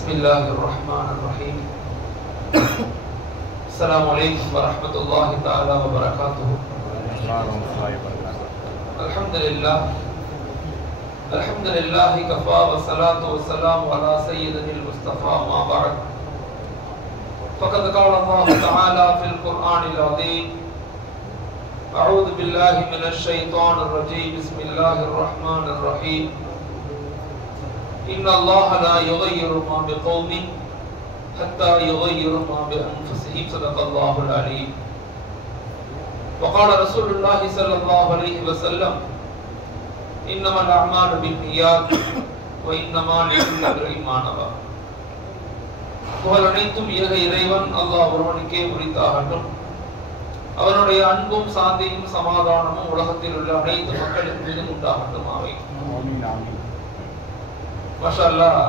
بسم الله الرحمن الرحيم. السلام عليكم ورحمة الله تعالى وبركاته. الحمد لله كفى والصلاة والسلام على سيدنا المصطفى ما بعد. فقد قال الله تعالى في القرآن العظيم: أعوذ بالله من الشيطان الرجيم. بسم الله الرحمن الرحيم. إن الله لا يغير ما بقوم حتى يغيروا ما بأنفسهم. صدق الله العليم. وقال رسول الله صلى الله عليه وسلم: إنما الأعمال بالنيات وإنما لكل امرئ ما نوى. புகழ் அனைத்தும் ஏக இறைவன் அல்லாஹ் ஒருவனுக்கே உரித்தாகட்டும். அவனுடைய அன்பும் சாந்தியும் சமாதானமும் உலகத்தில் உள்ள அனைத்து மக்களின் மீதும் உண்டாகட்டும். ஆமீன். மாஷா அல்லாஹ்,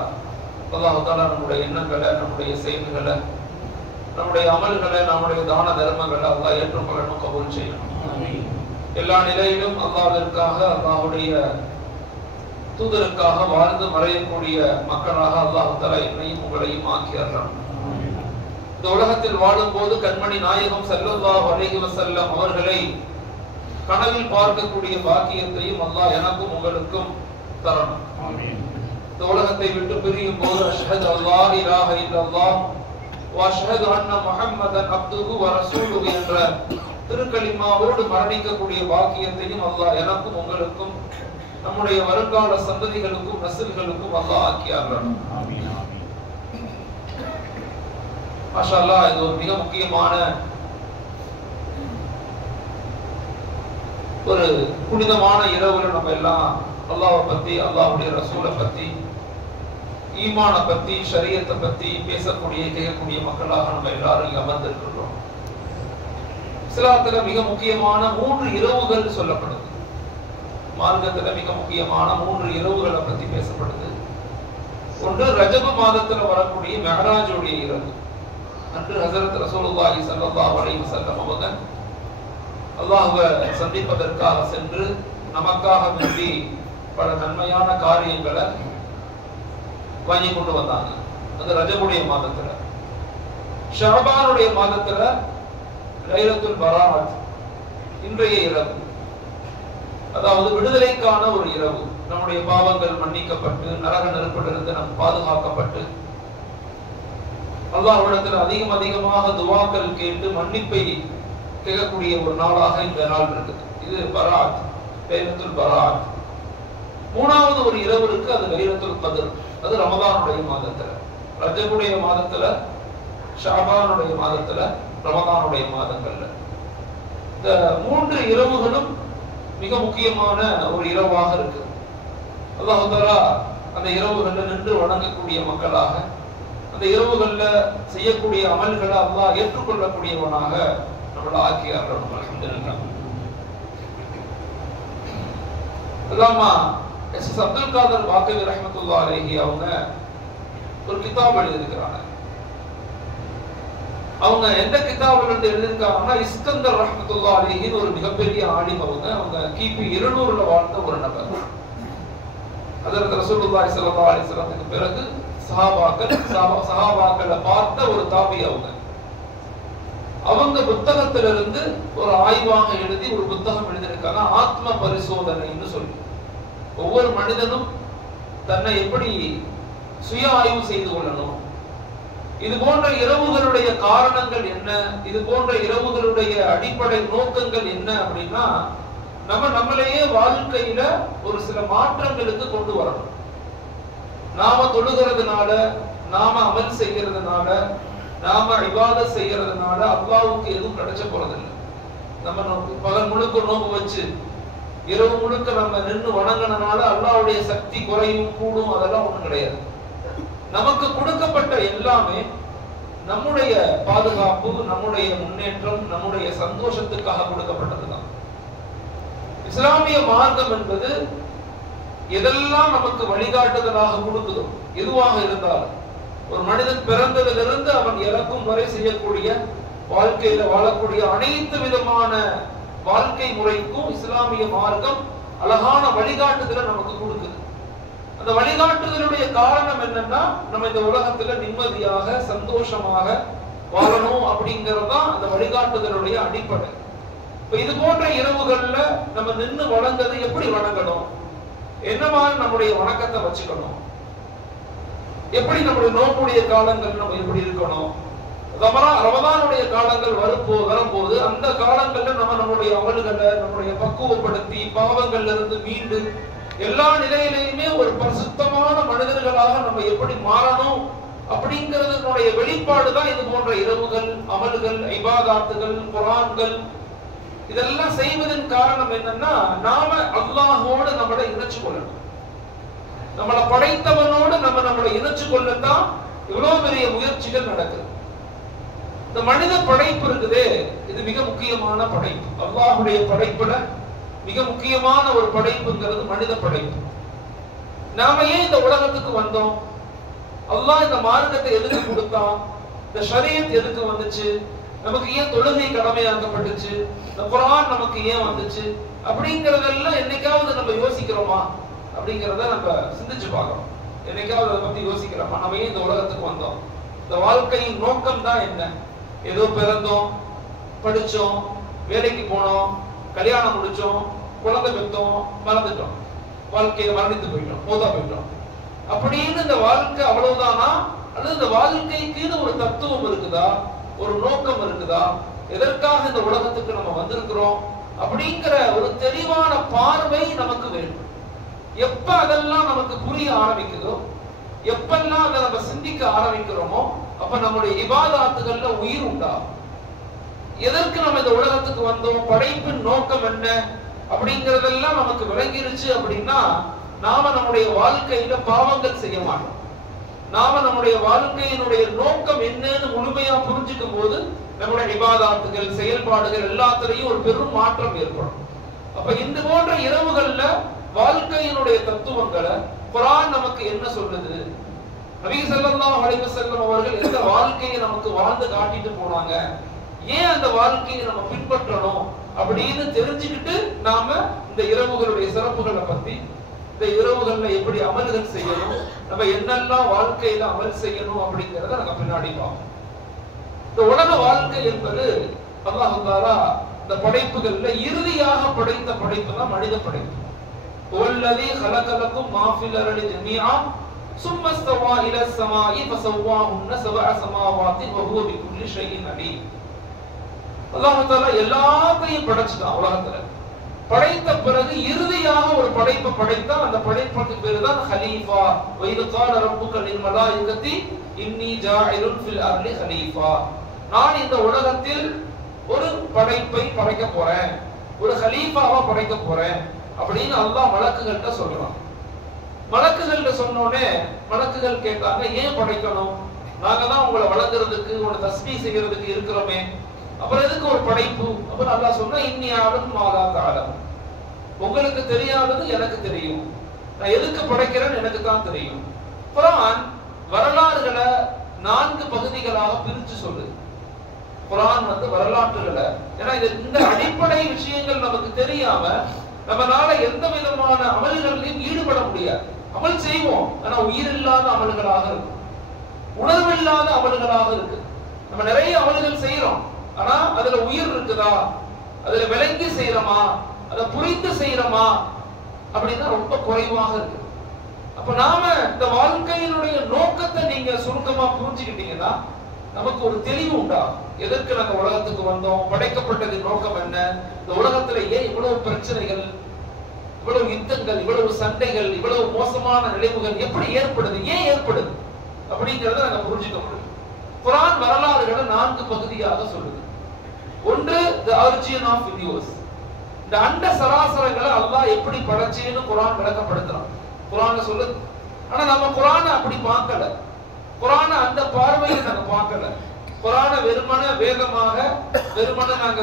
அல்லாஹ் தஆலா நம்முடைய எண்ணங்களை, நம்முடைய செயல்களை, நம்முடைய அமல்களை, நம்முடைய தான தர்மங்களை அல்லாஹ் ஏற்றுக்கொள்ளணும், கபூல் செய்யணும். எல்லா நிலையிலும் அல்லாஹ்விற்காக, அல்லாஹ்வுடைய தூதருக்காக வாழ்ந்து மறையக்கூடிய மக்களாக அல்லாஹ் தஆலா என்னையும் உங்களையும் ஆக்கியறலாம். இந்த உலகத்தில் வாழும் போது கண்மணி நாயகம் ஸல்லல்லாஹு அலைஹி வஸல்லம் அவர்களை கனவில் பார்க்கக்கூடிய பாக்கியத்தையும் அல்லாஹ் எனக்கும் உங்களுக்கும் தரணும். ஆமீன். இந்த உலகத்தை விட்டு பிரியும் போது அஷ்ஹது அல்லா இலாஹ இல்லல்லாஹ் வ அஷ்ஹது அன்ன முஹம்மதன் அப்துஹு வ ரசூலுஹு என்ற திருக்கலிமாவோடு மரணிக்கக்கூடிய பாக்கியத்தையும் அல்லாஹ் எனக்கும் உங்களுக்கும் நம்முடைய வருங்கால சந்ததிகளுக்கும் நஸ்ல்களுக்கும் அல்லாஹ் ஆக்கியார்கள். ஆமீன். ஆமீன். மாஷா அல்லாஹ், இது ஒரு மிக முக்கியமான ஒரு புனிதமான இரவுல நம்ம எல்லாம் அல்லாஹ்வை பத்தி, அல்லாஹ்வுடைய ரசூலை பத்தி, ஈமான பத்தி, ஷரியத்தை பத்தி பேசக்கூடிய கேட்கக்கூடிய மக்களாக நம்ம எல்லாரும் இங்க அமர்ந்திருக்கிறோம். இஸ்லாத்துல மிக முக்கியமான 3 இரவுகள் சொல்லப்படுது. மார்க்கத்துல மிக முக்கியமான 3 இரவுகளை பத்தி பேசப்படுது. ஒன்று ரஜப மாதத்துல வரக்கூடிய மெஹராஜுடைய இரவு. அன்று ஹஸரத் ரசூலுல்லாஹி ஸல்லல்லாஹு அலைஹி வஸல்லம் அவங்க அல்லாஹ்வை சந்திப்பதற்காக சென்று நமக்காக வேண்டி பல நன்மையான காரியங்களை வாங்கி கொண்டு வந்தாங்க. அது ரஜபுடைய மாதத்துல. ஷஅபானுடைய மாதத்துல லைலத்துல் பராஅத், இன்றைய இரவு, அதாவது விடுதலைக்கான ஒரு இரவு. நம்முடைய பாவங்கள் மன்னிக்கப்பட்டு நரக நெருப்பிலிருந்து நாம் பாதுகாக்கப்பட்டு அல்லாஹ்விடத்தில் அதிகமாக துஆக்கள் கேட்டு மன்னிப்பை கேட்கக்கூடிய ஒரு நாளாக இந்த நாள் இருக்குது. இது பராஅத், லைலத்துல் பராஅத். மூணாவது ஒரு இரவு இருக்கு, அது லைலத்துல் கத்ர். அது ரமதானுடைய மாதத்துல, ரஜபுடைய மாதத்துல, ஷஅபானுடைய மாதத்துல, ரமதானுடைய மாதங்கள்ல. இந்த 3 இரவுகளும் மிக முக்கியமான ஒரு இரவாக இருக்கு. அல்லாஹ் தஆலா அந்த இரவுகள்ல நின்று வணங்கக்கூடிய மக்களாக, அந்த இரவுகள்ல செய்யக்கூடிய அமல்களை அல்லாஹ் ஏற்றுக்கொள்ளக்கூடியவனாக நம்மள ஆக்கியார்கள். அல்ஹம்துலில்லாஹ். அல்லாமா எஸ் அப்துல் காதர் பாக்கவி ரஹ்மத்துல்லாஹி அலைஹி அவங்க ஒரு கிதாப் எழுதியிருக்கிறாங்க. அவங்க எந்த கிதாபில் இருந்து எழுதியிருக்காங்கன்னா, இஸ்கந்தர் ரஹ்மத்துல்லாஹி அலைஹி ஒரு மிகப்பெரிய ஆலிம். அவங்க கிபி 200ல வாழ்ந்த ஒரு நபர். ஹஜ்ரத் ரசூலுல்லாஹி ஸல்லல்லாஹு அலைஹி வஸல்லத்துக்கு பிறகு சஹாபாக்களை பார்த்த ஒரு தாபி. அவங்க புத்தகத்திலிருந்து ஒரு ஆய்வாக எழுதி ஒரு புத்தகம் எழுதியிருக்காங்க, ஆத்ம பரிசோதனைன்னு சொல்லி. ஒவ்வொரு மனிதனும் தன்னை எப்படி சுய ஆய்வு செய்து கொள்ளணும், இது போன்ற இரவுகளுடைய காரணங்கள் என்ன, இது போன்ற இரவுகளுடைய அடிப்படை நோக்கங்கள் என்ன அப்படின்னா, நம்மளையே வாழ்க்கையில ஒரு சில மாற்றங்களுக்கு கொண்டு வரணும். நாம தொழுகிறதுனால, நாம அமல் செய்யறதுனால, நாம இபாதத் செய்யறதுனால அல்லாஹ்வுக்கு எதுவும் கிடைச்ச போறதில்லை. நம்ம பகல் முழுக்க நோன்பு வச்சு இரவு முழுக்க நம்ம நின்று வணங்கினால அல்லாஹ்வுடைய சக்தி குறையும் கூடும், அதெல்லாம் ஒண்ணும் கிடையாது. நமக்கு கொடுக்கப்பட்ட எல்லாமே நம்முடைய பாதுகாப்பு, நம்முடைய முன்னேற்றம், நம்முடைய சந்தோஷத்துக்காக கொடுக்கப்பட்டதுதான். இஸ்லாமிய மார்க்கம் என்பது எதெல்லாம் நமக்கு வழிகாட்டுதலாக கொடுக்குதோ, எதுவாக இருந்தாலும், ஒரு மனிதன் பிறந்ததிலிருந்து அவன் இறக்கும் வரை செய்யக்கூடிய வாழ்க்கையில வாழக்கூடிய அனைத்து விதமான வாழ்க்கை முறைக்கும் இஸ்லாமிய மார்க்கம் அழகான வழிகாட்டுதலை நமக்கு கொடுக்குது. அந்த வழிகாட்டுதலுடைய காரணம் என்னன்னா, நம்ம இந்த உலகத்துல நிம்மதியாக சந்தோஷமாக வாழணும் அப்படிங்கறதுதான் அந்த வழிகாட்டுதலுடைய அடிப்படை. இப்ப இது போன்ற இரவுகள்ல நம்ம நின்று வணங்குறது எப்படி வணங்கணும், என்னவாறு நம்முடைய வணக்கத்தை வச்சுக்கணும், எப்படி நம்முடைய நோக்குடைய காலங்கள் நம்ம எப்படி இருக்கணும், ரமதானுடைய காலங்கள் வரும்போது அந்த காலங்கள்ல நம்ம நம்முடைய அமல்களை நம்முடைய பக்குவப்படுத்தி பாவங்கள்ல இருந்து மீண்டு எல்லா நிலையிலையுமே ஒரு பரிசுத்தமான மனிதர்களாக நம்ம எப்படி மாறணும் அப்படிங்கிறதுனுடைய வெளிப்பாடுதான் இது போன்ற இரவுகள், அமல்கள், இபாதாத்துகள், குர்ஆன்கள். இதெல்லாம் செய்வதன் காரணம் என்னன்னா, நாம அல்லாஹ்வோடு நம்மளை இணைச்சு கொள்ளணும். நம்மளை படைத்தவனோடு நம்மளை இணைச்சு கொள்ளத்தான் இவ்வளவு பெரிய முயற்சிகள் நடக்குது. இந்த மனித படைப்பு இருக்குதே, இது மிக முக்கியமான படைப்பு. அல்லாஹ்வுடைய படைப்புல மிக முக்கியமான ஒரு படைப்புங்கிறது மனித படைப்பு. நாம ஏன் இந்த உலகத்துக்கு வந்தோம், அல்லாஹ் இந்த மார்க்கத்தை எதுக்கு கொடுத்தான், இந்த ஷரியத் எதுக்கு வந்துச்சு, நமக்கு ஏன் தொழுகை கடமையாக்கப்பட்டுச்சு, இந்த குர்ஆன் நமக்கு ஏன் வந்துச்சு அப்படிங்கறதெல்லாம் என்னைக்காவது நம்ம யோசிக்கிறோமா அப்படிங்கறத நம்ம சிந்திச்சு பார்க்கணும். என்னைக்காவது அதை பத்தி யோசிக்கிறோமா, நம்ம ஏன் இந்த உலகத்துக்கு வந்தோம், இந்த வாழ்க்கையின் நோக்கம் தான் என்ன. ஏதோ பிறந்தோம், படிச்சோம், வேலைக்கு போனோம், கல்யாணம் முடிச்சோம், குழந்தை பெற்றோம், மறந்துட்டோம், வாழ்க்கையை மரணித்து போயிட்டோம், மூதா போயிட்டோம் அப்படின்னு இந்த வாழ்க்கை அவ்வளவுதானா, அல்லது இந்த வாழ்க்கைக்கு ஒரு தத்துவம் இருக்குதா, ஒரு நோக்கம் இருக்குதா, எதற்காக இந்த உலகத்துக்கு நம்ம வந்திருக்கிறோம் அப்படிங்கிற ஒரு தெளிவான பார்வை நமக்கு வேண்டும். எப்ப அதெல்லாம் நமக்கு புரிய ஆரம்பிக்குதோ, எப்பெல்லாம் அதை நம்ம சிந்திக்க ஆரம்பிக்கிறோமோ, அப்ப நம்முடைய இபாதாத்துகள்ல உயிர் உண்டாகும். எதற்கு நம்ம இந்த உலகத்துக்கு வந்தோம், படைப்பின் நோக்கம் என்ன அப்படிங்கறதெல்லாம் நமக்கு விளங்கிருச்சு அப்படின்னா, நாம நம்முடைய வாழ்க்கையில பாவங்கள் செய்ய மாட்டோம். நாம நம்முடைய வாழ்க்கையினுடைய நோக்கம் என்னன்னு முழுமையா புரிஞ்சுக்கும் போது நம்முடைய இபாதாத்துகள், செயல்பாடுகள் எல்லாத்திலையும் ஒரு பெரும் மாற்றம் ஏற்படும். அப்ப இந்த போன்ற இரவுகள்ல வாழ்க்கையினுடைய தத்துவங்களை குர்ஆன் நமக்கு என்ன சொல்லுது, நபி ஸல்லல்லாஹு அலைஹி வஸல்லம் அவர்கள் எந்த வாழ்க்கையை நமக்கு வாழ்ந்து காட்டிட்டு போனாங்க, ஏன் அந்த வாழ்க்கையை நம்ம பின்பற்றணும் அப்படின்னு தெரிஞ்சுக்கிட்டு நாம இந்த இரவுகளுடைய சிறப்புகளை பத்தி, இந்த இரவுகள்ல எப்படி அமல்கள் செய்யணும், நம்ம என்னெல்லாம் வாழ்க்கையில அமல் செய்யணும் அப்படிங்கறத நம்ம பின்னாடி பார்ப்போம். இந்த உலக வாழ்க்கை என்பது அல்லாஹ் தஆலா இந்த படைப்புகள்ல இறுதியாக படைத்த படைப்பு தான் மனித படைப்பு. வல்லதி خلقلكم ما في الارض جميعا ثم استوى الى السماء فسواهن سبع سماوات وهو بكل شيء عليم. அல்லாஹ் தஆலா எல்லாத்தையும் படைச்சான். உலகத்துல படைத்த பிறகு இறுதியாக ஒரு படைப்பை படைத்தான். அந்த படைப்புக்கு பேரு தான் ஹலீஃபா. وَإِذْ قَالَ رَبُّكَ لِلْمَلَائِكَةِ إِنِّي جَاعِلٌ فِي الْأَرْضِ خَلِيفَةً. நான் இந்த உலகத்தில் ஒரு படைப்பை படைக்க போறேன், ஒரு ஹலீஃபாவா படைக்க போறேன் அப்படின்னு அல்லாஹ் மலக்குகள்கிட்ட சொல்றான். மலக்குகள்கிட்ட சொன்னோடனே மலக்குகள் கேட்டாங்க, ஏன் படைக்கணும், நாங்க தான் உங்களை வளர்க்கறதுக்கு, உங்களை தஸ்பீஹ் செய்யறதுக்கு இருக்கிறோமே, அப்புறம் எதுக்கு ஒரு படைப்பு. அப்புறம் அல்லாஹ் சொன்னா, இன்னி ஆளும் மாலா காலம், உங்களுக்கு தெரியாதது எனக்கு தெரியும், நான் எதுக்கு படைக்கிறேன்னு எனக்கு தான் தெரியும். குர்ஆன் வரலாறுகளை 4 பகுதிகளாக பிரிச்சு சொல்லுது. குர்ஆன் வரலாற்றுகளை, ஏன்னா இந்த அடிப்படை விஷயங்கள் நமக்கு தெரியாம நம்மளால எந்த விதமான அமல்களிலும் ஈடுபட முடியாது. அமல் செய்வோம், ஆனா உயிர் இல்லாத அமல்களாக இருக்கு, உணர்வில்லாத அமல்களாக இருக்கு. நம்ம நிறைய அமல்கள் செய்யறோம், ஆனா அதுல உயிர் இருக்குதா, அதுல விளங்கி செய்யறோமா, அதை புரிந்து செய்யறோமா அப்படின்னா ரொம்ப குறைவாக இருக்கு. அப்ப நாம இந்த வாழ்க்கையினுடைய நோக்கத்தை நீங்க சுருக்கமா புரிஞ்சுக்கிட்டீங்கன்னா நமக்கு ஒரு தெளிவு உண்டா, எதற்கு நாங்க உலகத்துக்கு வந்தோம், படைக்கப்பட்டது நோக்கம் என்ன, இந்த உலகத்துல ஏன் இவ்வளவு பிரச்சனைகள், இவ்வளவு யுத்தங்கள், இவ்வளவு சண்டைகள், இவ்வளவு மோசமான நிலைவுகள் எப்படி ஏற்படுது, ஏன் ஏற்படுது அப்படிங்கறத நாங்க புரிஞ்சுக்க முடியும். குர்ஆன் வரலாறுகளை 4 பகுதியாக சொல்லுது. ஒன்று, the origin of universe, இந்த அண்ட சராசரங்களை அல்லாஹ் எப்படி படைச்சேன்னு குர்ஆன் விளக்கப்படுத்துறான், குர்ஆன்ல சொல்லுது. ஆனா நம்ம குர்ஆனை அப்படி பார்க்கல, குர்ஆனை அந்த பார்வையில நாங்க பார்க்கல. குர்ஆனை வெறுமனே வேதமாக, வெறுமனே நாங்க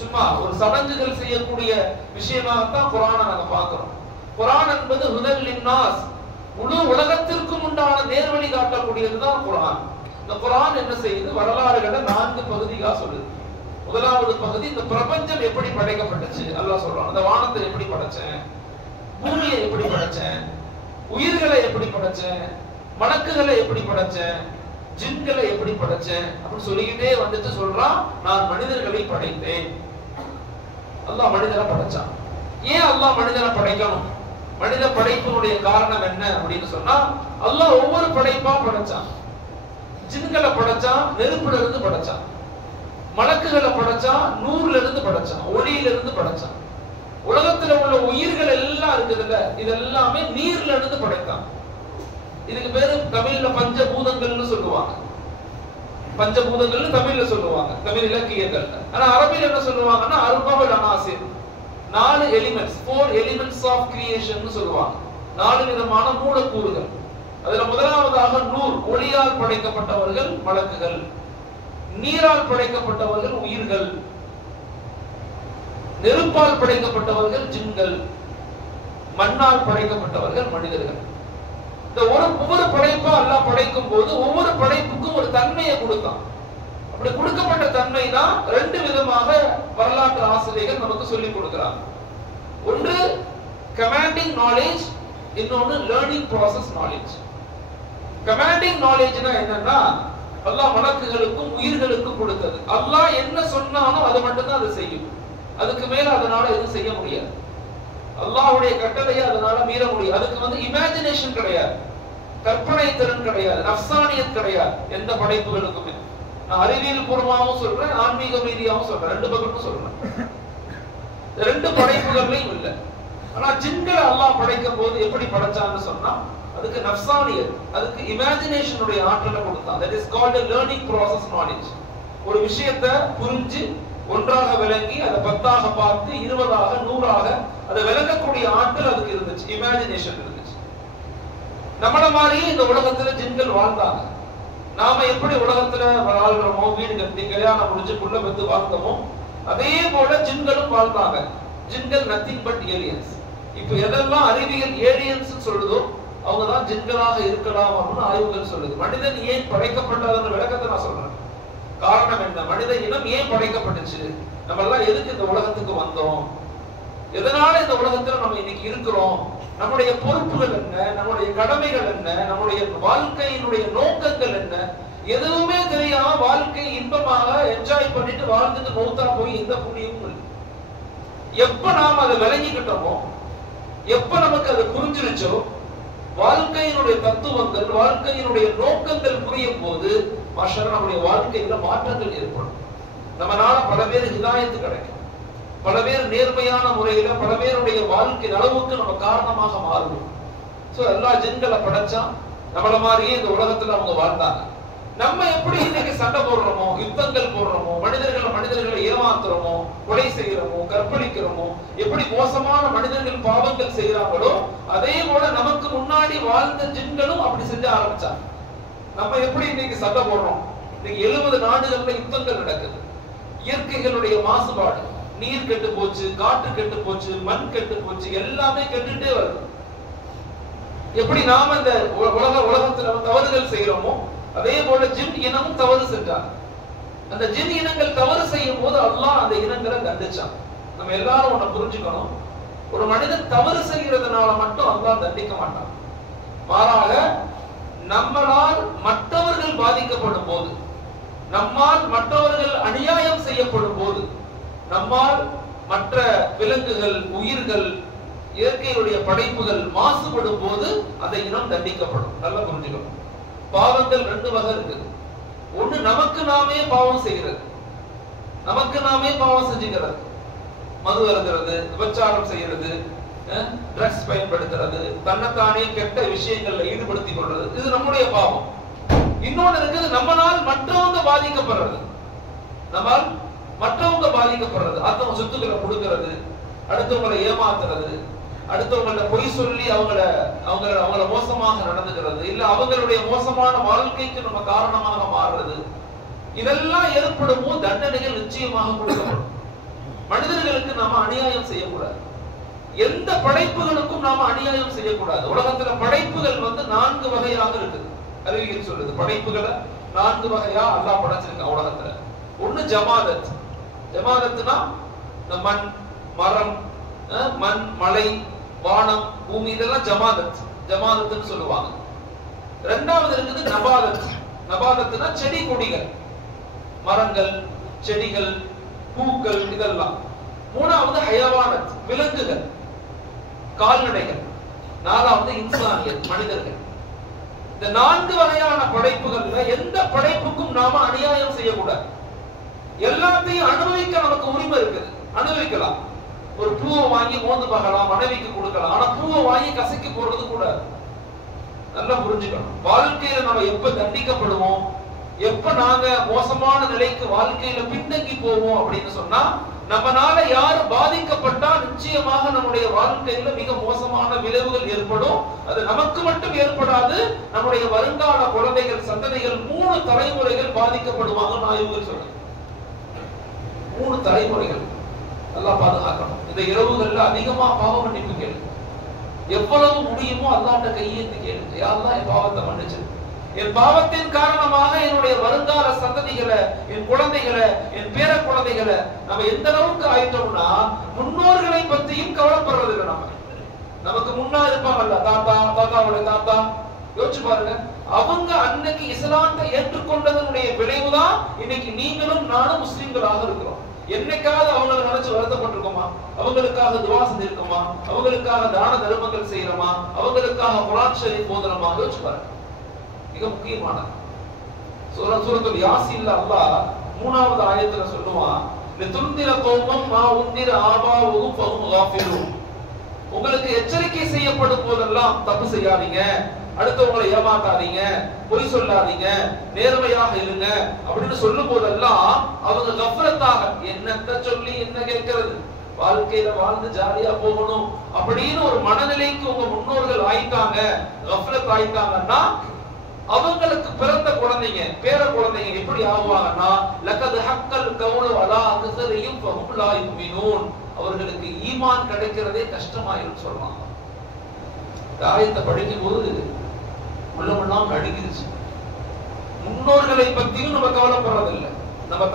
சும்மா ஒரு சடங்குகள் செய்யக்கூடிய விஷயமாகத்தான் குர்ஆனை நாங்க பார்க்கிறோம். குர்ஆன் என்பது ஹுதல் லின்னாஸ், முழு உலகத்திற்கும் உண்டான நேர்வழி காட்டக்கூடியதுதான் குர்ஆன். இந்த குர்ஆன் என்ன செய்யுது, வரலாறுகளை 4 பகுதியாக சொல்லுது. முதலாவது பகுதி, இந்த பிரபஞ்சம் எப்படி படைக்கப்பட்டுச்சு அல்லாஹ் சொல்றான். அந்த வானத்தை எப்படி படைச்சேன், பூமியை எப்படி படைச்சேன், உயிர்களை எப்படி படைச்சேன், மலக்குகளை எப்படி படைச்சேன், ஜின்களை எப்படி படைச்சேன் அப்படின்னு சொல்லிக்கிட்டே வந்துட்டு சொல்றான், நான் மனிதர்களை படைத்தேன். அல்லாஹ் மனிதரை படைச்சான். ஏன் அல்லாஹ் மனிதரை படைக்கணும்? மனித படைப்பினுடைய காரணம் என்ன அப்படின்னு சொன்னா, அல்லாஹ் ஒவ்வொரு படைப்பா படைச்சான். ஜின்களை படைச்சான், நெருப்புல இருந்து படைச்சான். மலக்குகளை படைச்சான், நூறுல இருந்து படைச்சான், ஒளியில இருந்து படைச்சான். உலகத்துல உள்ள உயிர்கள் எல்லாம் இருக்குதுல்ல, இதெல்லாமே நீர்ல இருந்து படைத்தான். இதுக்கு பேரு தமிழ்ல பஞ்சபூதங்கள்னு சொல்லுவாங்க. பஞ்சபூதங்கள்னு தமிழ்ல சொல்லுவாங்க, தமிழ் இலக்கியங்கள். ஆனா அரபில என்ன சொல்லுவாங்கன்னா அர்பஉல் அனாசிர், 4 எலிமெண்ட்ஸ், 4 எலிமெண்ட்ஸ் ஆஃப் கிரியேஷன் சொல்லுவாங்க. 4 விதமான மூலக்கூறுகள். அதுல முதலாவதாக நூர், ஒளியால் படைக்கப்பட்டவர்கள் மலக்குகள், நீரால் படைக்கப்பட்டவர்கள் உயிர்கள், நெருப்பால் படைக்கப்பட்டவர்கள் ஜின்கள், மண்ணால் படைக்கப்பட்டவர்கள் மனிதர்கள். இந்த ஒவ்வொரு படைப்பா அல்லாஹ் படைக்கும் போது ஒவ்வொரு படைப்புக்கும் ஒரு தன்மையை கொடுத்தான். அப்படி கொடுக்கப்பட்ட தன்மை தான் 2 விதமாக வரலாற்று ஆசிரியர்கள் நமக்கு சொல்லிக் கொடுக்கிறாங்க. ஒன்று கமாண்டிங் நாலேஜ், இன்னொன்று லேர்னிங் ப்ராசஸ் நாலேஜ். கமாண்டிங் நாலேஜ்னா என்னன்னா, அல்லாஹ் மலக்குகளுக்கும் உயிர்களுக்கும் கொடுத்தது. அல்லாஹ் என்ன சொன்னாலும் அது மட்டும்தான் அது செய்யும். அதுக்கு மேல அதனால எதுவும் செய்ய முடியாது. அல்லாஹ்வுடைய கட்டளையை அதனால மீற முடியாது. அதுக்கு இமேஜினேஷன் கிடையாது, கற்பனை திறன் கிடையாது, நஃப்சானியத் கிடையாது எந்த படைப்புகளுக்குமே. நான் அறிவியல் பூர்வமாகவும் சொல்றேன், ஆன்மீக ரீதியாகவும் சொல்றேன், 2 பக்கமும் சொல்றேன். 2 படைப்புகள்லையும் இல்லை. ஆனா ஜின்களை அல்லாஹ் படைக்கும் போது எப்படி படைச்சான்னு சொன்னா, அதுக்கு நஃப்சானியத், அதுக்கு இமேஜினேஷனுடைய ஆற்றலை கொடுத்தான். That is called a learning process knowledge. ஒரு விஷயத்தை புரிஞ்சு ஒன்றாக விளங்கி அதை 10ஆக பார்த்து 20ஆக 100ஆக அதை விளங்கக்கூடிய ஆற்றல் அதுக்கு இருந்துச்சு, இமேஜினேஷன் இருந்துச்சு. நம்மள மாதிரியே இந்த உலகத்துல ஜின்கள் வாழ்ந்தாங்க. நாம எப்படி உலகத்துல வாழ்றோமோ, வீடு கட்டி கல்யாணம் முடிஞ்சு புள்ள பெத்து வாழ்ந்தோமோ, அதே போல ஜின்களும் வாழ்ந்தாங்க. ஜின்கள் நத்திங் பட் ஏலியன்ஸ். இப்ப எதெல்லாம் அறிவியல் ஏலியன்ஸ் சொல்லுதோ அவங்கதான் ஜின்களாக இருக்கலாம் அப்படின்னு ஆய்வுகள் சொல்லுது. மனிதன் ஏன் படைக்கப்பட்டதுன்ற விளக்கத்தை நான் சொல்றேன். காரணம் என்ன? மனித இனம் ஏன் படைக்கப்பட்டுச்சு? நம்ம எல்லாம் எதுக்கு இந்த உலகத்துக்கு வந்தோம்? எதனால இந்த உலகத்துல நம்ம இன்னைக்கு இருக்கிறோம்? நம்முடைய பொறுப்புகள் என்ன? நம்முடைய கடமைகள் என்ன? நம்முடைய வாழ்க்கையினுடைய நோக்கங்கள் என்ன? எதுவுமே தெரியாம வாழ்க்கை இன்பமாக என்ஜாய் பண்ணிட்டு வாழ்ந்துட்டு மௌத்தா போய் எந்த புண்ணியமும் இல்லை. எப்ப நாம அதை விளங்கிக்கிட்டோமோ, எப்ப நமக்கு அது புரிஞ்சிருச்சோ, வாழ்க்கையினுடைய தத்துவங்கள், வாழ்க்கையினுடைய நோக்கங்கள் புரியும் போது மாஷா நம்முடைய வாழ்க்கையில மாற்றங்கள் ஏற்படும். நம்மளால பல பேர் ஹிதாயத்து கிடைக்கும், பல பேர் நேர்மையான முறையில பல பேருடைய வாழ்க்கை அளவுக்கு நம்ம காரணமாக மாறுவோம். சோ எல்லா ஜின்களை படைச்சா நம்மள மாதிரியே இந்த உலகத்துல அவங்க வாழ்ந்தாங்க. நம்ம எப்படி இன்னைக்கு சண்டை போடுறோமோ, யுத்தங்கள் போடுறோமோ, மனிதர்களை ஏமாத்துறோமோ, கொலை செய்யறோமோ, கற்பழிக்கிறோமோ, எப்படி மோசமான மனிதர்கள் பாவங்கள் செய்யறாங்களோ அதே போல நமக்கு முன்னாடி வாழ்ந்த ஜின்களும் அப்படி செஞ்ச ஆரம்பிச்சாங்க. நம்ம எப்படி இன்னைக்கு சண்டை போடுறோம்? இன்னைக்கு 70 நாடுகள்ல யுத்தங்கள் நடக்குது. இயற்கைகளுடைய மாசுபாடு, நீர் கெட்டு போச்சு, காற்று கெட்டு போச்சு, மண் கெட்டு போச்சு, எல்லாமே கெட்டுட்டே வருது. எப்படி நாம இந்த உலகத்துல தவறுகள் செய்யறோமோ அதே போல ஜின் இனமும் தவறு செஞ்சாங்க. அந்த ஜின் இனங்கள் தவறு செய்யும் போது அல்லாஹ் அந்த இனங்களை தண்டிச்சான். நம்ம எல்லாரும் ஒண்ணு புரிஞ்சுக்கணும், ஒரு மனிதன் தவறு செய்யறதுனால மட்டும் அல்லாஹ் தண்டிக்க மாட்டான். மாறாக நம்மளால் மற்றவர்கள் பாதிக்கப்படும் போது, நம்மால் மற்றவர்கள் அநியாயம் செய்யப்படும் போது, நம்மால் மற்ற விலங்குகள், உயிர்கள், இயற்கையுடைய படைப்புகள் மாசுபடும் போது அந்த இனம் தண்டிக்கப்படும். நல்லா புரிஞ்சுக்கணும். பாவங்கள் 2 வகை இருக்குது. ஒண்ணு நமக்கு நாமே பாவம் செய்கிறது, நமக்கு நாமே பாவம் செஞ்சுக்கிறது. மது அருந்துறது, விபச்சாரம் செய்யறது, ட்ரக்ஸ் பயன்படுத்துறது, தன்னைத்தானே கெட்ட விஷயங்கள்ல ஈடுபடுத்திக் கொள்றது, இது நம்முடைய பாவம். இன்னொன்னு இருக்குது, நம்மளால் மற்றவங்க பாதிக்கப்படுறது. நம்மால் மற்றவங்க பாதிக்கப்படுறது, அடுத்தவங்க சொத்துக்களை கொடுக்கிறது, அடுத்தவங்களை ஏமாத்துறது, அடுத்தவங்கள பொய் சொல்லி அவங்கள மோசமாக நடந்துக்கிறது, இல்ல அவங்களுடைய மோசமான வாழ்க்கைக்கு நம்ம காரணமாக மாறுறது, இதெல்லாம் ஏற்படும் போது தண்டனைகள் நிச்சயமாக கொடுக்கப்படும். மனிதர்களுக்கு நாம அநியாயம் செய்யக்கூடாது, எந்த படைப்புகளுக்கும் நாம அநியாயம் செய்யக்கூடாது. உலகத்துல படைப்புகள் 4 வகையாக இருக்குது. அறிவியல் சொல்லுது படைப்புகளை 4 வகையா அல்லாஹ் படைச்சிருக்கான் உலகத்துல. ஒண்ணு ஜமாதத். ஜமாதத்னா இந்த மண், மரம், மண், மலை, வானம், பூமி, இதெல்லாம் ஜமாதத். ஜமாதத்துன்னு சொல்லுவாங்க. இரண்டாவது இருக்குது நபாதத். நபாதத்துனா செடி கொடிகள், மரங்கள், செடிகள், பூக்கள், இதெல்லாம். மூணாவது ஹயவானத், விலங்குகள், கால்நடைகள். நாலாவது இன்சானியத், மனிதர்கள். இந்த 4 வகையான படைப்புகள்ல எந்த படைப்புக்கும் நாம அநியாயம் செய்யக்கூடாது. எல்லாத்தையும் அனுபவிக்க நமக்கு உரிமை இருக்குது, அனுபவிக்கலாம். ஒரு பூவை வாங்கி மோந்து பார்க்கலாம், மனைவிக்கு கொடுக்கலாம். ஆனா பூவை வாங்கி கசக்கி போடுறது கூடாது. நல்லா புரிஞ்சுக்கணும். வாழ்க்கையில நம்ம எப்ப தண்டிக்கப்படுவோம், எப்ப நாங்க மோசமான நிலைக்கு வாழ்க்கையில பின்தங்கி போவோம் அப்படின்னு சொன்னா, நம்மனால யாரு பாதிக்கப்பட்டா நிச்சயமாக நம்முடைய வாழ்க்கையில மிக மோசமான விளைவுகள் ஏற்படும். அது நமக்கு மட்டும் ஏற்படாது, நம்முடைய வருங்கால குழந்தைகள், சந்ததிகள், 3 தலைமுறைகள் பாதிக்கப்படுவாங்க. ஆய்வுகள் சொல்றேன், 3 தலைமுறைகள். நல்லா பாதுகாக்கணும். இந்த இரவுகள்ல அதிகமா பாவ மன்னிப்பு கேளு. எவ்வளவு முடியுமோ அல்லாஹ்ட்ட கையேந்தி கேளு. யா அல்லாஹ், என் பாவத்தை மன்னிச்சு, என் பாவத்தின் காரணமாக என்னுடைய வருங்கால சந்ததிகளை, என் குழந்தைகளை, என் பேர குழந்தைகளை நம்ம எந்த அளவுக்கு ஆயிட்டோம்னா முன்னோர்களை பற்றியும் கவலைப்படுறது இல்லை. நமக்கு முன்னா இருப்பாங்கல்ல, தாத்தா, தாத்தாவுடைய தாத்தா, யோசிச்சு பாருங்க. அவங்க அன்னைக்கு இஸ்லாத்தை ஏற்றுக்கொண்டதனுடைய விளைவுதான் இன்னைக்கு நீங்களும் நானும் முஸ்லிம்களாக இருக்கிறோம். என்னைக்காவது அவங்களை நினைச்சு வருத்தப்பட்டிருக்கோமா? அவங்களுக்காக துவா செஞ்சிருக்கோமா? அவங்களுக்காக தான தர்மங்கள் செய்யறோமா? அவங்களுக்காக குர்ஆன் ஷரீஃப் ஓதுறோமா? யோசிச்சு பாருங்க. மிக முக்கியமான சூரத்துல் யாசீன்ல அல்லாஹ் 3வது ஆயத்துல சொல்லுவான், லிதுந்திர கௌமம் மா உந்திர ஆபாவுஹும் ஃபஹும் காஃபிரூன். உங்களுக்கு எச்சரிக்கை செய்யப்படும் போதெல்லாம் தப்பு செய்யாதீங்க, அடுத்தவங்களை ஏமாத்தாதீங்க, பொய் சொல்லாதீங்க, நேர்மையாக இருங்க அப்படின்னு சொல்லும் போதெல்லாம் அவங்க கஃப்ரத்தாக, என்னத்த சொல்லி என்ன கேட்கிறது, வாழ்க்கையில வாழ்ந்து ஜாலியா போகணும் அப்படின்னு ஒரு மனநிலைக்கு உங்க முன்னோர்கள் ஆயிட்டாங்க, கஃப்ரத் ஆயிட்டாங்கன்னா அவங்களுக்கு பிறந்த குழந்தைங்க, பேர குழந்தைங்க எப்படி ஆகுவாங்கன்னா, லகத் ஹக்கல் கவுலு அலா அக்ஸரிஹிம் ஃபஹும் லா யுமினூன், அவர்களுக்கு ஈமான் கிடைக்கிறதே கஷ்டமாயிரும் சொல்றாங்க. ஆயத்தை படிக்கும் போது உள்ளமெல்லாம் நடுங்கிருச்சு. முன்னோர்களை பத்தியும் நம்ம கவலைப்படுறதில்லை. நம்ம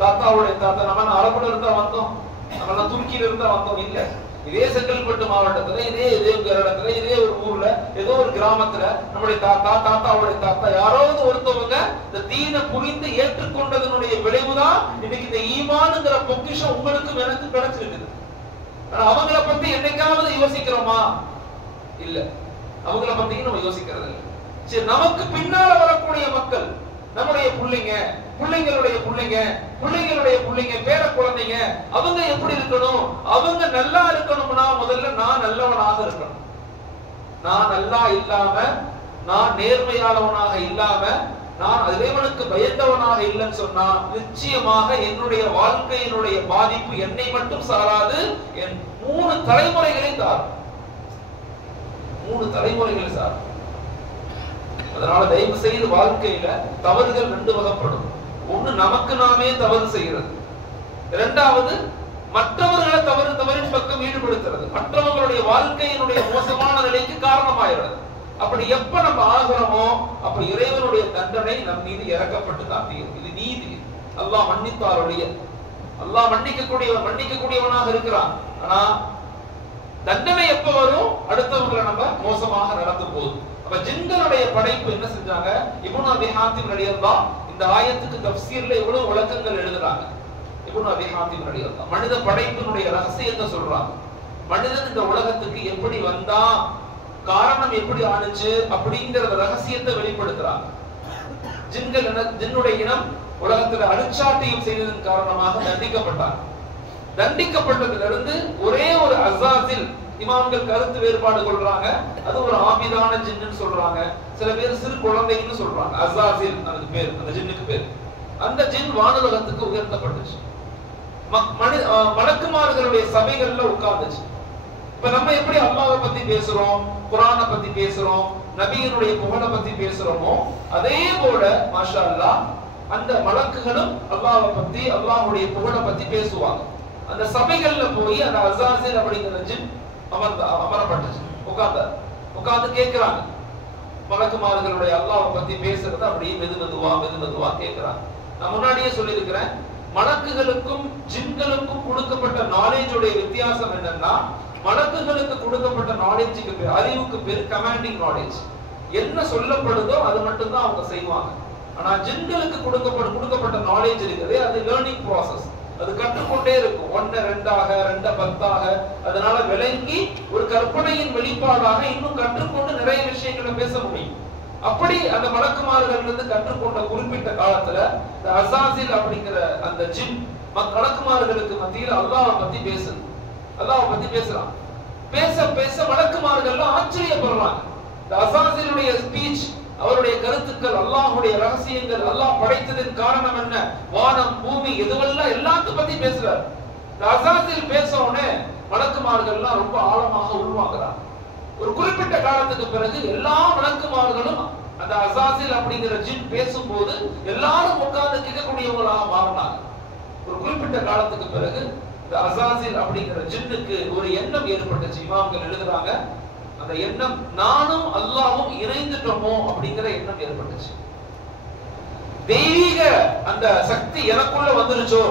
தாத்தாவுடைய தாத்தா, நம்ம அரபுல இருந்தா வந்தோம், நம்ம துருக்கியில இருந்தா வந்தோம் இல்ல. இதே செங்கல்பட்டு மாவட்டத்துல, இதே இடத்துல, இதே ஒரு ஊர்ல, ஏதோ ஒரு கிராமத்துல நம்முடைய தாத்தாவுடைய தாத்தா யாராவது ஒருத்தவங்க இந்த தீனை புரிந்து ஏற்றுக்கொண்டதனுடைய விளைவுதான் இன்னைக்கு இந்த ஈமானுங்கிற பொக்கிஷம் உங்களுக்கும் எனக்கு கிடைச்சிருக்குது. ஆனா அவங்கள பத்தி என்னைக்காவது யோசிக்கிறோமா? இல்ல, அவங்கள பத்தி நம்ம யோசிக்கிறது இல்லை. சரி, நமக்கு பின்னால வரக்கூடிய மக்கள், நம்முடைய பிள்ளைங்க, பிள்ளைங்களுடைய பிள்ளைங்க, பிள்ளைங்களுடைய பிள்ளைங்க, பேர குழந்தைங்க, அவங்க எப்படி இருக்கணும்? அவங்க நல்லா இருக்கணும்னா முதல்ல நான் நல்லவனாக இருக்கணும். நான் நல்லா இல்லாம, நான் நேர்மையானவனாக இல்லாம, நான் இறைவனுக்கு பயந்தவனாக இல்லைன்னு சொன்னா நிச்சயமாக என்னுடைய வாழ்க்கையினுடைய பாதிப்பு என்னை மட்டும் சாராது, என் 3 தலைமுறைகளை சாரும். 3 தலைமுறைகளை சாரும். அதனால தயவு செய்து வாழ்க்கையில தவறுகள் 2 வகைப்படும். ஒண்ணு, நமக்கு நாமே தவறு செய்கிறது. இரண்டாவது, மற்றவர்களை தவறின் பக்கம் ஈடுபடுத்துறது, மற்றவர்களுடைய வாழ்க்கையினுடைய மோசமான நிலைக்கு காரணமாகிறது. அப்படி எப்ப நம்ம ஆகிறோமோ அப்ப இறைவனுடைய தண்டனை நம் மீது இறக்கப்பட்டு தான் தீரும். இது நீதி. அல்லாஹ் மன்னித்தாருடைய, அல்லாஹ் மன்னிக்கக்கூடியவனாக இருக்கிறான். ஆனா தண்டனை எப்ப வரும்? அடுத்தவங்களை நம்ம மோசமாக நடத்தும் போது. அப்ப ஜின்களுடைய படைப்பு என்ன செஞ்சாங்க? இப்னு அபி ஹாத்திம் ரலியல்லாஹு இந்த ஆயத்துக்கு தஃப்சீர்ல எவ்வளவு விளக்கங்கள் எழுதுறாங்க. இப்னு அபி ஹாத்திம் ரலியல்லாஹு மனித படைப்பினுடைய ரகசியத்தை சொல்றாங்க. மனிதன் இந்த உலகத்துக்கு எப்படி வந்தான், காரணம் எப்படி ஆனுச்சு அப்படிங்கிற ரகசியத்தை வெளிப்படுத்துறாங்க. ஜின்னுடைய இனம் உலகத்துல அழுச்சாட்டியம் செய்ததன் காரணமாக தண்டிக்கப்பட்டாங்க. தண்டிக்கப்பட்டதிலிருந்து ஒரே ஒரு அஸாசில், இமாம்கள் கருத்து வேறுபாடு கொள்றாங்க, அது ஒரு ஆபிதான ஜின்னு சொல்றாங்க, சில பேர் சிறு குழந்தைன்னு சொல்றாங்க. அஸாசில் அதுக்கு பேர், அந்த ஜின்னுக்கு பேர். அந்த ஜின் வானுலகத்துக்கு உயர்த்தப்பட்டுச்சு, மலக்குமார்களுடைய சபைகள்ல உட்கார்ந்துச்சு. இப்ப நம்ம எப்படி அல்லாஹ்வை பத்தி பேசுறோம், குர்ஆனை பத்தி பேசுறோம், நபியினுடைய புகழை பத்தி பேசுறோமோ அதே போல மாஷா அல்லாஹ் அந்த மலக்குகளும் அல்லாஹ்வை பத்தி, அல்லாஹ்வுடைய புகழை பத்தி பேசுவாங்க. அந்த சபைகள்ல போய் அந்த அஸாசில் அப்படிங்கிற ஜின் அமரப்பட்டுச்சு, உட்கார்ந்து கேட்கிறாங்க. மலக்குமார்களுடைய அல்லாஹ்வை பத்தி பேசுறத அப்படியே மெதுமெதுவா கேட்கிறாங்க. நான் முன்னாடியே சொல்லியிருக்கிறேன், மலக்குகளுக்கும் ஜின்களுக்கும் கொடுக்கப்பட்ட நாலேஜோட வித்தியாசம் என்னன்னா, மலக்குகளுக்கு கொடுக்கப்பட்ட நாலேஜுக்கு பேர், அறிவுக்கு பேர் கமாண்டிங் நாலேஜ். என்ன சொல்லப்படுதோ அது மட்டும்தான் அவங்க செய்வாங்க. ஆனா ஜின்களுக்கு கொடுக்கப்பட்ட நாலேஜ் இருக்குது, அது லேர்னிங் ப்ராசஸ். அது கற்றுக்கொண்டே இருக்கும், 1 2ஆக 2 10ஆக. அதனால விளங்கி ஒரு கற்பனையின் வெளிப்பாடாக இன்னும் கற்றுக்கொண்டு நிறைய விஷயங்களை பேச முடியும். அப்படி அந்த மலக்குமார்கள் இருந்து கற்றுக்கொண்ட குறிப்பிட்ட காலத்துல இந்த அசாசில் அப்படிங்கிற அந்த ஜின் மலக்குமார்களுக்கு மத்தியில் அல்லாஹ்வை பத்தி பேசுது. அல்லாஹ்வை பத்தி பேசுறான். பேச பேச மலக்குமார்கள் ஆச்சரியப்படுறாங்க. இந்த அசாசிலுடைய ஸ்பீச், அவருடைய கருத்துக்கள், அல்லாஹ்வுடைய ரகசியங்கள், அல்லாஹ் படைத்ததின் காரணம் என்ன, வானம் பூமி எதுவெல்லாம் எல்லாத்தையும் பத்தி பேசுறார். இந்த அசாசில் பேசவுடனே மலக்குமார்கள்லாம் ரொம்ப ஆழமாக உள்வாங்குறாங்க. ஒரு குறிப்பிட்ட காலத்துக்கு பிறகு எல்லா மலக்குமார்களும் அந்த அசாசில் அப்படிங்கிற ஜின் பேசும்போது எல்லாரும் உட்கார்ந்து கேட்கக்கூடியவங்களாக மாறினாங்க. ஒரு குறிப்பிட்ட காலத்துக்கு பிறகு இந்த அசாசில் அப்படிங்கிற ஜின்னுக்கு ஒரு எண்ணம் ஏற்பட்டுச்சு. இமாம்கள் எழுதுறாங்க, அந்த எண்ணம் நானும் அல்லாஹ்வும் இணைந்துட்டோமோ அப்படிங்கிற எண்ணம் ஏற்பட்டுச்சு. தெய்வீக அந்த சக்தி எனக்குள்ள வந்துருச்சோ,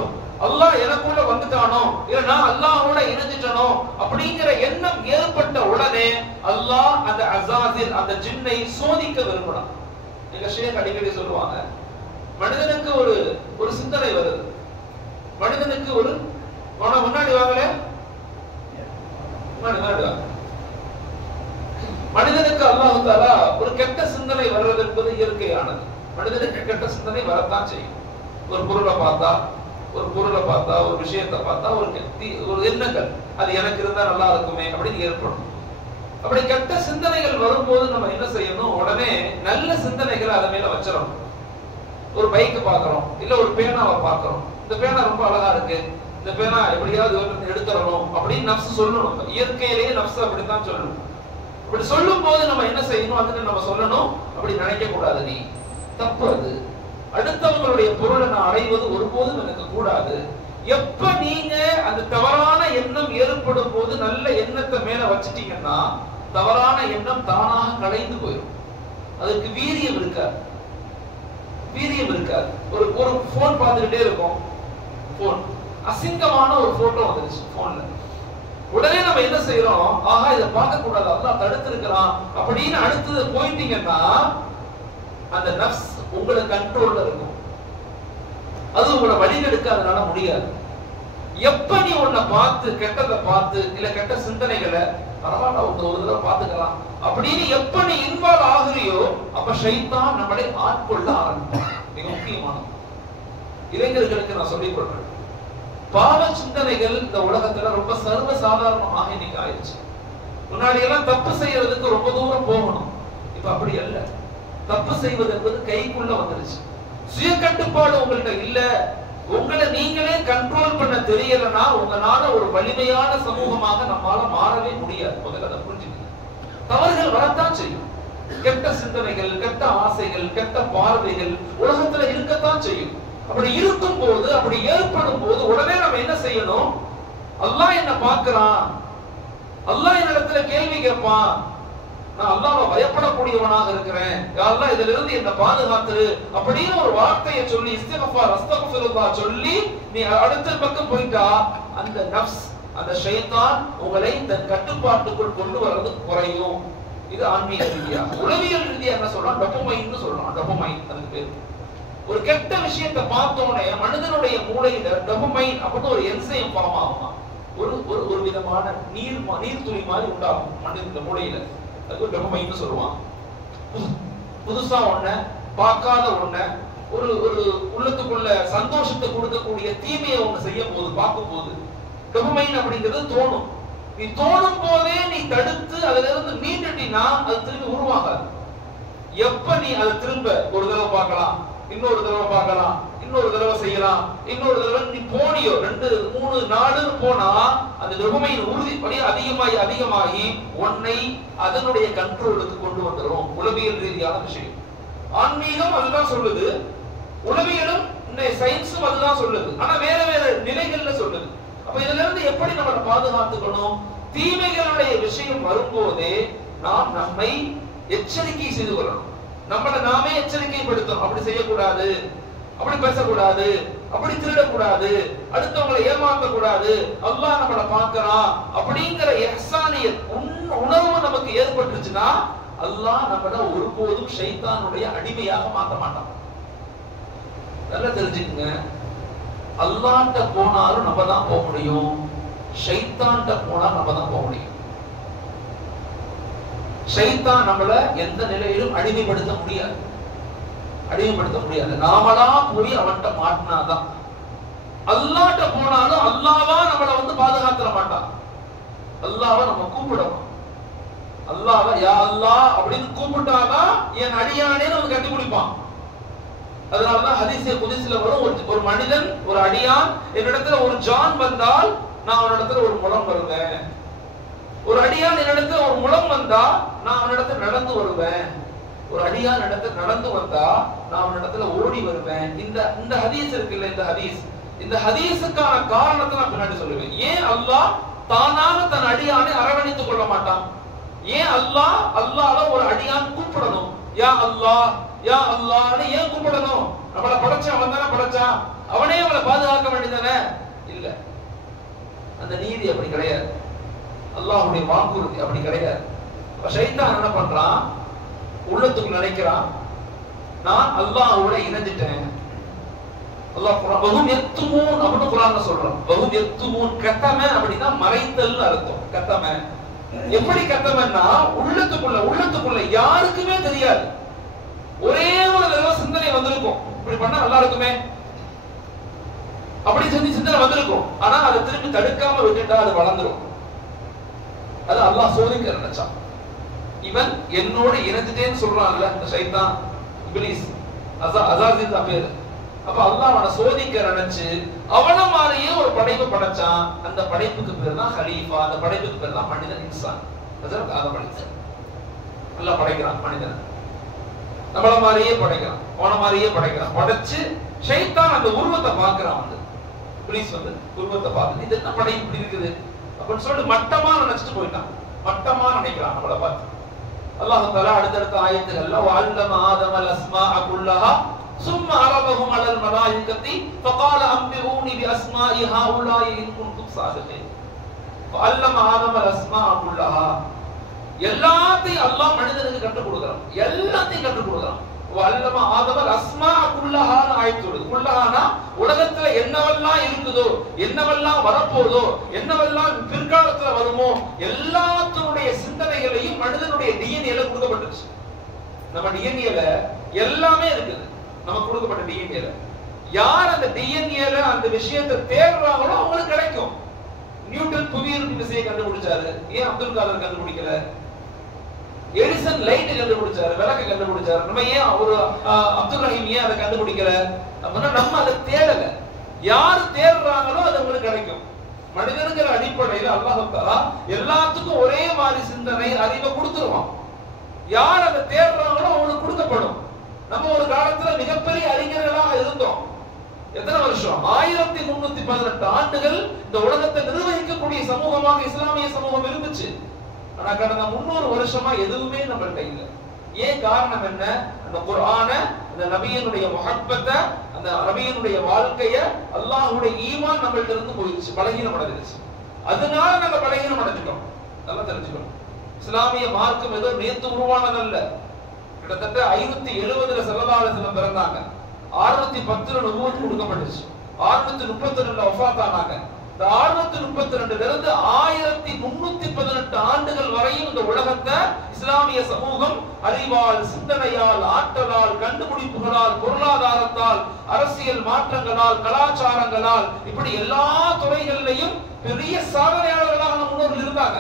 அல்லாஹ் எனக்குள்ள வந்துட்டானோ, இல்ல நான் அல்லாஹ்வோட இணைஞ்சிட்டனோ அப்படிங்கிற எண்ணம் ஏற்பட்ட உடனே அல்லாஹ் அந்த அசாசில் அந்த ஜின்னை சோதிக்க விரும்பினான். எங்க ஷேக் அடிக்கடி சொல்லுவாங்க, மனிதனுக்கு ஒரு சிந்தனை வருது. மனிதனுக்கு ஒரு முன்னாடி வாங்கல முன்னாடி வாங்க. மனிதனுக்கு அல்லாஹ் தஆலா ஒரு கெட்ட சிந்தனை வர்றது என்பது இயற்கையானது. மனிதனுக்கு கெட்ட சிந்தனை வரத்தான் செய்யும். ஒரு பொருளை பார்த்தா, ஒரு விஷயத்தை பார்த்தா ஒரு எண்ணங்கள், அது எனக்கு இருந்தா நல்லா இருக்குமே அப்படின்னு ஏற்படும். அப்படி கெட்ட சிந்தனைகள் வரும்போது நம்ம என்ன செய்யணும், உடனே நல்ல சிந்தனைகளை அது மேல வச்சிடணும். ஒரு பைக் பாக்குறோம், இல்ல ஒரு பேனாவை பாக்குறோம், இந்த பேனா ரொம்ப அழகா இருக்கு, இந்த பேனா எப்படியாவது எடுத்துறணும் அப்படின்னு நஃப்ஸ் சொல்லணும். இயற்கையிலேயே நஃப்ஸ் அப்படித்தான் சொல்லணும். அப்படி சொல்லும் போது நம்ம என்ன செய்யணும், அதுக்கு நம்ம சொல்லணும், அப்படி நினைக்க கூடாது, நீ தப்பு, அது அடுத்தவங்களுடைய பொருளை நான் அடைவது ஒருபோதும் எனக்கு கூடாது. எப்ப நீங்க அந்த தவறான எண்ணம் ஏற்படும் போது நல்ல எண்ணத்தை மேல வச்சிட்டீங்கன்னா தவறான எண்ணம் தானாக கலைந்து போயிடும். அதுக்கு வீரியம் இருக்காது. ஒரு போன் பார்த்துக்கிட்டே இருக்கும், போன் அசிங்கமான ஒரு போட்டோ வந்துருச்சு போன்ல, உடனே நம்ம என்ன செய்யறோம், ஆஹா இதை பார்க்க கூடாது, அல்லாஹ் தடுத்திருக்கிறான் அப்படின்னு அடுத்தது போயிட்டீங்கன்னா அந்த நஃப்ஸ் உங்களை கண்ட்ரோல்ல இருக்கும். அது உங்களை வழிகெடுக்க அதனால முடியாது. எப்ப நீ உன்னை பார்த்து கெட்டதை பார்த்து இல்ல கெட்ட சிந்தனைகளை பரவாயில்ல ஒரு தடவை பார்த்துக்கலாம் அப்படின்னு எப்ப நீ இன்வால்வ் ஆகுறியோ அப்ப ஷைத்தான் நம்மளை ஆட்கொள்ள ஆரம்பிப்பான். மிக முக்கியமானது இளைஞர்களுக்கு நான் சொல்லிக் கொள்றேன், பாவ சிந்தனைகள் இந்த உலகத்துல ரொம்ப சர்வ சாதாரணமாக இன்னைக்கு ஆயிடுச்சு. முன்னாடி எல்லாம் தப்பு செய்யறதுக்கு ரொம்ப தூரம் போகணும், இப்ப அப்படி அல்ல. தப்பு செய்வது என்பது கைக்குள்ள வந்துருச்சு. சுய கட்டுப்பாடு உங்கள்கிட்ட இல்ல, உங்களை நீங்களே கண்ட்ரோல் பண்ண தெரியலன்னா உங்களால ஒரு வலிமையான சமூகமாக நம்மால மாறவே முடியாது. முதல்ல அதை புரிஞ்சுக்கங்க. தவறுகள் வரத்தான் செய்யும், கெட்ட சிந்தனைகள், கெட்ட ஆசைகள், கெட்ட பார்வைகள் உலகத்துல இருக்கத்தான் செய்யும். அப்படி இருக்கும் போது, அப்படி ஏற்படும் போது உடனே நம்ம என்ன செய்யணும், அல்லாஹ் என்ன பார்க்கிறான், அல்லாஹ் என்னிடத்துல கேள்வி கேட்பான், நான் அல்லாஹ்வை பயப்படக்கூடியவனாக இருக்கிறேன், யா அல்லாஹ் இதிலிருந்து இருந்து என்ன பாதுகாத்துரு அப்படின்னு ஒரு வார்த்தையை சொல்லி இஸ்திக்ஃபார் அஸ்தக்ஃபிருல்லாஹ் சொல்லி நீ அடுத்த பக்கம் போயிட்டா அந்த நஃப்ஸ் அந்த ஷைத்தான் உங்களை தன் கட்டுப்பாட்டுக்குள் கொண்டு வர்றது குறையும். இது ஆன்மீக ரீதியா. உளவியல் ரீதியா என்ன சொல்றான், டோபமைன் சொல்றான். டோபமைன் அதுக்கு பேர். ஒரு கெட்ட விஷயத்தை பார்த்தோனே மனிதனுடைய மூளையில டோபமைன் அப்படின்னு ஒரு என்சைம் ஃபார்ம் ஆகுமா, ஒரு விதமான நீர் துளி மாதிரி உண்டாகும் மனிதனுடைய மூளையில. அதுக்கு டோபமைன் சொல்லுவான். புதுசா ஒண்ண பார்க்காத ஒண்ண ஒரு உள்ளத்துக்குள்ள சந்தோஷத்தை கொடுக்கக்கூடிய தீமையை ஒண்ணு செய்யும் போது பார்க்கும் போது டோபமைன் அப்படிங்கிறது தோணும். நீ தோணும் போதே நீ தடுத்து அதுல இருந்து மீண்டுட்டினா அது திரும்பி உருவாகாது. எப்ப நீ அதை திரும்ப ஒரு தடவை பார்க்கலாம், இன்னொரு தடவை பார்க்கலாம், இன்னொரு தடவை செய்யலாம், இன்னொரு தடவை நீ போனியோ 2 3 4 போனா அந்த டோபமைன் உறுதிப்படி அதிகமாகி உன்னை அதனுடைய கண்ட்ரோலுக்கு கொண்டு வந்துரும். உளவியல் ரீதியான விஷயம். ஆன்மீகம் அதுதான் சொல்லுது, உளவியலும் சயின்ஸும் அதுதான் சொல்லுது. ஆனா வேற வேற நிலைகள்ல சொல்லுது. அப்ப இதுல இருந்து எப்படி நம்ம பாதுகாத்துக்கணும், தீமைகளுடைய விஷயம் வரும்போதே நாம் நம்மை எச்சரிக்கை செய்து கொள்ளணும். நம்மளை நாமே எச்சரிக்கைப்படுத்தணும், அப்படி செய்யக்கூடாது அப்படி பேசக்கூடாது, அப்படி திருடக்கூடாது, அடுத்தவங்களை ஏமாற்ற கூடாது, அல்லாஹ் நம்மளை பார்க்கறான் அப்படிங்கிற இஹ்சானியத் உணர்வு நமக்கு ஏற்பட்டுச்சுன்னா அல்லாஹ் நம்மள ஒருபோதும் ஷைத்தானுடைய அடிமையாக மாற்ற மாட்டான். நல்லா தெரிஞ்சுக்கங்க, அல்லாஹ்ட்ட போனாலும் நம்ம தான் போக முடியும், ஷைத்தான்ட்ட போனா நம்ம தான் போக முடியும். ஷைத்தான் நம்மள எந்த நிலையிலும் அடிமைப்படுத்த முடியாது, அடிமைப்படுத்த முடியாது. நாமளா போய் அவன்கிட்ட மாட்டினாதான். அல்லாஹ்ட்ட போனாலும் அல்லாஹ்வா நம்மளை வந்து பாதுகாத்துற மாட்டான். அல்லாஹ்வை நம்ம கூப்பிடணும். அல்லாஹ்வை யா அல்லாஹ் அப்படின்னு கூப்பிட்டாதான் என் அடியானே நமக்கு கண்டுபிடிப்பான். அதனாலதான் ஹதீஸே குதிஸ்ல வரும், ஒரு மனிதன், ஒரு அடியான் என்னிடத்துல ஒரு ஜான் வந்தால் நான் அவனிடத்துல ஒரு முழம் வருவேன். ஒரு அடியான் என்னிடத்துல ஒரு முழம் வந்தா நான் அவனிடத்துல நடந்து வருவேன். ஒரு அடியான் இடத்துல நடந்து வந்தா நான் அவனிடத்துல ஓடி வருவேன். இந்த ஹதீஸ் இருக்குல்ல, இந்த ஹதீஸுக்கான காரணத்தை நான் பின்னாடி சொல்லுவேன். ஏன் அல்லாஹ் தானாக தன் அடியானை அரவணைத்துக் கொள்ள மாட்டான்? ஏன் அல்லாஹ்ல ஒரு அடியான் கூப்பிடணும்? யா அல்லாஹ் யா அல்லாஹ்னு ஏன் கூப்பிடணும்? நம்மள படைச்சா அவன் தானே படைச்சான், அவனே அவளை பாதுகாக்க வேண்டியதானே? இல்ல, அந்த நீதி அப்படி கிடையாது. அல்லாஹ்வுடைய வாக்குறுதி அப்படி கிடையாது. ஷைத்தான் என்ன பண்றான்? உள்ளத்துக்கு நினைக்கிறான், நான் அல்லாஹ்வோட இணைஞ்சிட்டேன். அல்லாஹ் வஹும் யக்துமூன் அப்படின்னு குர்ஆன்ல சொல்றான். வஹும் யக்துமூன், கதம அப்படினா மறைத்தல்னு அர்த்தம். கதம எப்படி கதமன்னா உள்ளத்துக்குள்ள யாருக்குமே தெரியாது. ஒரே ஒரு தடவை சிந்தனை வந்திருக்கும், இப்படி பண்ணா நல்லா இருக்குமே அப்படி சிந்தனை வந்திருக்கும். ஆனா அதை திரும்பி தடுக்காம விட்டுட்டா அது வளர்ந்துரும். அது அல்லாஹ் சோதிக்க நினைச்சான். இவன் என்னோட இணைஞ்சிட்டேன்னு சொல்றான்ல இந்த ஷைத்தான், இப்லீஸ், அஸாஸில் தான் பேரு. அப்ப அல்லாஹ் அவனை சோதிக்க நினைச்சு அவன மாதிரியே ஒரு படைப்பு படைச்சான். அந்த படைப்புக்கு பேர் தான் ஹலீஃபா. அந்த படைப்புக்கு பேர் தான் மனிதன், இன்சான். ஹஜ்ரத் ஆதம் அலைஹிஸ்ஸலாம் அல்லாஹ் படைக்கிறான் மனிதன், நம்மள மாதிரியே படைக்கிறான், அவன மாதிரியே படைக்கிறான். படைச்சு ஷைத்தான் அந்த உருவத்தை பார்க்கறான். வந்து இப்லீஸ் வந்து உருவத்தை பார்த்து இது என்ன படைப்பு இப்படி இருக்குது அப்படின்னு சொல்லிட்டு மட்டமா நினைச்சிட்டு போயிட்டான். மட்டமா நினைக்கிறான் நம்மள பார்த்து. அல்லாஹ் தஆலா அடுத்தடுத்த ஆயத்துகள்ல வஅல்லம ஆதமல் அஸ்மாஅ குல்லஹா ثم عرضهم على الملائكة فقال أنبئوني بأسماء هؤلاء إن كنتم صادقين. وعلم آدم الأسماء كلها. எல்லாத்தையும் அல்லாஹ் மனிதனுக்கு கற்றுக் கொடுக்கிறான், எல்லாத்தையும் கற்றுக் கொடுக்கிறான். வஅல்லம ஆதமல் அஸ்மாஅ குல்லஹான்னு ஆயத்து வருது. குல்லஹானா உலகத்துல என்னவெல்லாம் இருக்குதோ, என்னவெல்லாம் வரப்போதோ, என்னவெல்லாம் பிற்காலத்துல வருமோ எல்லாத்துடைய சிந்தனைகளையும் மனிதனுடைய டிஎன்ஏல கொடுக்கப்பட்டுச்சு. நம்ம டிஎன்ஏல எல்லாமே இருக்குது, நமக்கு கொடுக்கப்பட்ட டிஎன்ஏல. யார் அந்த டிஎன்ஏல அந்த விஷயத்தை தேடுறாங்களோ அவங்களுக்கு கிடைக்கும். நியூட்டன் புவியீர்ப்பு விசையை கண்டுபிடிச்சாரு, ஏன் அப்துல் கலாம் கண்டுபிடிக்கல? எடிசன் லைட் கண்டுபிடிச்சாரு, விளக்கு கண்டுபிடிச்சாரு, நம்ம ஏன் ஒரு அப்துல் ரஹீம் ஏன் அதை கண்டுபிடிக்கல? அப்படின்னா நம்ம அதை தேடல. யாரு தேடுறாங்களோ அது உங்களுக்கு கிடைக்கும். மனிதனுங்கிற அடிப்படையில் அல்லாஹ் தஆலா எல்லாத்துக்கும் ஒரே மாதிரி சிந்தனை அறிவை கொடுத்துருவான். யார் அதை தேடுறாங்களோ அவங்களுக்கு கொடுக்கப்படும். நம்ம ஒரு காலத்துல மிகப்பெரிய அறிஞர்களாக இருந்தோம். எத்தனை வருஷம்? 1318 ஆண்டுகள் இந்த உலகத்தை நிர்வகிக்கக்கூடிய சமூகமாக இஸ்லாமிய சமூகம் இருந்துச்சு. ஆனா கடந்த 300 வருஷமா எதுவுமே நம்மள்ட்ட இல்லை. ஏன்? காரணம் என்ன? அந்த குர்ஆன, அந்த நபியினுடைய முஹப்பத்தை, அந்த நபியினுடைய வாழ்க்கைய, அல்லாஹ்வுடைய ஈமான் நம்மள்ட்ட இருந்து போயிடுச்சு, பலகீனம் அடைஞ்சிருச்சு. அதனால நம்ம பலகீனம் அடைஞ்சிட்டோம். நல்லா தெரிஞ்சுக்கணும், இஸ்லாமிய மார்க்கம் ஏதோ நேத்து உருவானதல்ல. கிட்டத்தட்ட 570 ஸல்லல்லாஹு அலைஹி வஸல்லம் பிறந்தாங்க, 610 நுபுவத் கொடுக்கப்பட்டுச்சு, 632 வஃபாத் ஆனாங்க. இந்த 632 இருந்து 1318 ஆண்டுகள் வரையும் இந்த உலகத்தை இஸ்லாமிய சமூகம் அறிவால், சிந்தனையால், ஆற்றலால், கண்டுபிடிப்புகளால், பொருளாதாரத்தால், அரசியல் மாற்றங்களால், கலாச்சாரங்களால், இப்படி எல்லா துறைகளிலையும் பெரிய சாதனையாளர்களாக நம்ம முன்னோர்கள் இருந்தாங்க.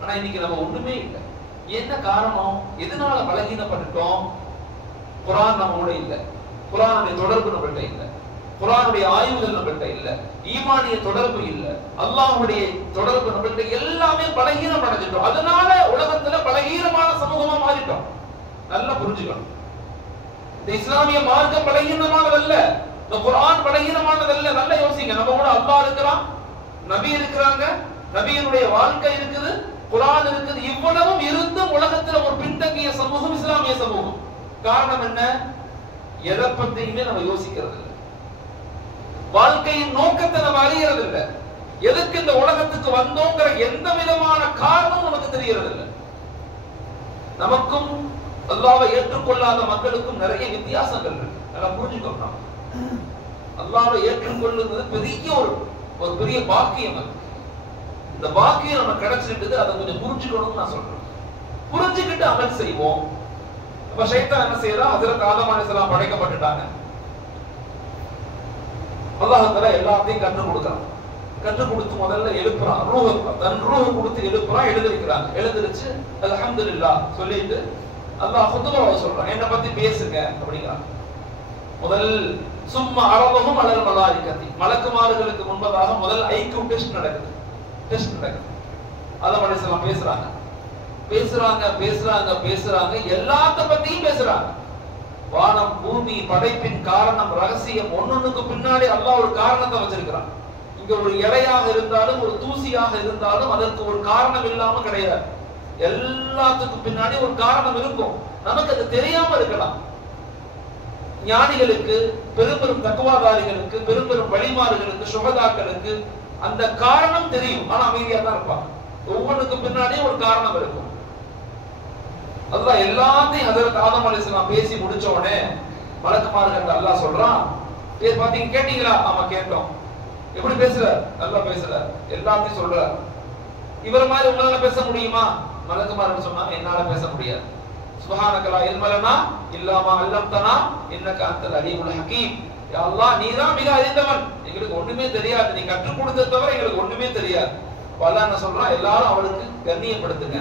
ஆனா இன்னைக்கு நம்ம ஒண்ணுமே இல்லை. என்ன காரணம்? எதனால பலகீனப்பட்டுட்டோம்? குர்ஆன் நம்மோட இல்ல, குர்ஆனுடைய தொடர்பு நம்மள்ட்ட இல்ல, குர்ஆனுடைய ஆய்வுகள் நம்மள்ட்ட இல்ல, ஈமானிய தொடர்பு இல்ல, அல்லாஹ்வுடைய தொடர்பு நம்மள்ட்ட, எல்லாமே பலகீனம் அடைஞ்சிட்டோம். அதனால உலகத்துல பலகீனமான சமூகமா மாறிட்டோம். நல்லா புரிஞ்சுக்கணும், இந்த இஸ்லாமிய மார்க்கம் பலகீனமானதல்ல, இந்த குர்ஆன் பலகீனமானதல்ல. நல்லா யோசிங்க. நம்ம கூட அல்லாஹ் இருக்கிறான், நபி இருக்கிறாங்க, நபியினுடைய வாழ்க்கை இருக்குது, குர்ஆன் இருக்குது. இவ்வளவும் இருந்தும் உலகத்துல ஒரு பின்தங்கிய சமூகம் இஸ்லாமிய சமூகம். காரணம் என்ன? எதை பத்தியுமே நம்ம யோசிக்கிறது இல்லை. வாழ்க்கையின் நோக்கத்தை நம்ம அறியறது இல்லை. எதுக்கு இந்த உலகத்துக்கு வந்தோங்கிற எந்த விதமான காரணம் நமக்கு தெரியறது இல்லை. நமக்கும் அல்லாஹ்வை ஏற்றுக்கொள்ளாத மக்களுக்கும் நிறைய வித்தியாசங்கள் இருக்கு. நல்லா புரிஞ்சுக்கணும். அல்லாஹ்வை ஏற்றுக்கொள்ளுறது பெரிய ஒரு பெரிய பாக்கியம். அது இந்த பாக்கியம் நம்ம கிடைச்சிட்டு அதை கொஞ்சம் புரிஞ்சுக்கணும்னு நான் சொல்றேன். புரிஞ்சுக்கிட்டு அமல் செய்வோம். அப்ப ஷைத்தான் என்ன செய்யறான்? ஹஜ்ரத் ஆதம் அலைஹிஸ்ஸலாம் படைக்கப்பட்டுட்டாங்க. அல்லாஹ் தஆலா எல்லாத்தையும் கற்றுக் கொடுக்கறான். கற்றுக் கொடுத்து முதல்ல எழுப்புறான். தன் ரூஹ் கொடுத்து எழுப்புறான். எழுந்திருக்கிறாங்க. எழுந்திருச்சு அல்ஹம்துலில்லாஹ் சொல்லிட்டு அல்லாஹ் ஹுதுபாவை சொல்றான். என்ன பத்தி பேசுங்க அப்படிங்கிறான். முதல் சும்மா அரபஹும் அலல் மலாயிகத்தி, மலக்குமார்களுக்கு முன்பதாக முதல் ஐக்யூ டெஸ்ட் நடக்குது. ஆதம் அலைஹிஸ்ஸலாம் பேசுறாங்க. எல்லாத்த பத்தியும் பேசுறாங்க. வானம் பூமி படைப்பின் காரணம் ரகசியம் ஒன்னொன்னுக்கு பின்னாடி அல்லாஹ் ஒரு காரணத்தை வச்சிருக்கிறான். இங்க ஒரு இலையாக இருந்தாலும் ஒரு தூசியாக இருந்தாலும் அதற்கு ஒரு காரணம் இல்லாம கிடையாது. எல்லாத்துக்கும் பின்னாடி ஒரு காரணம் இருக்கும். நமக்கு அது தெரியாம இருக்கலாம். ஞானிகளுக்கு, பெரும் தக்வாதாரிகளுக்கு, பெரும் வழிமாறுகளுக்கு, சுகதாக்களுக்கு அந்த காரணம் தெரியும். ஆனா அமைதியா தான் இருப்பாங்க. ஒவ்வொன்றுக்கு பின்னாடியும் ஒரு காரணம் இருக்கும். அல்லாஹ் எல்லாத்தையும் ஹஜ்ரத் ஆதம் அலைஹிஸ்ஸலாம் பேசி முடிச்ச உடனே மலக்குமார்கள் அல்லாஹ் சொல்றான், பாத்தீங்க கேட்டீங்களா? ஆமா கேட்டோம். எப்படி பேசுறார்? நல்லா பேசுறார். எல்லாத்தையும் சொல்றார். இவர் மாதிரி உங்களால பேச முடியுமா? மலக்குமார்கள் சொன்னாங்க, என்னால பேச முடியாது. சுப்ஹானக லா இல்ம லனா இல்லா மா அல்லம்தனா இன்னக அன்தல் அலீமுல் ஹகீம். யா அல்லாஹ், நீதான் மிக அறிந்தவன், எங்களுக்கு ஒண்ணுமே தெரியாது, நீ கற்றுக் கொடுத்தத தவிர எங்களுக்கு ஒண்ணுமே தெரியாது. அல்லாஹ் என்ன சொல்றான்? எல்லாரும் அவளுக்கு கண்ணியப்படுத்துங்க,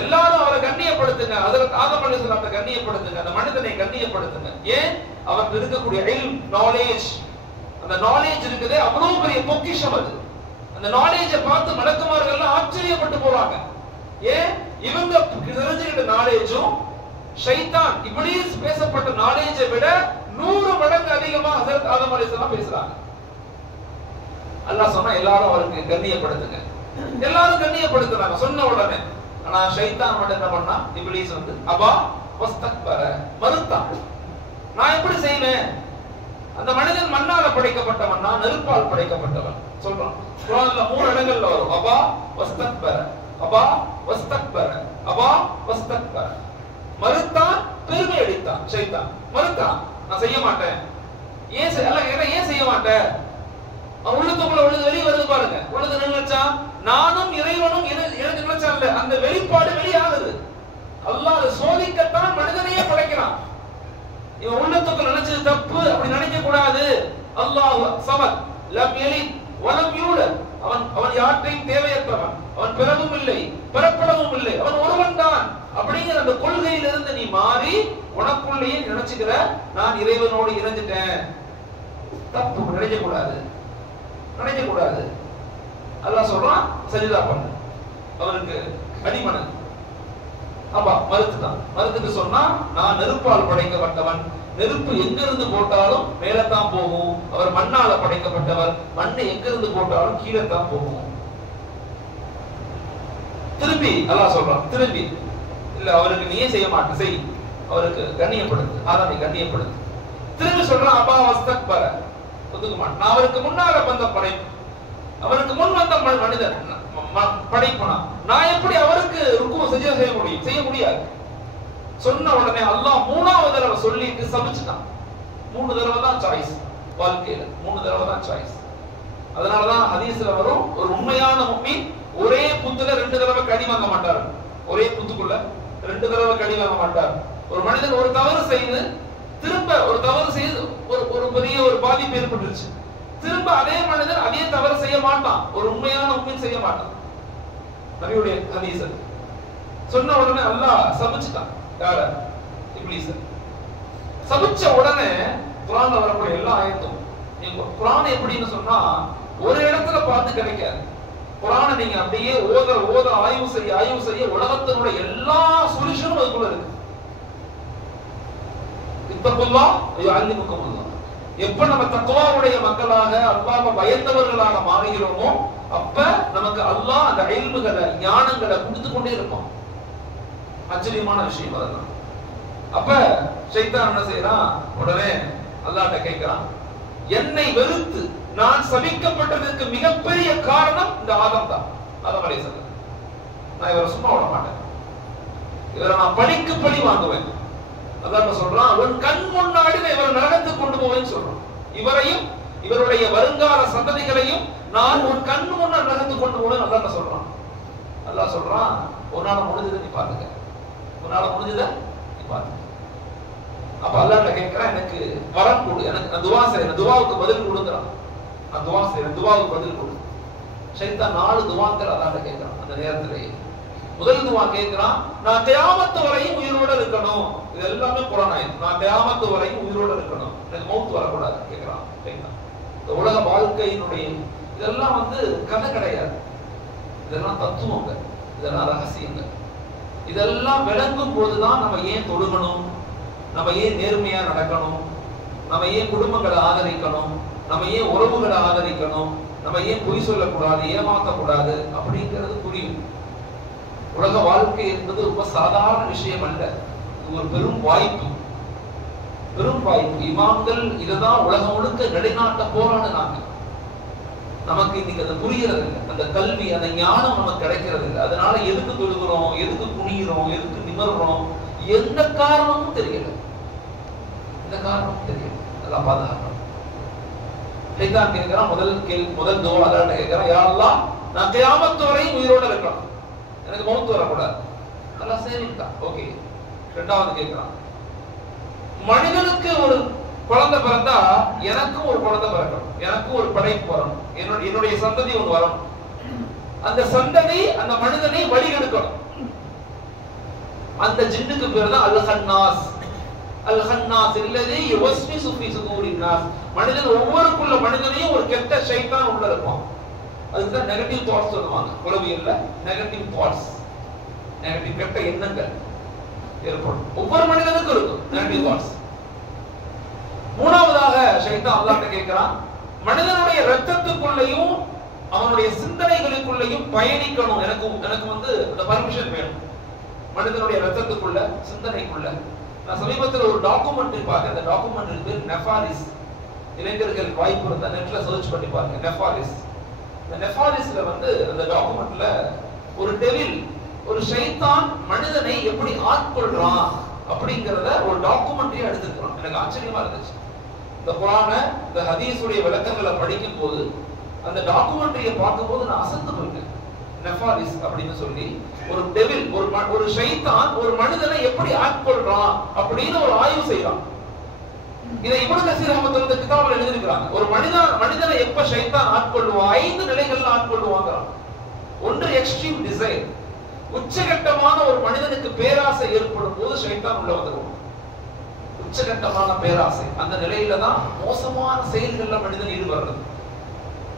எல்லாரும் அவரை கண்ணியப்படுத்துங்க. ஹஜ்ரத் ஆதம் அலைஹிஸ்ஸலாத்தை கண்ணியப்படுத்துங்க, அந்த மனிதனை கண்ணியப்படுத்துங்க. ஏன்? அவருக்கு இருக்கக்கூடிய இல்ம், நாலேஜ், அந்த நாலேஜ் இருக்குதே அவ்வளவு பெரிய பொக்கிஷம். அது அந்த நாலேஜை பார்த்து மலக்குமார்கள் எல்லாம் ஆச்சரியப்பட்டு போறாங்க. ஏன்? இவங்க தெரிஞ்சுக்கிட்ட நாலேஜும் ஷைத்தான் இப்ளீஸ் பேசப்பட்ட நாலேஜை விட 100 மடங்கு அதிகமா ஹஜ்ரத் ஆதம் அலைஹிஸ்ஸலாம் பேசுறாங்க. அல்லாஹ் சொன்னா எல்லாரும் அவருக்கு கண்ணியப்படுத்துங்க. எல்லாரும் கண்ணியப்படுத்துறாங்க சொன்ன உடனே. ஆனா ஷைத்தான் மட்டும் என்ன பண்ணா? இப்ளீஸ் அபா வஸ்தக்பர, மறுத்தான். நான் எப்படி செய்வேன்? அந்த மனிதன் மண்ணால படைக்கப்பட்டவன், நான் நெருப்பால் படைக்கப்பட்டவன் சொல்றான். குர்ஆன்ல 3 இடங்கள்ல வரும். அபா வஸ்தக்பர, அபா வஸ்தக்பர, அபா வஸ்தக்பர. மறுத்தான், பெருமை அடித்தான். ஷைத்தான் மறுத்தான், நான் செய்ய மாட்டேன். ஏன் செய்ய மாட்டேன்? உள்ளத்துக்குள்ள உள்ளது வெளியே வருது பாருங்க. உள்ளது நினைச்சா நானும் இறைவனும் எனக்கு நினைச்சான்ல, அந்த வெளிப்பாடு வெளியாகுது. அல்லாஹ் அதை சோதிக்கத்தான் மனிதனையே படைக்கிறான். இவன் உள்ளத்துக்குள்ள நினைச்சது தப்பு, அப்படி நினைக்க கூடாது. அல்லாஹ் ஸமத், லம் யலித் வலம் யூலத். அவன் யார்ட்டையும் தேவையற்றவன், அவன் பிறவும் இல்லை பிறப்படவும் இல்லை, அவன் ஒருவன் தான் அப்படிங்கிற அந்த கொள்கையிலிருந்து நீ மாறி உனக்குள்ளேயே நினைச்சுக்கிற நான் இறைவனோடு இணைஞ்சிட்டேன். தப்பு, நினைக்க கூடாது. அல்லாஹ் சொல்றான் சஜிதா பண்ணு, அவருக்கு அடிமணு. அப்பா மறுத்துட்டு சொன்னா, நான் நெருப்பால் படைக்கப்பட்டவன், நெருப்பு எங்கிருந்து போட்டாலும் மேலத்தான் போகும். அவர் மண்ணால படைக்கப்பட்டவர், மண்ணை எங்கிருந்து போட்டாலும் கீழே தான் போகும். திரும்பி அல்லாஹ் சொல்றான், திரும்பி இல்ல அவருக்கு நீயே செய்ய மாட்டேன், செய், அவருக்கு கண்ணியப்படுத்து, ஆதாமை கண்ணியப்படுத்து. திரும்பி சொல்றான் அப்பா வஸ்தக்பர, ஒத்துக்க மாட்டேன். நான் அவருக்கு முன்னால வந்த படைப்பு, அவருக்கு முன் வந்த மனிதன் படைப்புனா நான் எப்படி அவருக்கு ருக்கு செய்ய முடியாது. சொன்ன உடனே அல்லாஹ் 3வது தடவை சொல்லிட்டு சபிச்சுட்டான். 3 தடவை தான் சாய்ஸ் வாழ்க்கையில, 3 தடவை தான் சாய்ஸ். அதனாலதான் ஹதீஸ்ல வரும், ஒரு உண்மையான முஃமின் ஒரே புத்துல 2 தடவை கடி வாங்க மாட்டார். ஒரே புத்துக்குள்ள 2 தடவை கடி வாங்க மாட்டார். ஒரு மனிதன் ஒரு தவறு செய்து திரும்ப ஒரு தவறு செய்து ஒரு பெரிய ஒரு பாதிப்பு ஏற்பட்டுருச்சு, திரும்ப அதே மனிதன் அதே தவறு செய்ய மாட்டான். ஒரு உண்மையான முஃமின் செய்ய மாட்டான். நபியுடைய ஹதீஸ் சொன்ன உடனே அல்லாஹ் சபிச்சுட்டான். யார? இப்ளீஸ். சபிச்ச உடனே குர்ஆன்ல வரக்கூடிய எல்லா ஆயத்தும், நீங்க குர்ஆன் எப்படின்னு சொன்னா ஒரு இடத்துல பார்த்து கிடைக்காது. குர்ஆனை நீங்க அப்படியே ஓத ஆய்வு செய்ய உலகத்தினுடைய எல்லா சொல்யூஷனும் அதுக்குள்ள இருக்கு. இத்தகுல்லாஹ் யுஅல்லிமுக்குமுல்லாஹ். எப்ப நம்ம தக்வாவுடைய மக்களாக அல்லாஹ்வை பயந்தவர்களாக மாறுகிறோமோ அப்ப நமக்கு அல்லாஹ் அந்த இல்முகளை ஞானங்களை கொடுத்து கொண்டே இருப்பான். ஆச்சரியமான விஷயம் அதெல்லாம். அப்ப ஷைத்தான் என்ன செய்யறான்? உடனே அல்லாஹ்ட்ட கேட்கிறான், என்னை வெறுத்து நான் சபிக்கப்பட்டதற்கு மிகப்பெரிய காரணம் இந்த ஆதம் தான். ஆதம் அலைஹிஸ்ஸலாம். நான் இவரை சும்மா விட மாட்டேன், இவரை நான் பழிக்கு பழி வாங்குவேன். அதான் சொல்றான், உன் கண் முன்னாடி நான் இவரை நரகத்துக்கு கொண்டு போவேன்னு சொல்றான். இவரையும் இவருடைய வருங்கால சந்ததிகளையும் நான் உன் கண் முன்னாடி நரகத்துக்கு கொண்டு போவேன் அல்லாஹ் சொல்றான். அல்லாஹ் சொல்றான், உன்னால முடிஞ்சதை நீ பாத்துக்க, உன்னால முடிஞ்சதை நீ பாத்துக்க. அப்ப அல்லாஹ்ட்ட கேட்கிறான், எனக்கு வரம் கொடு, எனக்கு துவா செய்யணும், துவாவுக்கு பதில் கொடுங்கறான். நான் துவா செய்யறேன், துவாவுக்கு பதில் கொடு. ஷைத்தான் 4 துவாக்கள் அல்லாஹ்ட்ட கேட்கிறான். அந்த நேரத்திலேயே முதல் துவா கேட்கிறான், நான் கியாமத் வரையும் உயிரோட இருக்கணும். இது எல்லாமே குர்ஆன் ஆயத். நான் கியாமத் வரையும் உயிரோட இருக்கணும், எனக்கு மௌத் வரக்கூடாது கேட்கிறான். இந்த உலக வாழ்க்கையினுடைய இதெல்லாம் கதை கிடையாது, இதெல்லாம் தத்துவங்கள், இதெல்லாம் ரகசியங்கள். இதெல்லாம் விளங்கும் போதுதான் நம்ம ஏன் தொழுகணும், நம்ம ஏன் நேர்மையா நடக்கணும், நம்ம ஏன் குடும்பங்களை ஆதரிக்கணும், நம்ம ஏன் உறவுகளை ஆதரிக்கணும், நம்ம ஏன் பொய் சொல்லக்கூடாது, ஏமாற்றக்கூடாது அப்படிங்கிறது புரியும். உலக வாழ்க்கை என்பது ரொம்ப சாதாரண விஷயம் அல்ல, இது ஒரு பெரும் வாய்ப்பு, பெரும் வாய்ப்பு. இமாம்கள் இததான் உலகம் முழுக்க நிலைநாட்ட போராடுனாங்க. நமக்கு இன்னைக்கு அது புரியறது இல்லை, அந்த கல்வி, அந்த ஞானம் நமக்கு கிடைக்கிறது இல்லை. அதனால எதுக்கு தொழுகிறோம், எதுக்கு குனிகிறோம், எதுக்கு நிமர்றோம், எந்த காரணமும் தெரியல, எந்த காரணமும் தெரியல. அதெல்லாம் பாதுகாக்கணும். ஷைத்தான் கேட்கிறான், முதல் துவா அல்லாஹ்ட்ட கேட்கிறான், யா அல்லாஹ் நான் கியாமத் வரையும் உயிரோட இருக்கணும், எனக்கு மௌத் வரக்கூடாது. அல்லாஹ் சரின்டா, ஓகே. இரண்டாவது கேட்கிறான், மனிதனுக்கு ஒரு குழந்தை பிறந்தா எனக்கும் ஒரு குழந்தை பிறக்கணும், எனக்கும் ஒரு படைப்பு வரணும், என்னுடைய சந்ததி ஒன்று வரணும். அந்த சந்ததி அந்த மனிதனை வழிகெடுக்கணும். அந்த ஜின்னுக்கு பேர் தான் அல்-ஹன்னாஸ். அல்-ஹன்னாஸ் அல்லதி யுவஸ்விசு ஃபீ சுதூரின் நாஸ். மனிதன் ஒவ்வொருக்குள்ள மனிதனையும் ஒரு கெட்ட ஷைத்தான் உள்ள இருப்பான். அதுக்கு தான் நெகட்டிவ் தாட்ஸ் சொல்லுவாங்க உளவியல்ல. நெகட்டிவ் தாட்ஸ், நெகட்டிவ் கெட்ட எண்ணங்கள் ஏற்படும். ஒவ்வொரு மனிதனுக்கும் இருக்கும் நெகட்டிவ் தாட்ஸ். மூணாவதாக ஷைத்தான் அல்லாஹ்ட்ட கேட்கிறான், மனிதனுடைய இரத்தத்துக்குள்ளேயும் அவனுடைய சிந்தனைகளுக்குள்ளேயும் பயணிக்கணும், எனக்கு அந்த பர்மிஷன் வேணும். மனிதனுடைய இரத்தத்துக்குள்ள, சிந்தனைக்குள்ள. நான் சமீபத்தில் ஒரு டாக்குமெண்ட்ரி பார்த்தேன். அந்த டாக்குமெண்ட்ரி பேர் நெஃபாலிஸ். இளைஞர்கள் வாய்ப்பு இருந்தா நெட்ல சர்ச் பண்ணி பாருங்க, நெஃபாலிஸ். இந்த நெஃபாலிஸ்ல அந்த டாக்குமெண்ட்ல ஒரு டெவில், ஒரு ஷைத்தான் மனிதனை எப்படி ஆட்கொள்றான் அப்படிங்கறத ஒரு டாக்குமெண்ட்ரியா எடுத்துக்கிறான். எனக்கு ஆச்சரியமா இருந்துச்சு. இந்த குர்ஆன, இந்த ஹதீஸுடைய விளக்கங்களை படிக்கும் போது, அந்த டாக்குமெண்ட்ரியை பார்க்கும்போது நான் அசந்து போயிட்டேன். நெஃபாலிஸ் அப்படின்னு சொல்லி ஒரு டெவில், ஒரு ஷைத்தான் ஒரு மனிதனை எப்படி ஆட்கொள்றான் அப்படின்னு ஒரு ஆய்வு செய்யறான். இதை இப்னு கஸீர் ரஹ்மத்துல்லாஹி கிதாபில் எழுதியிருக்காங்க. ஒரு மனிதனை எப்ப ஷைத்தான் ஆட்கொள்ளுவான், 5 நிலைகள்ல ஆட்கொள்ளுவாங்கறான். ஒன்று எக்ஸ்ட்ரீம் டிசைர், உச்சகட்டமான ஒரு மனிதனுக்கு பேராசை ஏற்படும் போது ஷைத்தான் உள்ள வந்துருவான். உச்சகட்டமான பேராசை, அந்த நிலையில தான் மோசமான செயல்கள்ல மனிதன் ஈடுபடுறது.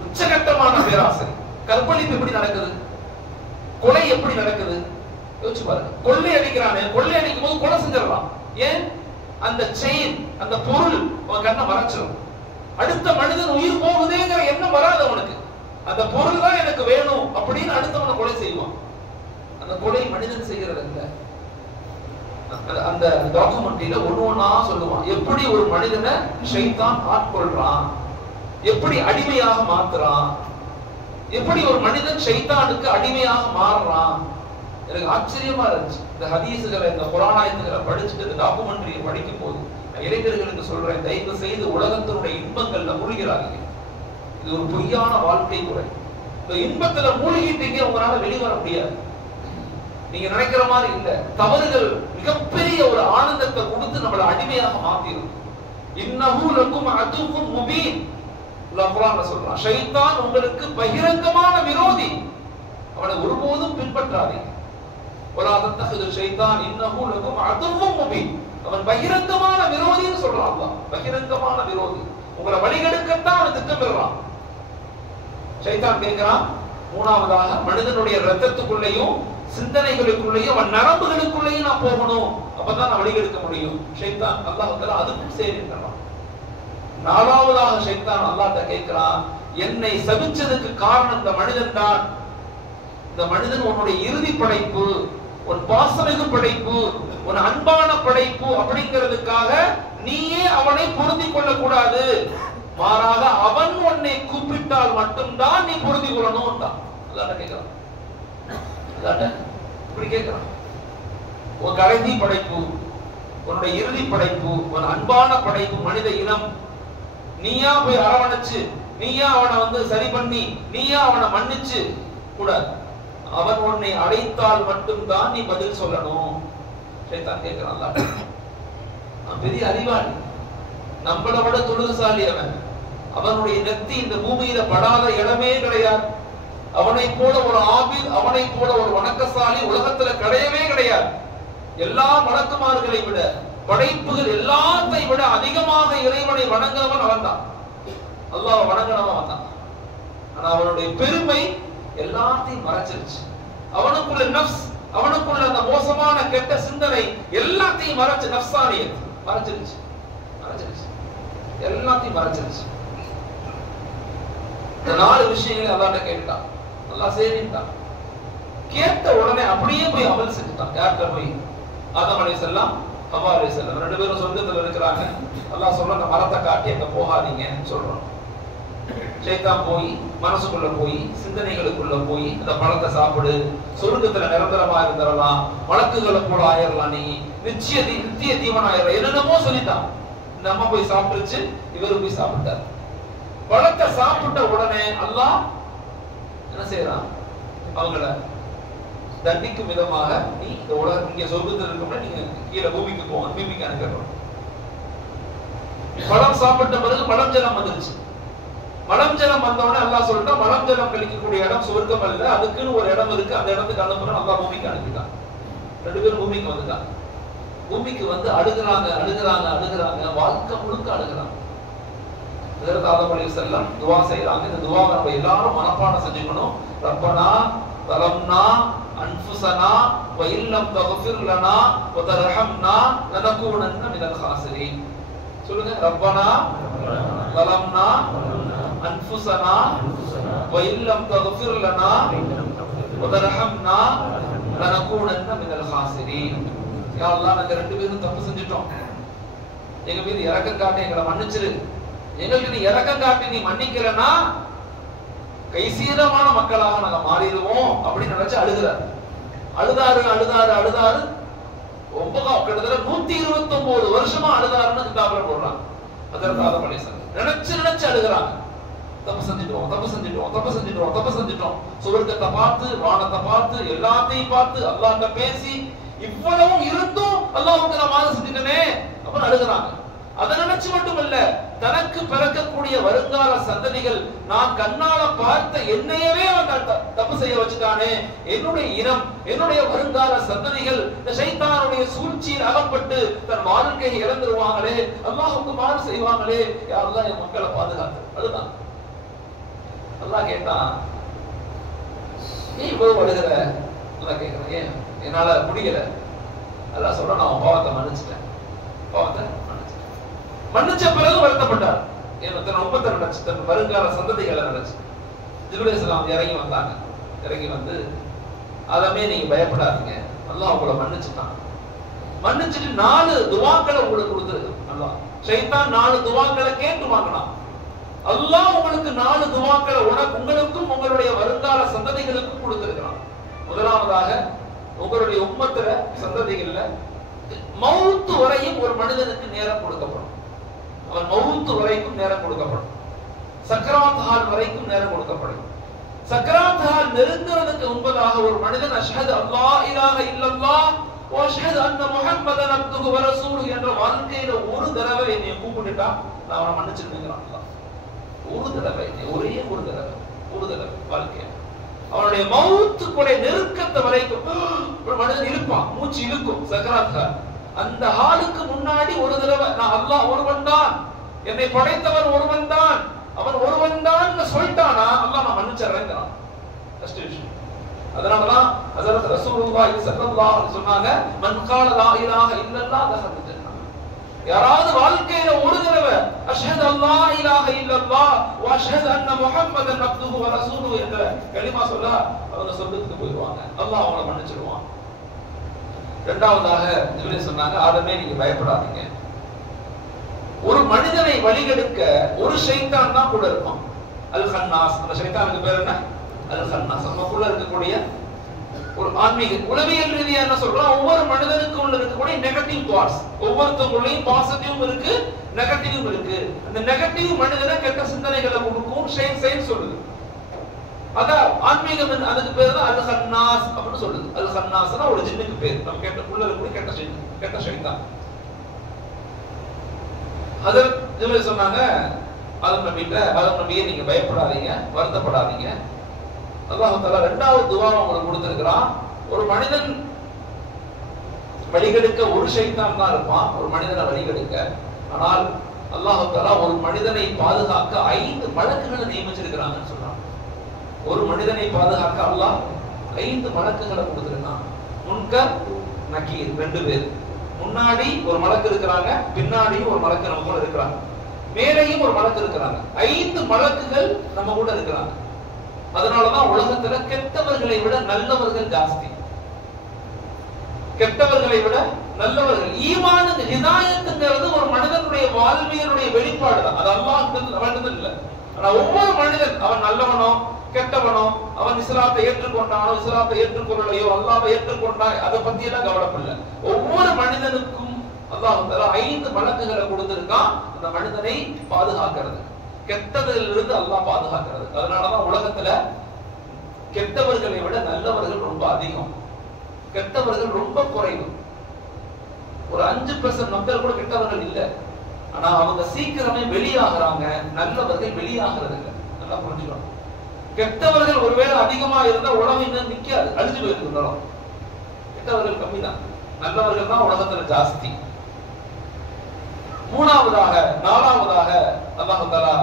உச்சகட்டமான பேராசை. கற்பழிப்பு எப்படி நடக்குது, கொலை எப்படி நடக்குது யோசிச்சு பாருங்க. கொள்ளை அடிக்கிறானே, கொள்ளை அடிக்கும் போது கொலை செஞ்சிடலாம். ஏன்? அந்த செயின், அந்த பொருள் அவன் கண்ணை மறைச்சிடும். அடுத்த மனிதன் உயிர் போகுதேங்கிற எண்ணம் வராது அவனுக்கு. அந்த பொருள் தான் எனக்கு வேணும் அப்படின்னு அடுத்தவனை கொலை செய்வான். அந்த கொலை மனிதன் செய்யறது இல்ல. அந்த டாக்குமெண்ட்ரியில ஒண்ணா சொல்லுவான், எப்படி ஒரு மனிதனை ஷைத்தான் ஆட்கொள்றான், எப்படி அடிமையாக மாத்துறான், எப்படி ஒரு மனிதன் ஷைத்தானுக்கு அடிமையாக மாறுறான். எனக்கு ஆச்சரியமா இருந்துச்சு. இந்த ஹதீஸுகளை, இந்த குர்ஆன் ஆயத்துகளை படிச்சுட்டு இந்த டாக்குமெண்ட்ரியை படிக்கும் போது இளைஞர்களுக்கு சொல்றேன், தயவு செய்து உலகத்தினுடைய இன்பங்கள்ல மூழ்கிறாதீங்க. இது ஒரு பொய்யான வாழ்க்கை முறை. இந்த இன்பத்துல மூழ்கிட்டீங்க, உங்களால வெளிவர முடியாது. நீங்க நினைக்கிற மாதிரி இல்ல. தவறுகள் மிகப்பெரிய ஒரு ஆனந்தத்தை கொடுத்து நம்மளை அடிமையாக மாத்திரும். இன்னஹு லக்கும் அதுவும் முபீன். அல்லாஹ் குர்ஆன்ல சொல்றான், ஷைத்தான் உங்களுக்கு பகிரங்கமான விரோதி, அவனை ஒருபோதும் பின்பற்றாதீங்க. வலா தத்தஹிது ஷைத்தான் இன்னஹு லக்கும் அதுவும் முபீன். அவன் பகிரங்கமான விரோதின்னு சொல்றான் அல்லாஹ். பகிரங்கமான விரோதி, உங்களை வழிகெடுக்கத்தான் அவன் திட்டமிடுறான். ஷைத்தான் கேட்கிறான், மூணாவதாக மனிதனுடைய இரத்தத்துக்குள்ளேயும் சிந்தனைகளுக்குள்ளேயும் அவன் நரம்புகளுக்குள்ளேயும் நான் போகணும், அப்பதான் நான் வழிகெடுக்க முடியும். ஷைத்தான் அல்லாஹ் தஆலா அதுக்கும் சரின்றான். நாலாவதாக ஷைத்தான் அல்லாஹ்ட்ட கேட்கிறான், என்னை சபிச்சதுக்கு காரணம் இந்த மனிதன் தான். இந்த மனிதன் உன்னுடைய இறுதி படைப்பு, உன் பாசமிகு படைப்பு, உன் அன்பான படைப்பு அப்படிங்கிறதுக்காக நீயே அவனை பொருந்திக் கொள்ள கூடாது. மாறாக அவன் உன்னை கூப்பிட்டால் மட்டும்தான் நீ பொருந்திக் கொள்ளணும். அதான் கேட்கிறான். இப்படி கேட்கிறான். உன் கடைசி படைப்பு, உன்னுடைய இறுதி படைப்பு, உன் அன்பான படைப்பு மனித இனம், நீயா போய் அரவணைச்சு, நீயா அவனை சரி பண்ணி, நீயா அவனை மன்னிச்சு கூடாது. அவன் உன்னை அழைத்தால் மட்டும்தான் நீ பதில் சொல்லணும். ஷைத்தான் கேட்கிறான். பெரிய அறிவாளி, நம்மளை விட தொழுகசாலி அவன். அவனுடைய நெத்தி இந்த பூமியில படாத இடமே கிடையாது. அவனை போல ஒரு ஆபித், அவனை போல ஒரு வணக்கசாலி உலகத்துல கிடையவே கிடையாது. எல்லா வணக்கமார்களை விட, படைப்புகள் எல்லாத்தையும் விட அதிகமாக இறைவனை வணங்குறவன் அவன் தான். அல்லாஹ் வணங்குறவன் அவன் தான். ஆனா அவனுடைய பெருமை எல்லாத்தையும் மறைச்சிருச்சு. அவனுக்குள்ள நஃப்ஸ், அவனுக்குள்ள அந்த மோசமான கெட்ட சிந்தனை எல்லாத்தையும் மறைச்சு, நஃப்ஸானியத் மறைச்சிருச்சு, எல்லாத்தையும் மறைச்சிருச்சு. இந்த 4 விஷயங்களை அல்லாஹ்ட்ட கேட்டான். அல்லாஹ் சேவிட்டான். கேட்ட உடனே அப்படியே போய் அமல் செஞ்சுட்டான். யார்கிட்ட போய்? ஆதம் அலைஹிஸ்ஸலாம், ஹவ்வா அலைஹிஸ்ஸலாம் 2 பேரும் சொர்க்கத்துல இருக்கிறாங்க. அல்லாஹ் சொல்ற அந்த மரத்தை காட்டி அங்க போகாதீங்கன்னு சொல்றான். ஷைத்தான் போய் மனசுக்குள்ள போய் சிந்தனைகளுக்குள்ள போய் அந்த பழத்தை சாப்பிடு, சொர்க்கத்துல நிரந்தரமா இருந்தரலாம், வழக்குகளை போல ஆயிரலாம், நீ நித்திய தீவன் ஆயிரம், என்னென்னமோ சொல்லிட்டான். இந்த அம்மா போய் சாப்பிட்டுச்சு, இவரு போய் சாப்பிட்டார். பழத்தை சாப்பிட்ட உடனே அல்லாஹ் என்ன செய்யறான்? அவங்கள தண்டிக்கும் விதமாக, நீ இந்த உலகம் இங்க சொர்க்கத்தில் இருக்க, நீங்க கீழே பூமிக்கு போங்க, பூமிக்கு அனுப்பிடுறோம். பழம் சாப்பிட்ட பிறகு மலம் ஜலம் வந்துருச்சு. மலம் ஜலம் வந்தவொடனே அல்லாஹ் சொல்லிட்டான், மலம் ஜலம் கழிக்கக்கூடிய இடம் சொர்க்கம் அல்ல, அதுக்குன்னு ஒரு இடம் இருக்கு, அந்த இடத்துக்கு அனுப்புறோம். அல்லாஹ் பூமிக்கு அனுப்பிட்டான். 2 பேரும் பூமிக்கு வந்துட்டான். பூமிக்கு வந்து அழுகுறாங்க, வாழ்க்கை முழுக்க அழுகுறாங்க. ஆதம் அலைஹிஸ்ஸலாம் துஆ செய்றாங்க. இந்த துஆவை நம்ம எல்லாரும் மனப்பாடம் செஞ்சுக்கணும். ரப்பனா ظلمنا انفسنا وان لم تغفر لنا وترحمنا لنكونن من الخاسرين. சொல்லுங்க. ரப்பனா ظلمنا انفسنا وان لم تغفر لنا وترحمنا لنكونن من الخاسرين. யா அல்லாஹ், நாங்க 2 பேரும் தப்பு செஞ்சிட்டோம். எங்க மீது இரக்கம் காட்டி எங்களை மன்னிச்சிரு. எங்களுக்கு நீ இரக்கம் காட்டி நீ மன்னிக்கலனா கைசீரமான மக்களாக நாங்க மாறிடுவோம் அப்படின்னு நினைச்சு அழுகிறார். அழுதாரு கிட்டத்தட்ட 129 வருஷமா அழுதாருன்னு கிதாபுல போடுறாங்க. ஹஜ்ரத் ஆதம் அலைஹிஸ்ஸலாம் நினைச்சு அழுகிறாங்க. தப்பு செஞ்சிட்டோம். சுவர்க்கத்தை பார்த்து, வானத்தை பார்த்து, எல்லாத்தையும் பார்த்து, அல்லாஹ்ட்ட பேசி, இவ்வளவும் இருந்தும் அல்லாஹ்வுக்கு நான் மாறு செஞ்சிட்டேனே அப்படின்னு அழுகிறாங்க. அதை நினைச்சு மட்டுமல்ல, தனக்கு பிறக்கக்கூடிய வருங்கால சந்ததிகள், நான் கண்ணால பார்த்த என்னையவே அவன் தப்பு செய்ய வச்சுட்டானே, என்னுடைய இனம், என்னுடைய வருங்கால சந்ததிகள் இந்த ஷைத்தானுடைய சூழ்ச்சியில் அகப்பட்டு தன் வாழ்க்கையை இழந்துருவாங்களே, அல்லாஹ்வுக்கு மாறு செய்வாங்களே, யா அல்லாஹ் என் மக்களை பாதுகாத்து. அதுதான் அல்லாஹ் கேட்டான், நீ இவ்வளவு அழுகிற? அல்லாஹ் கேட்கிறேன், ஏன் என்னால முடியல. அல்லாஹ் சொல்ற, நான் பாவத்தை மன்னிச்சிட்டேன். மன்னிச்ச பிறகு வருத்தப்பட்டார். தன் உப்பத்தை நினைச்சு, தன் வருங்கால சந்ததிகளை நினைச்சு ஜிப்ரீல் அலைஹிஸ்ஸலாம் இறங்கி வந்தாங்க. இறங்கி வந்து, அதமே நீங்க பயப்படாதீங்க, அல்லாஹ் உங்களை மன்னிச்சுட்டான். மன்னிச்சுட்டு 4 துஆக்களை உங்களுக்கு கொடுத்துருக்கு. அல்லாஹ் ஷைத்தான் 4 துஆக்களை கேட்டு வாங்கினான். அல்லாஹ் உங்களுக்கு 4 துஆக்களை உங்களுக்கும் உங்களுடைய வருங்கால சந்ததிகளுக்கும் கொடுத்திருக்கிறான். முதலாவதாக, உங்களுடைய உம்மத்துல சந்ததிகள்ல மௌத் வரையும் ஒரு மனிதனுக்கு நேரம் கொடுக்கப்படும். அவன் மௌத் வரைக்கும் நேரம் கொடுக்கப்படும். சக்ராத் ஹால் வரைக்கும் நேரம் கொடுக்கப்படும். சக்ராத் ஹால் நெருங்குறதுக்கு முன்பதாக ஒரு மனிதன் அஷ்ஹது அல்லாஹ் இலாஹ இல்லல்லாஹ் வ அஷ்ஹது அன்ன முஹம்மதன் அப்துஹு வ ரசூலுஹு என்ற வாழ்க்கையில ஒரு தடவை என்னை கூப்பிட்டுட்டா நான் அவனை மன்னிச்சிருக்கேன். அல்லாஹ் ஒரு தடவை, ஒரே ஒரு தடவை வாழ்க்கை, அவனுடைய மௌத்துக்குடைய நெருக்கத்தை வரைக்கும் ஒரு மனிதன் இருப்பான், மூச்சு இழுக்கும். சக்ராத் ஹால், அந்த ஹாலுக்கு முன்னாடி ஒரு தடவை நான் அல்லாஹ் ஒருவன் தான், என்னை படைத்தவன் ஒருவன் தான், அவன் ஒருவன் தான் சொல்லிட்டானா அல்லாஹ் நான் மன்னிச்சறேன்ங்கறான். ஃபர்ஸ்ட் விஷயம். அதனாலதான் ஹஜ்ரத் ரசூலுல்லாஹி ஸல்லல்லாஹு அலைஹி சொன்னாங்க, மன் கால லா இலாஹ இல்லல்லாஹ் தஹல் ஜன்னah. யாராவது வாழ்க்கையில ஒரு தடவை அஷ்ஹது அல்லாஹ் இலாஹ இல்லல்லாஹ் வ அஷ்ஹது அன்ன முஹம்மதன் அப்துஹு வ ரசூலுஹு என்ற கலிமா சொல்ல அவங்க சொர்க்கத்துக்கு போயிடுவாங்க. அல்லாஹ் அவங்களை மன்னிச்சிடுவான். இரண்டாவதாக இவரே சொன்னாங்க, ஆதமே நீங்க பயப்படாதீங்க. ஒரு மனிதனை வழிகெடுக்க ஒரு ஷைத்தான் தான் கூட இருக்கும். அல் ஹன்னாஸ், அந்த ஷைத்தானுக்கு பேர் என்ன? அல் ஹன்னாஸ். நமக்குள்ள இருக்கக்கூடிய ஒரு ஆன்மீக உளவியல் ரீதியா என்ன சொல்றோம், ஒவ்வொரு மனிதனுக்கும் உள்ள இருக்கக்கூடிய நெகட்டிவ் தாட்ஸ், ஒவ்வொருத்தவங்களையும் பாசிட்டிவும் இருக்கு நெகட்டிவும் இருக்கு. அந்த நெகட்டிவ் மனிதனை கெட்ட சிந்தனைகளை கொடுக்கும் ஷைத்தான் சொல்லுது. அதான் ஆன்மீகம், அதுக்கு பேர் தான் அல் ஹன்னாஸ் அப்படின்னு சொல்லுது. அல் ஹன்னாஸ்னா ஒரு ஜின்னுக்கு பேர். நம்ம உள்ள இருக்கக்கூடிய கெட்ட ஷைத்தான். அதற்கு சொன்னாங்க, ஆதம் நபியே நீங்க பயப்படாதீங்க, வருத்தப்படாதீங்க. அல்லாஹ் தஆலா இரண்டாவது துஆவை உங்களுக்கு கொடுத்திருக்கிறான். ஒரு மனிதன் வழிகெடுக்க ஒரு ஷைத்தான் தான் இருப்பான், ஒரு மனிதனை வழிகெடுக்க. ஆனால் அல்லாஹ் தஆலா ஒரு மனிதனை பாதுகாக்க 5 மலக்குகளை நியமிச்சிருக்கிறாங்கன்னு சொல்றான். ஒரு மனிதனை பாதுகாக்க அல்லாஹ் 5 மலக்குகளை கொடுத்திருக்கான். முன்கர் நக்கீர் 2 பேர். முன்னாடி ஒரு மலக்கு இருக்கிறாங்க, பின்னாடி ஒரு மலக்கு நம்ம கூட இருக்கிறாங்க, மேலேயும் ஒரு மலக்கு இருக்கிறாங்க. 5 மலக்குகள் நம்ம கூட இருக்கிறாங்க. அதனாலதான் உலகத்துல கெட்டவர்களை விட நல்லவர்கள் ஜாஸ்தி. கெட்டவர்களை விட நல்லவர்கள். ஈமான் ஹிதாயத்துங்கிறது ஒரு மனிதனுடைய வாழ்வியலுடைய வெளிப்பாடு தான். அது அல்லாஹ்விடத்தில் இல்ல. ஆனா ஒவ்வொரு மனிதன் அவன் நல்லவனோ கெட்டவனோ, அவன் இஸ்லாத்தை ஏற்றுக்கொண்டானோ இஸ்லாத்தை ஏற்றுக்கொள்ளலையோ, அல்லாஹ்வை ஏற்றுக்கொண்டா, அதை பத்தி எல்லாம் கவலைப்படல. ஒவ்வொரு மனிதனுக்கும் அல்லாஹ் தஆலா 5 மலக்குகளை கொடுத்திருக்கான், அந்த மனிதனை பாதுகாக்கிறது, கெட்டதிலிருந்து அல்லாஹ் பாதுகாக்கிறது. அதனாலதான் உலகத்துல கெட்டவர்களை விட நல்லவர்கள் ரொம்ப அதிகம், கெட்டவர்கள் ரொம்ப குறைவு. ஒரு 5% மக்கள் கூட கெட்டவர்கள் இல்ல. ஆனா அவங்க சீக்கிரமே வெளியாகிறாங்க, நல்லவர்கள் வெளியாகிறது இல்லை. நல்லா புரிஞ்சுக்கணும். கெட்டவர்கள் ஒருவேளை அதிகமா இருந்தா உலகம் இன்னும் நிக்காது, அழிஞ்சு போயிருந்தாலும். கெட்டவர்கள் கம்மி தான், நல்லவர்கள் தான் உலகத்துல ஜாஸ்தி. மூணாவதாக 4வதாக அல்லாஹ் தஆலா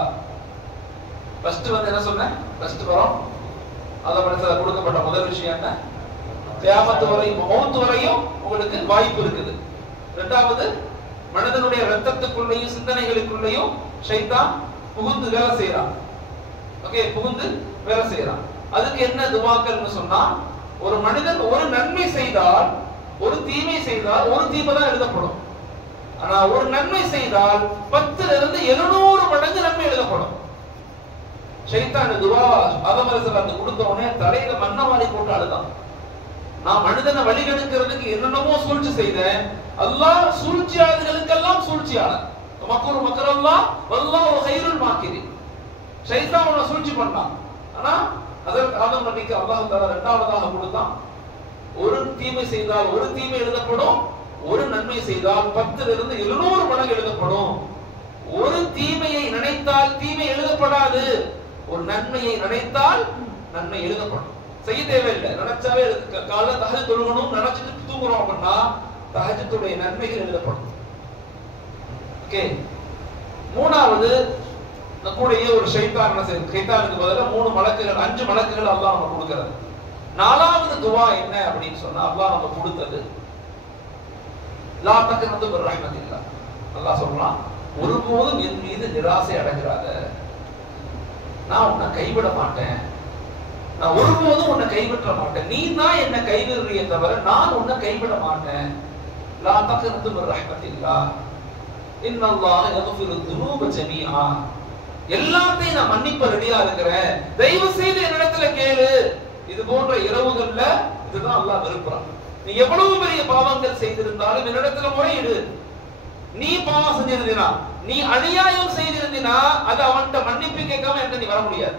ஃபர்ஸ்ட் என்ன சொன்னேன், ஃபர்ஸ்ட் வரும் அதவரத்துல கொடுக்கப்பட்ட முதல் விஷயம் என்ன, கியாமத் வரையும் மௌத் வரையும் உங்களுக்கு வாய்ப்பு இருக்குது. இரண்டாவது, மனிதனுடைய ரத்தத்துக்குள்ளேயும் சிந்தனைகளுக்குள்ளேயும் ஷைத்தான் புகுந்து வேலை செய்யறான். ஓகே, புகுந்து வேலை செய்யறான். அதுக்கு என்ன துவாக்கள்னு சொன்னா, ஒரு மனிதன் ஒரு நன்மை செய்தால், ஒரு தீமை செய்தால், ஒரு தீமை தான் எழுதப்படும். ஆனா ஒரு நன்மை செய்தால் 10 இருந்து 700 மடங்கு நன்மை எழுதப்படும். ஷைத்தான் துவா ஆதம் அலைஹிஸ்ஸலாம் கொடுத்த உடனே தலையில மண்ணை வாரி போட்டு அழுதான். நான் மனிதனை வழிகெடுக்கிறதுக்கு என்னென்னமோ சூழ்ச்சி செய்தேன், அல்லாஹ் சூழ்ச்சியாளர்களுக்கெல்லாம் சூழ்ச்சியாளர். மக்கரு மக்கரல்லாஹ் வல்லாஹு கைருல் மாக்கிரின். ஷைத்தான் அவனை சூழ்ச்சி பண்ணான். ஆனா அதற்கு ஆதம் நபிக்கு அல்லாஹ் தஆலா இரண்டாவதாக கொடுத்தான். ஒரு தீமை செய்தால் ஒரு தீமை எழுதப்படும், ஒரு நன்மை செய்தால் 10 இருந்து 700 மடங்கு எழுதப்படும். ஒரு தீமையை நினைத்தால் தீமை எழுதப்படாது, ஒரு நன்மையை நினைத்தால் நன்மை எழுதப்படும். செய்ய தேவையில்லை, நினைச்சாவே காலைல தஹஜ்ஜுத் தொழுகணும் நினைச்சிட்டு தூங்குறோம் அப்படின்னா தஹஜ்ஜுடைய நன்மைகள் எழுதப்படும். ஓகே, மூணாவது கூடயே ஒரு ஷைத்தான் என்ன செய்யுது, ஷைத்தானுக்கு பதிலா 3 மலக்குகள் 5 மலக்குகள் அல்லாஹ் நமக்கு கொடுக்கிறது. 4வது துவா என்ன அப்படின்னு சொன்னா, அல்லாஹ் நமக்கு கொடுத்தது லா தக்னது மின் ரஹ்மத்தில்லாஹ். அல்லாஹ் சொல்றான், ஒருபோதும் என் மீது நிராசை அடைஞ்சிராத, நான் உன்னை கைவிட மாட்டேன், நான் ஒருபோதும் உன்னை கைவிட மாட்டேன், நீ தான் என்ன கைவிடுறியே தவிர நான் உன்னை கைவிட மாட்டேன். லா தக்னது மின் ரஹ்மத்தில்லாஹ் இன்னல்லாஹ யக்ஃபிரு துனூப ஜமீஆ. எல்லாத்தையும் நான் மன்னிப்ப ரெடியா இருக்கிறேன், தயவு செய்து என்னிடத்துல கேளு. இது போன்ற இரவுகள்ல இதுதான் அல்லாஹ் விரும்புறான். நீ எவ்வளவு பெரிய பாவங்கள் செய்திருந்தாலும் என்னிடத்துல முறையிடு. நீ பாவம் செஞ்சிருந்தீனா, நீ அநியாயம் செய்திருந்தீனா, அது அவன்கிட்ட மன்னிப்பு கேட்காம என்கிட்ட நீ வர முடியாது.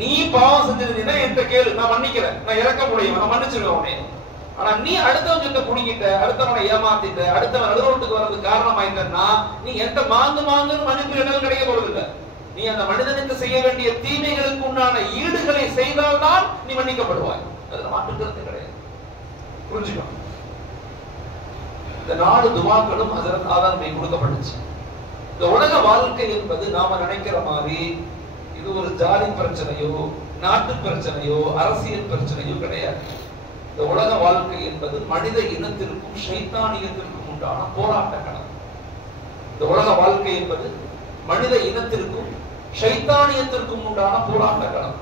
நீ பாவம் செஞ்சிருந்தீனா என்கிட்ட கேளு, நான் மன்னிக்கிறேன், நான் இறக்க முடியும், நான் மன்னிச்சிருவேன் உடனே. ஆனா நீ அடுத்தவங்கிட்ட புடிங்கிட்ட, அடுத்தவனை ஏமாத்திட்ட, அடுத்தவன் நடுரோட்டுக்கு வர்றதுக்கு காரணமாயிட்டா, நீ எந்த மாங்குன்னு மன்னிப்பு இடம் கிடைக்க போறது இல்ல. நீ அந்த மனிதனுக்கு செய்ய வேண்டிய தீமைகளுக்கு உண்டான ஈடுகளை செய்தால்தான் நீ மன்னிக்கப்படுவாய். அதுல மாற்றுக்கிறது கிடையாது. புரிஞ்சுக்கோ. இந்த 4 துவாக்களும் ஹஜ்ரத் ஆதம் நபி கொடுக்கப்பட்டுச்சு. இந்த உலக வாழ்க்கை என்பது நாம நினைக்கிற மாதிரி இது ஒரு ஜாதி பிரச்சனையோ நாட்டு பிரச்சனையோ அரசியல் பிரச்சனையோ கிடையாது. இந்த உலக வாழ்க்கை என்பது மனித இனத்திற்கும் ஷைத்தானியத்திற்கும் உண்டான போராட்ட களம். இந்த உலக வாழ்க்கை என்பது மனித இனத்திற்கும் ஷைத்தானியத்திற்கும் உண்டான போராட்ட களம்.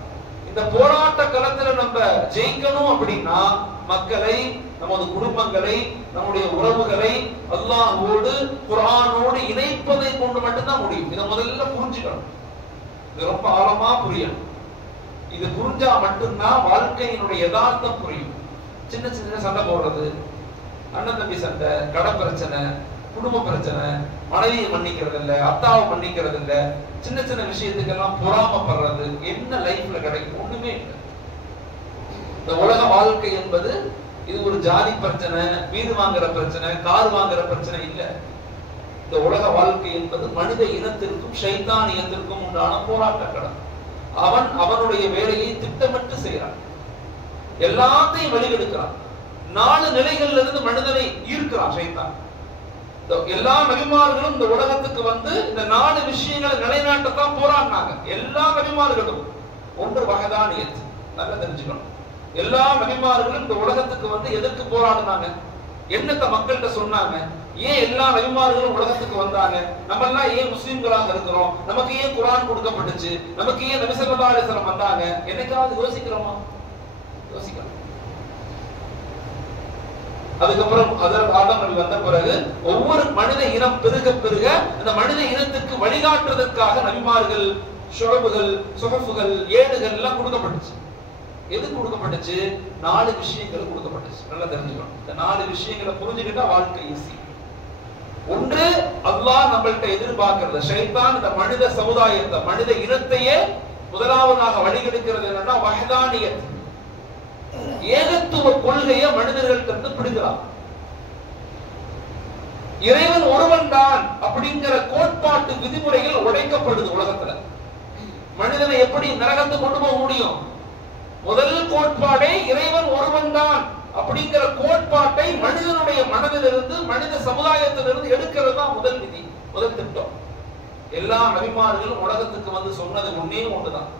இந்த போராட்ட களத்துல நம்ம ஜெயிக்கணும் அப்படின்னா மக்களை நமது குடும்பங்களை, நம்முடைய உறவுகளை அல்லாஹ்வோடு குர்ஆனோடு இணைப்பதை கொண்டு மட்டும்தான் முடியும். இதை முதல்ல புரிஞ்சுக்கணும். இது ரொம்ப ஆழமா புரியணும். இது புரிஞ்சா மட்டும்தான் வாழ்க்கையினுடைய யதார்த்தம் புரியும். சின்ன சின்ன சண்டை போடுறது, அண்ணன் தம்பி சண்டை, கடை பிரச்சனை, குடும்ப பிரச்சனை, மனைவியை மன்னிக்கிறது இல்ல, அத்தாவை மன்னிக்கிறது இல்ல, சின்ன சின்ன விஷயத்துக்கெல்லாம் பொறாமப்படுறது, என்ன லைஃப்ல கிடைக்கும்? ஒண்ணுமே இல்லை. இந்த உலக வாழ்க்கை என்பது இது ஒரு ஜாதி பிரச்சனை, வீடு வாங்குற பிரச்சனை, கார் வாங்குற பிரச்சனை இல்ல. இந்த உலக வாழ்க்கை என்பது மனித இனத்திற்கும் ஷைத்தானியத்திற்கும் உண்டான போராட்ட களம். அவன் அவனுடைய வேலையை திட்டமிட்டு செய்யறான், எல்லாத்தையும் வெளியெடுக்கிறான். 4 நிலைகள்ல இருந்து மனிதனை ஈர்க்கிறான் ஷைத்தான். எல்லா நபிமார்களும் இந்த உலகத்துக்கு வந்து இந்த 4 விஷயங்களை நிலைநாட்டத்தான் போராடினாங்க. எல்லா நபிமார்களும். ஒன்று வஹதானியத், நல்லா தெரிஞ்சுக்கணும். எல்லா நபிமார்களும் இந்த உலகத்துக்கு வந்து எதற்கு போராடினாங்க? என்னத்த மக்கள்கிட்ட சொன்னாங்க? ஏன் எல்லா நபிமார்களும் உலகத்துக்கு வந்தாங்க? நம்ம எல்லாம் ஏன் முஸ்லிம்களாக இருக்கிறோம்? நமக்கு ஏன் குர்ஆன் கொடுக்கப்பட்டுச்சு? நமக்கு ஏன் நபி ஸல்லல்லாஹு அலைஹி வஸல்லம் வந்தாங்க? என்னைக்காவது யோசிக்கிறோமா? யோசிக்கலாம். அதுக்கப்புறம் ஹஜ்ரத் ஆதம் நபி வந்த பிறகு ஒவ்வொரு மனித இனம் பெருக பெருக அந்த மனித இனத்துக்கு வழிகாட்டுவதற்காக நபிமார்கள், ஷுஅபுகள், சுஹஃபுகள், ஏடுகள் எல்லாம் கொடுக்கப்பட்டுச்சு. எது கொடுக்கப்பட்டுச்சு? 4 விஷயங்கள் கொடுக்கப்பட்டுச்சு. நல்லா தெரிஞ்சுக்கணும். இந்த 4 விஷயங்களை புரிஞ்சுக்கிட்டா வாழ்க்கை ஈஸி. ஒன்று, அல்லாஹ் நம்மள்ட்ட எதிர்பார்க்கிறது. ஷைத்தான் இந்த மனித சமுதாயத்தை, மனித இனத்தையே முதலாவதாக வழிகெடுக்கிறது என்னன்னா வஹதானியத், ஏகத்துவ கொள்கையை மனிதர்கள்ட்ட பிடிக்கிறான். இறைவன் ஒருவன் தான் அப்படிங்கிற கோட்பாட்டு விதிமுறைகள் உடைக்கப்படுது உலகத்துல. மனிதனை எப்படி நரகத்தை கொண்டு போக முடியும்? முதல் கோட்பாடே இறைவன் ஒருவன் தான் அப்படிங்கிற கோட்பாட்டை மனிதனுடைய மனதிலிருந்து, மனித சமுதாயத்திலிருந்து எடுக்கிறது தான் முதல் விதி, முதல் திட்டம். எல்லா நபிமார்களும் உலகத்துக்கு வந்து சொன்னது ஒன்னே ஒன்றுதான்,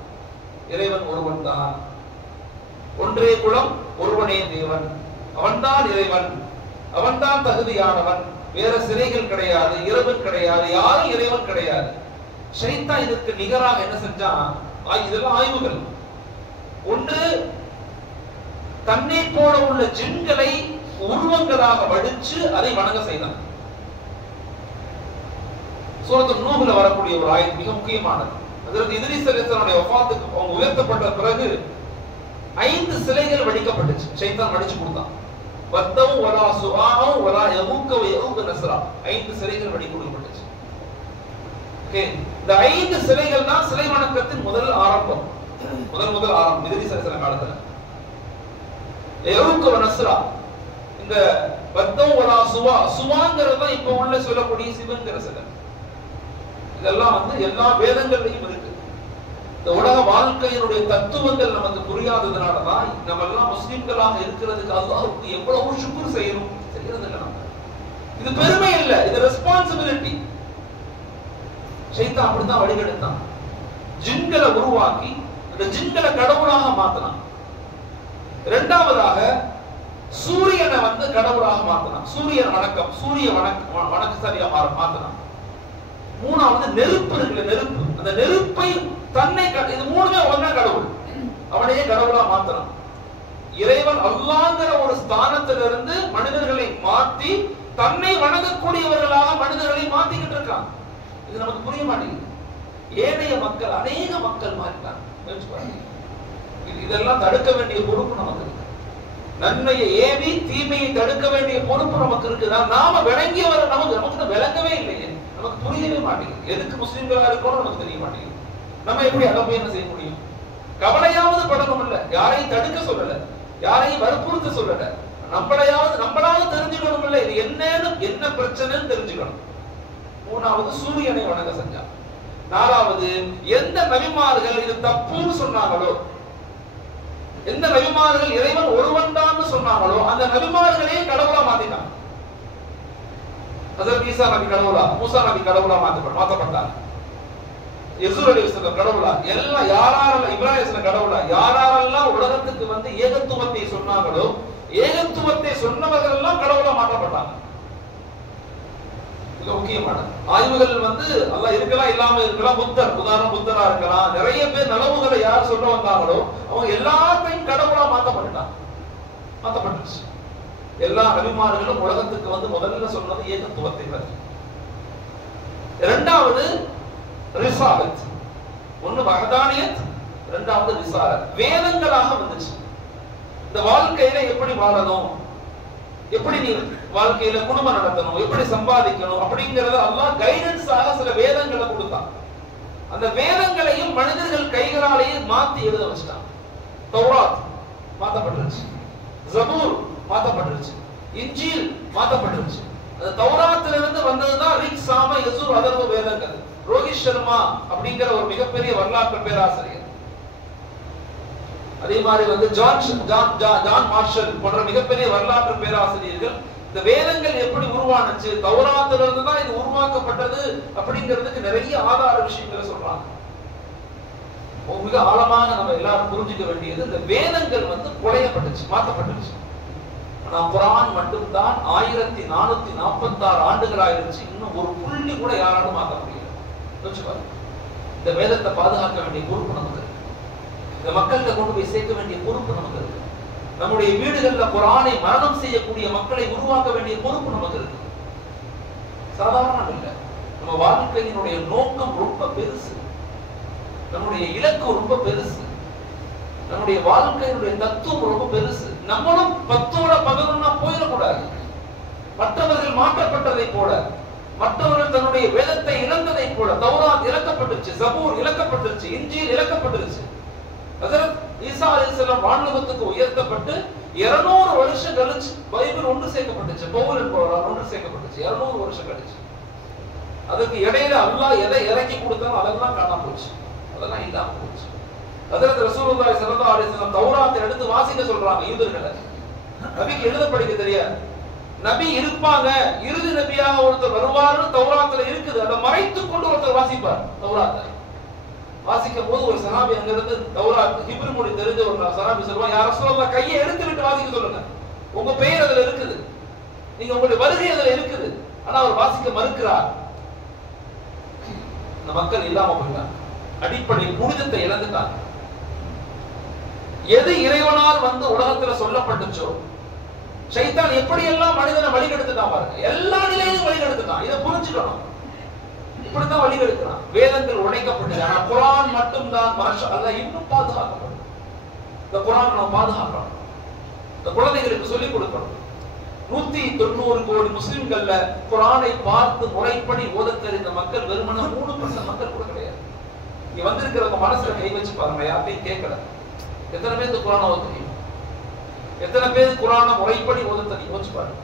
இறைவன் ஒருவன் தான், ஒன்றே குலம், ஒருவனே தேவன், அவன்தான் இறைவன், அவன்தான் தகுதியானவன், வேற சிலைகள் கிடையாது, இறைவன் கிடையாது, யாரும் இறைவன் கிடையாது. ஷைத்தான் இதற்கு நிகராக என்ன செஞ்சான்? இதெல்லாம் ஆய்வுகள். ஒன்று, தன்னை போல உள்ள ஜின்களை உருவங்களாக வடிச்சு அதை வணங்க செய்தான். சூரத்து நூஹ்ல வரக்கூடிய ஒரு ஆயத் மிக முக்கியமானது. அதற்கு இத்ரீஸ் அலைஹிஸ்ஸலாமுடைய வஃபாத்துக்கு அவங்க உயர்த்தப்பட்ட பிறகு 5 சிலைகள் வடிக்கப்பட்டுச்சு. ஷைத்தான் வடிச்சு கொடுத்தான். வத்தவு வலா சுஆவு வலா யகூக வ யகூக நஸ்ரா, 5 சிலைகள் வடி கொடுக்கப்பட்டுச்சு. ஓகே, இந்த 5 சிலைகள் தான் சிலை வணக்கத்தின் முதல் ஆரம்பம். முதல் ஆரம்பம் இத்ரீஸ் அலைஹிஸ்ஸலாம் காலத்துல. யகூக வ நஸ்ரா, இந்த வத்தவு வலா சுவா, சுவாங்கிறது தான் இப்ப உள்ள சொல்லக்கூடிய சிவன்கிற சிலை. இதெல்லாம் வந்து எல்லா வேதங்கள்லயும் இருக்கு. இந்த உலக வாழ்க்கையினுடைய தத்துவங்கள் நமக்கு புரியாததுனாலதான் நம்ம எல்லாம் முஸ்லிம்களாக இருக்கிறதுக்கு அல்லாஹ்வுக்கு எவ்வளவு ஷுக்ர் செய்யணும், செய்யறது இல்ல. நம்ம இது பெருமை இல்ல, இது ரெஸ்பான்சிபிலிட்டி. ஷைத்தான் அப்படித்தான் வழிகெடுத்தான். ஜின்களை உருவாக்கி அந்த ஜின்களை கடவுளாக மாத்தினான். இரண்டாவதாக சூரியனை வந்து கடவுளாக மாத்தினான். சூரியன் வணக்கம், சூரிய வணக்கசாலியா மாத்தினான். மூணாவது நெருப்பு இருக்குல்ல, நெருப்பு, அந்த நெருப்பை தன்னை, இது மூணுமே ஒன்னா கடவுள், அவனையே கடவுளா மாத்தினான். இறைவன் அல்லாஹ்ங்கிற ஒரு ஸ்தானத்திலிருந்து மனிதர்களை மாற்றி தன்னை வணங்கக்கூடியவர்களாக மனிதர்களை மாத்திக்கிட்டு இருக்கான். இது நமக்கு புரிய மாட்டேங்குது. ஏனைய மக்கள், அநேக மக்கள் மாறிட்டாங்க. இதெல்லாம் தடுக்க வேண்டிய பொறுப்பு நமக்கு இருக்கு. நன்மையை ஏவி தீமையை தடுக்க வேண்டிய பொறுப்பு நமக்கு இருக்கு. நாம விளங்கியவரை நமக்கு விளங்கவே இல்லையே, நமக்கு புரியவே மாட்டேங்குது. எதுக்கு முஸ்லிம்களா இருக்கணும் நமக்கு தெரிய மாட்டேங்குது. நம்ம எப்படி அதை போய் என்ன செய்ய முடியும்? கவலையாவது படணும் இல்ல, யாரையும் தடுக்க சொல்லல, யாரையும் வற்புறுத்த சொல்லல, நம்மளாவது தெரிஞ்சுக்கணும் இல்ல, இது என்ன பிரச்சனைன்னு தெரிஞ்சுக்கணும். மூணாவது சூரியனை வணங்க செஞ்சான். நாலாவது, எந்த நபிமார்கள் இது தப்புன்னு சொன்னாங்களோ, எந்த நபிமார்கள் இறைவன் ஒருவன் தான் சொன்னாங்களோ அந்த நபிமார்களே கடவுளா மாத்திட்டாங்க. ஹஜ்ரத் ஈசா நபி கடவுளா, மூசா நபி கடவுளா மாத்தப்பட்டாங்க. யெசூர் அலைஹிஸ்ஸலாம் கடவுளா, எல்லாம் யாரெல்லாம், இப்ராஹிம் அலைஹிஸ்ஸலாம் கடவுளா, யாரெல்லாம் உலகத்துக்கு வந்து ஏகத்துவத்தை சொன்னாங்களோ, ஏகத்துவத்தை சொன்னவர்கள் எல்லாம் கடவுளா மாற்றப்பட்டாங்க. இது முக்கியமானது. ஆய்வுகள் வந்து அல்லாஹ் இருக்கலாம், இல்லாம இருக்கலாம். புத்தர், உதாரணம் புத்தரா இருக்கலாம். நிறைய பேர் நலவுகளை யார் சொல்ல வந்தாங்களோ அவங்க எல்லாத்தையும் கடவுளா மாத்தப்பட்டுட்டாங்க, மாத்தப்பட்டுச்சு. எல்லா நபிமார்களும் உலகத்துக்கு வந்து முதல்ல சொன்னது ஏகத்துவத்தை பற்றி. இரண்டாவது ரிசாலத். ஒன்னு வஹதானியத், இரண்டாவது ரிசாலத். வேதங்களாக வந்துச்சு. இந்த வாழ்க்கையில எப்படி வாழணும், எப்படி நீ வாழ்க்கையில குடும்பம் நடத்தணும், எப்படி சம்பாதிக்கணும் அப்படிங்கறத அல்லாஹ் கைடன்ஸாக சில வேதங்களை கொடுத்தான். அந்த வேதங்களையும் மனிதர்கள் கைகளாலேயே மாத்தி எழுத வச்சிட்டான். தௌராத் மாத்தப்பட்டுருச்சு, ஜபூர் மாத்தப்பட்டுருச்சு, இன்ஜீல் மாத்தப்பட்டுருச்சு. அந்த தௌராத்துல இருந்து வந்ததுதான் ரிக், சாம, யசூர், அதர்வ வேதங்கள். ரோஹித் சர்மா அப்படிங்கிற ஒரு மிகப்பெரிய வரலாற்று பேராசிரியர், அதே மாதிரி வந்து ஜான் மார்ஷல் போன்ற மிகப்பெரிய வரலாற்று பேராசிரியர்கள் இந்த வேதங்கள் எப்படி உருவானுச்சு, தௌராத்துல இருந்து தான் இது உருவாக்கப்பட்டது அப்படிங்கிறதுக்கு நிறைய ஆதார விஷயங்களை சொல்றாங்க. மிக ஆழமாக நம்ம எல்லாரும் புரிஞ்சுக்க வேண்டியது, இந்த வேதங்கள் வந்து குலையப்பட்டுச்சு, மாற்றப்பட்டுச்சு. ஆனா குர்ஆன் மட்டும்தான் 1446 ஆண்டுகள் ஆயிடுச்சு, இன்னும் ஒரு புள்ளி கூட யாராலும் மாற்ற முடியல. இந்த வேதத்தை பாதுகாக்க வேண்டிய பொறுப்பு நமக்கு இருக்கு. இந்த மக்கள்கிட்ட கொண்டு போய் சேர்க்க வேண்டிய பொறுப்பு நமக்கு இருக்கு. நம்முடைய வீடுகள்ல குர்ஆனை மரணம் செய்யக்கூடிய மக்களை உருவாக்க வேண்டிய பொறுப்பு நமக்கு இருக்கு. சாதாரணம் இல்ல. நம்ம வாழ்க்கையினுடைய நோக்கம் ரொம்ப பெருசு, நம்முடைய இலக்கு ரொம்ப பெருசு, நம்முடைய வாழ்க்கையினுடைய தத்துவம் ரொம்ப பெருசு. நம்மளும் 10ஓட 11 போயிடக்கூடாது. மற்றவர்கள் மாற்றப்பட்டதை போல, மற்றவர்கள் தன்னுடைய வேதத்தை இழந்ததை போல. தௌராத் இழக்கப்பட்டுருச்சு, ஜபூர் இழக்கப்பட்டுருச்சு, இன்ஜீல் இழக்கப்பட்டுருச்சு. ஹஜ்ரத் ஈசா அலைஹிஸ்ஸலாம் வானலோகத்துக்கு உயர்த்தப்பட்டு 200 வருஷம் கழிச்சு பைபிள் ஒன்று சேர்க்கப்பட்டுச்சு, பவுல் என்பவரால் ஒன்று சேர்க்கப்பட்டுச்சு. 200 வருஷம் கழிச்சு. அதுக்கு இடையில அல்லாஹ் எதை இறக்கி கொடுத்தாலும் அதெல்லாம் காணாம போச்சு, அதெல்லாம் இல்லாம போச்சு. ஹஜ்ரத் ரசூலுல்லாஹி ஸல்லல்லாஹு அலைஹி வஸல்லம் தௌராத்தை எடுத்து வாசிக்க சொல்றாங்க யூதர்களை. நபிக்கு எழுத படிக்க தெரியாது. நபி இருப்பாங்க, இறுதி நபியாக ஒருத்தர் வருவாருன்னு தௌராத்துல இருக்குது. அதை மறைத்துக் கொண்டு ஒருத்தர் வாசிப்பார். தௌராத்தை வாசிக்கும் போது ஒரு சஹாபி அங்க இருந்து தௌராத் ஹிப்ரு மொழி தெரிஞ்ச ஒரு சஹாபி சொல்லுவாங்க, யா ரசூலல்லாஹ் கையை எடுத்து விட்டு வாசிக்க சொல்லுங்க, உங்க பெயர் அதுல இருக்குது, நீங்க உங்களுடைய வருகை அதுல இருக்குது. ஆனா அவர் வாசிக்க மறுக்கிறார். இந்த மக்கள் இல்லாம போயிட்டாங்க, அடிப்படை புனிதத்தை இழந்துட்டாங்க. எது இறைவனால் வந்து உலகத்துல சொல்லப்பட்டுச்சோ, ஷைத்தான் எப்படி எல்லாம் மனிதனை வழிகெடுத்துட்டான் பாருங்க. எல்லா நிலையிலும் வழிகெடுத்துட்டான். இதை புரிஞ்சுக்கணும். இப்படித்தான் வழிகெடுக்கிறான். வேதங்கள் உடைக்கப்பட்டது. ஆனா குர்ஆன் மட்டும்தான் மாஷா அல்லாஹ் இன்னும் பாதுகாக்கப்படும். இந்த குர்ஆனை நம்ம பாதுகாக்கணும், இந்த குழந்தைகளுக்கு சொல்லிக் கொடுக்கணும். 190 கோடி முஸ்லிம்கள்ல குர்ஆனை பார்த்து முறைப்படி ஓதத் தெரிந்த மக்கள் வெறுமனே 3% மக்கள் கூட கிடையாது. இங்க வந்திருக்கிறவங்க மனசுல கை வச்சு பாருங்க, யார்ட்டையும் கேட்கல. எத்தனை பேர் இந்த குர்ஆனை ஓத தெரியும்? எத்தனை பேர் குர்ஆனை முறைப்படி ஓத தெரியும்? யோசிச்சு பாருங்க.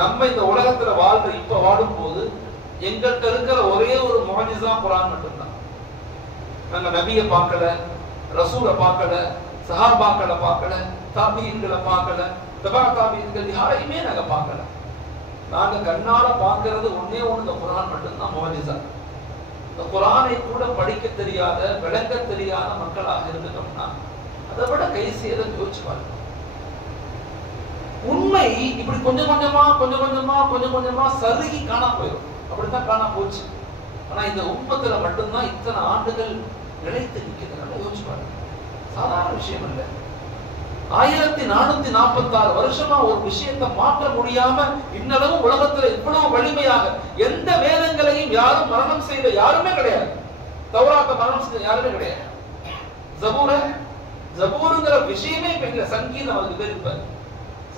நம்ம இந்த உலகத்துல வாழ்ற இப்ப வாடும் போது எங்கள்கிட்ட இருக்கிற ஒரே ஒரு முஅஜிஸா குர்ஆன் மட்டும்தான். நாங்க நபியை பார்க்கல, ரசூலை பார்க்கல, சஹாபாக்களை பார்க்கல, தாபீன்களை பார்க்கல, தபா தாபீன்கள் யாரையுமே நாங்க பார்க்கல. நாங்க கண்ணால பார்க்கிறது ஒண்ணே ஒண்ணு, இந்த குர்ஆன் மட்டும்தான் முஅஜிஸா. இந்த குர்ஆனை கூட படிக்க தெரியாத, விளங்க தெரியாத மக்களாக இருந்துட்டோம்னா அதை விட கை சேத யோசிச்சு பாருங்க. உண்மை இப்படி கொஞ்சம் கொஞ்சமா சருகி காணா போயிடும். அப்படித்தான் காணா போச்சு. ஆனா இந்த உம்மத்துல மட்டும்தான் இத்தனை ஆண்டுகள் நிலைத்து நிற்கிறது. யோசிச்சு பாருங்க, சாதாரண விஷயம் இல்லை. 1446 வருஷமா ஒரு விஷயத்தை மாற்ற முடியாம இன்னளவு உலகத்துல இவ்வளவு வலிமையாக எந்த வேதங்களையும் யாரும் மரணம் செய்த யாருமே கிடையாது. தௌராத்தை மரணம் செய்த யாருமே கிடையாது. ஜபூருங்கிற விஷயமே இப்ப இல்ல. சங்கீதம் அதுக்கு பேர் இப்ப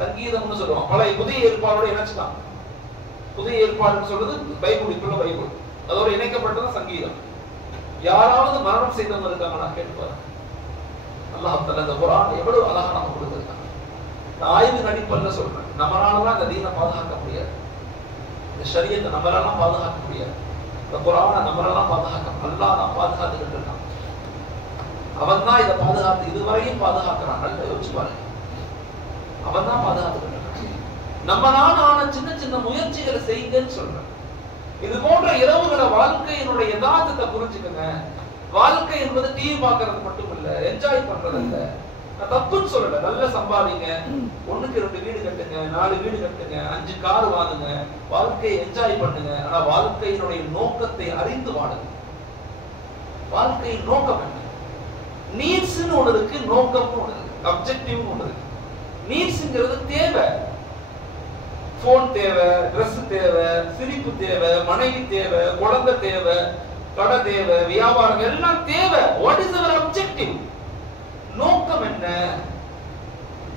சங்கீதம்னு சொல்லுவோம். பழைய புதிய ஏற்பாடோட இணைச்சுட்டான். புதிய ஏற்பாடுன்னு சொல்றது பைபிள், இப்ப பைபிள் அதோட இணைக்கப்பட்டது சங்கீதம். யாராவது மரணம் செய்தவங்க இருக்காங்களா கேட்டுப்பாரு. அல்லாஹ் தஆலா இந்த குர்ஆன் எவ்வளவு அழகா நமக்கு கொடுத்திருக்காங்க. நான் ஆய்வு அடிப்படையில சொல்றேன். நம்மளாலலாம் இந்த தீனை பாதுகாக்க முடியாது, இந்த ஷரியத்தை நம்மளாலாம் பாதுகாக்க முடியாது, இந்த குர்ஆனை நம்மளாலாம் பாதுகாக்க அல்லாஹ் தான் பாதுகாத்துக்கிட்டு இருக்கான். அவன் தான் இதை பாதுகாத்து இதுவரையும் பாதுகாக்கிறான். நல்லா யோசிச்சு பாருங்க, அவன் தான் பாதுகாத்துக்கிட்டு இருக்கான். நம்மளால ஆன சின்ன சின்ன முயற்சிகளை செய்யுங்கன்னு சொல்றேன். இது போன்ற இரவுகளை வாழ்க்கையினுடைய யதார்த்தத்தை புரிஞ்சுக்கங்க. வாழ்க்கை என்பது டிவி பார்க்கறது மட்டும் இல்ல, என்ஜாய் பண்றது இல்ல. நான் தப்புன்னு சொல்லல. நல்லா சம்பாதிங்க, 1க்கு 2 வீடு கட்டுங்க, 4 வீடு கட்டுங்க, 5 கார் வாங்குங்க, வாழ்க்கையை என்ஜாய் பண்ணுங்க. ஆனா வாழ்க்கையினுடைய நோக்கத்தை அறிந்து வாழுங்க. வாழ்க்கையின் நோக்கம் என்ன? நீட்ஸ்னு ஒண்ணு இருக்கு, நோக்கம்னு ஒண்ணு இருக்கு, அப்ஜெக்டிவ்னு ஒண்ணு இருக்கு. நீட்ஸ்ங்கிறது தேவை. போன் தேவை, ட்ரெஸ் தேவை, சிரிப்பு தேவை, மனைவி தேவை, குழந்தை தேவை, கடை தேவை, வியாபாரம் எல்லாம் தேவை. What is our objective? நோக்கம் என்ன?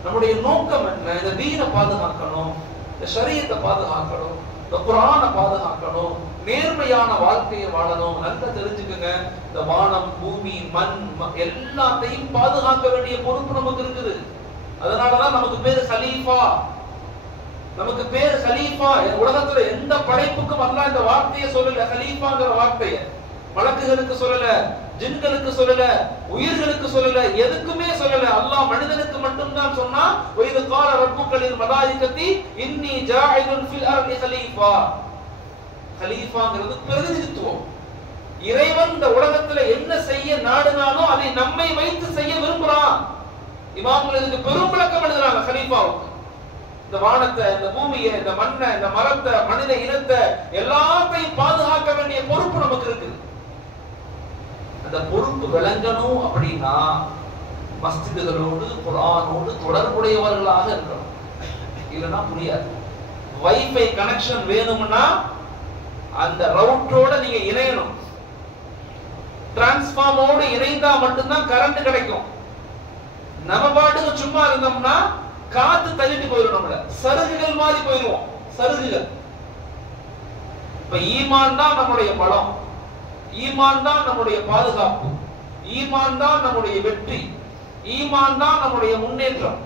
நம்முடைய நோக்கம் என்ன? இந்த தீனை பாதுகாக்கணும், இந்த ஷரியத்தை பாதுகாக்கணும், இந்த குர்ஆனை பாதுகாக்கணும், நேர்மையான வாழ்க்கையை வாழணும். நல்லா தெரிஞ்சுக்கங்க, இந்த வானம், பூமி, மண் எல்லாத்தையும் பாதுகாக்க வேண்டிய பொறுப்பு நமக்கு இருக்குது. அதனாலதான் நமக்கு பேரு கலீஃபா. நமக்கு பேரு கலீஃபா. உலகத்துல எந்த படைப்புக்கும் அல்லாஹ் இந்த வார்த்தையை சொல்லல, கலீஃபாங்கிற வார்த்தையை. மலக்குகளுக்கு சொல்லல, ஜின்களுக்கு சொல்லல, உயிர்களுக்கு சொல்லல, எதுக்குமே சொல்லல. அல்லாஹ் மனிதனுக்கு மட்டும்தான் சொன்னா, வைது கால ரப்புக்கலில் மலாயிகத்தி இன்னி ஜாயிலுன் ஃபில் அர்தி கலீஃபா. கலீஃபாங்கிறது பிரதிநிதித்துவம். இறைவன் இந்த உலகத்துல என்ன செய்ய நாடுனாலும் அதை நம்மை வைத்து செய்ய விரும்புறான். இமாம்கள் இதுக்கு பெரும் விளக்கம் எழுதுறாங்க கலீஃபாவுக்கு. இந்த வானத்தை, இந்த பூமியை, இந்த மண்ணை, இந்த மரத்தை, மனித இனத்தை எல்லாத்தையும் பாதுகாக்க வேண்டிய பொறுப்பு நமக்கு இருக்குது. அந்த பொறுப்பு விளங்கணும் அப்படின்னா மஸ்ஜிதுகளோடு, குர்ஆனோடு தொடர்புடையவர்களாக இருக்கணும். இல்லைன்னா புரியாது. வைஃபை கனெக்ஷன் வேணும்னா அந்த ரவுட்டரோட நீங்க இணையணும். டிரான்ஸ்ஃபார்மரோடு இணைந்தா மட்டும்தான் கரண்ட் கிடைக்கும். நம்ம பாட்டுக்கு சும்மா இருந்தோம்னா காத்து தள்ளிட்டு போயிடும். நம்மள சருகுகள் மாதிரி போயிடுவோம். சருகுகள். இப்ப ஈமான் தான் நம்முடைய பலம், ஈமான் தான் நம்முடைய பாதுகாப்பு, ஈமான் தான் நம்முடைய வெற்றி, ஈமான் தான் நம்முடைய முன்னேற்றம்.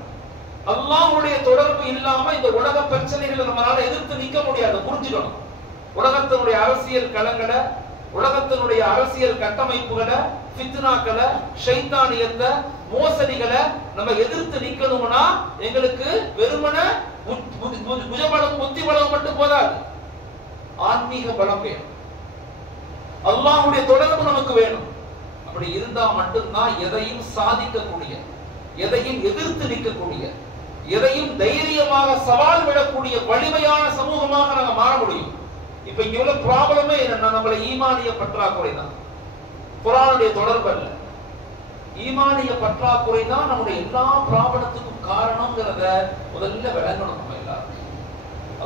அல்லாஹ்வுடைய தொடர்பு இல்லாம இந்த உலக பிரச்சனைகளை நம்மளால எதிர்த்து நிக்க முடியாது. புரிஞ்சுக்கணும். உலகத்தினுடைய அரசியல் களங்களை, உலகத்தினுடைய அரசியல் கட்டமைப்புகளை, ஃபித்னாக்களை, ஷைத்தானியத்தை, மோசடிகளை நம்ம எதிர்த்து நிக்கணும்னா எங்களுக்கு வெறுமன புஜபலம், புத்தி பலம் மட்டும் போதாது. ஆன்மீக பலம் வேணும். அல்லாஹ்வுடைய தொடர்பு நமக்கு வேணும். அப்படி இருந்தா மட்டும்தான் எதையும் சாதிக்கக்கூடிய, எதையும் எதிர்த்து நிற்கக்கூடிய, எதையும் தைரியமாக சவால் விடக்கூடிய வலிமையான சமூகமாக நாங்க மாற முடியும். இப்ப இங்க உள்ள ப்ராப்ளமே என்னன்னா, நம்மள ஈமானிய பற்றாக்குறை தான். குர்ஆனுடைய தொடர்பு அல்ல. ஈமானிய பற்றாக்குறை தான் நம்முடைய எல்லா ப்ராப்ளத்துக்கும் காரணம்ங்கிறத முதல்ல விளங்கணும். நம்ம எல்லாரும்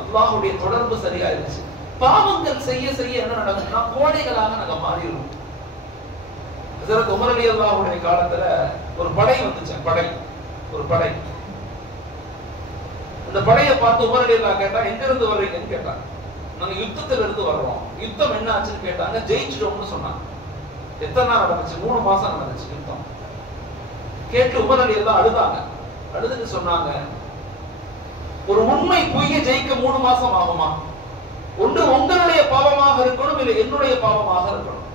அல்லாஹ்வுடைய தொடர்பு சரியாயிருச்சு. பாவங்கள் செய்ய செய்ய என்ன நடக்குதுன்னா கோழைகளாக நாங்க மாறிடுவோம். ஹஜ்ரத் உமர் ரலியல்லாஹுடைய காலத்துல ஒரு படை வந்துச்சு. ஒரு படை. அந்த படையை பார்த்து உமர் ரலியல்லாஹு கேட்டா, எங்க இருந்து வர்றீங்கன்னு கேட்டாங்க. நாங்க யுத்தத்துல இருந்து வர்றோம். யுத்தம் என்ன ஆச்சுன்னு கேட்டாங்க. ஜெயிச்சிட்டோம்னு சொன்னாங்க. எத்தனை நாள் நடந்துச்சு? 3 மாசம் நடந்துச்சு யுத்தம். கேட்டு உமர் ரலியல்லாஹு அழுதாங்க. அழுதுன்னு சொன்னாங்க, ஒரு உண்மை பொய்யை ஜெயிக்க 3 மாசம் ஆகுமா? ஒன்று உங்களுடைய பாவமாக இருக்கணும், இல்லை என்னுடைய பாவமாக இருக்கணும்.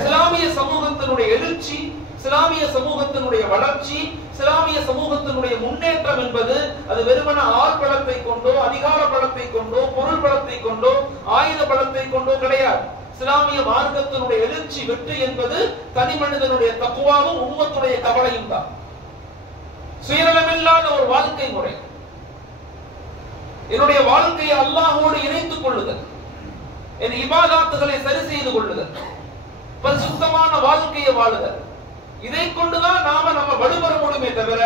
இஸ்லாமிய சமூகத்தினுடைய எழுச்சி, இஸ்லாமிய சமூகத்தினுடைய வளர்ச்சி, இஸ்லாமிய சமூகத்தினுடைய முன்னேற்றம் என்பது அது வெறுமன ஆள் பலத்தை கொண்டோ, அதிகார பலத்தை கொண்டோ, பொருள் பலத்தை கொண்டோ, ஆயுத பலத்தை கொண்டோ கிடையாது. இஸ்லாமிய மார்க்கத்தினுடைய எழுச்சி, வெற்றி என்பது தனி மனிதனுடைய தக்வாவும் உம்மத்துடைய கவலையும் தான். சுயநலமில்லாத ஒரு வாழ்க்கை முறை, என்னுடைய வாழ்க்கையை அல்லாஹ்வோடு இணைத்துக் கொள்ளுதல், என் இபாதத்துகளை சரி செய்து கொள்ளுதல், பரிசுத்தமான வாழ்க்கையை வாழுதல். இதை கொண்டுதான் நம்ம வலுப்பெற முடியுமே தவிர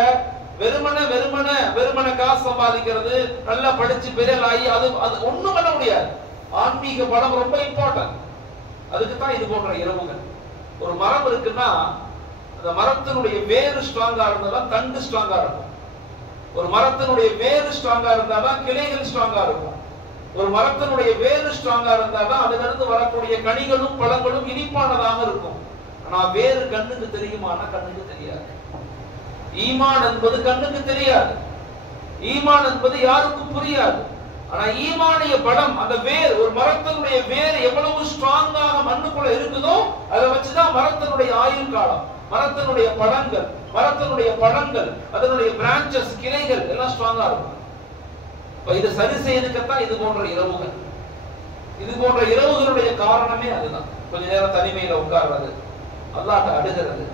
வெறுமன காசு சம்பாதிக்கிறது, நல்லா படிச்சு பெரியலாகி அது ஒண்ணும் பண்ண முடியாது. ஆன்மீக பலம் ரொம்ப இம்பார்ட்டன்ட். அதுக்கு தான் இது போன்ற இரவுகள். ஒரு மரம் இருக்குன்னா அந்த மரத்தினுடைய வேறு ஸ்ட்ராங்கா இருந்தாதான் தண்டு ஸ்ட்ராங்கா இருக்கும். ஒரு மரத்தினுடைய வேறு ஸ்ட்ராங்கா இருந்தாதான் கிளைகள் ஸ்ட்ராங்கா இருக்கும். ஒரு மரத்தினுடைய வேறு ஸ்ட்ராங்கா இருந்தாதான் அதிலிருந்து வரக்கூடிய கனிகளும் பழங்களும் இனிப்பானதாக இருக்கும். ஆனா வேறு கண்ணுக்கு தெரியுமானா கண்ணுக்கு தெரியாது. ஈமான் என்பது கண்ணுக்கு தெரியாது. ஈமான் என்பது யாருக்கும் புரியாது. ஆனா ஈமானிய பலம், அந்த வேர், ஒரு மரத்தினுடைய வேர் எவ்வளவு ஸ்ட்ராங்காக மண்ணுக்குள்ள இருக்குதோ அதை வச்சுதான் மரத்தினுடைய ஆயுள் காலம், மரத்தினுடைய பழங்கள், அதனுடைய பிரான்சஸ், கிளைகள் எல்லாம் ஸ்ட்ராங்கா இருக்கும். இதை சரி செய்யறதுக்குத்தான் இது போன்ற இரவுகள். இது போன்ற இரவுகளுடைய காரணமே அதுதான். கொஞ்ச நேரம் தனிமையில உட்கார்றது, அல்லாஹ்ட்ட அழுகிறது,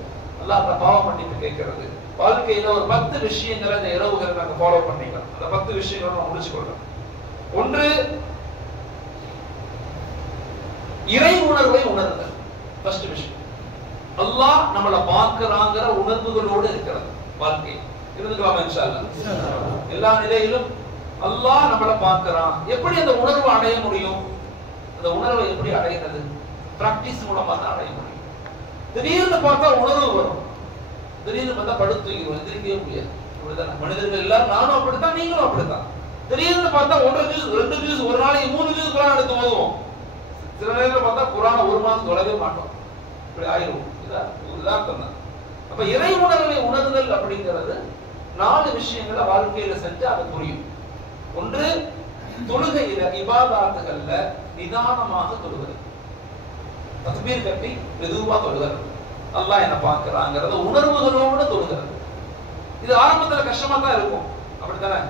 அல்லாஹ்ட்ட பாவ மன்னிப்பு கேட்கிறது. வாழ்க்கையில ஒரு 10 விஷயங்களை இந்த இரவுகளை நாங்க ஃபாலோ பண்ணிக்கலாம். அந்த 10 விஷயங்களை நான் முடிச்சு கொள்றேன். ஒன்று, இறை உணர்வை உணர்தல். ஃபர்ஸ்ட் விஷயம், அல்லாஹ் நம்மள பார்க்கறாங்கிற உணர்வுகளோடு இருக்கிறது. வாழ்க்கை இருந்துக்கலாமா இன்ஷா அல்லாஹ். எல்லா நிலையிலும் அல்லாஹ் நம்மளை பார்க்கறான். எப்படி அந்த உணர்வை அடைய முடியும்? அந்த உணர்வை எப்படி அடைகிறது? பிராக்டிஸ் மூலமா தான் அடைய முடியும். திடீர்னு பார்த்தா உணர்வு வரும், திடீர்னு பார்த்தா படுத்து தூங்கிடுவோம், எந்திரிக்கவே முடியாது. அப்படிதான் மனிதர்கள் எல்லாரும், நானும் அப்படித்தான், நீங்களும் அப்படித்தான். திடீர்னு பார்த்தா 1.5 ஜூஸ் 2 ஜூஸ் ஒரு நாளைக்கு 3 ஜூஸ் குரான் எடுத்து ஓதுவோம். சில நேரத்தில் பார்த்தா குரானை 1 மாதம் தொடவே மாட்டோம். இப்படி ஆயிரும். உதாரணம் தான். அப்ப இறை உணர்வை உணர்தல் அப்படிங்கிறது 4 விஷயங்களை வாழ்க்கையில செஞ்சு அது புரியும். ஒன்று, தொழுகையில இபாதத்துகள்ல நிதானமாக தொழுகிறது, தக்பீர் கட்டி மெதுவா தொழுகிறது, அல்லாஹ் என்ன பார்க்கறாங்கறத உணர்வுகளோட தொழுகிறது. இது ஆரம்பத்துல கஷ்டமா தான் இருக்கும், அப்படித்தானே?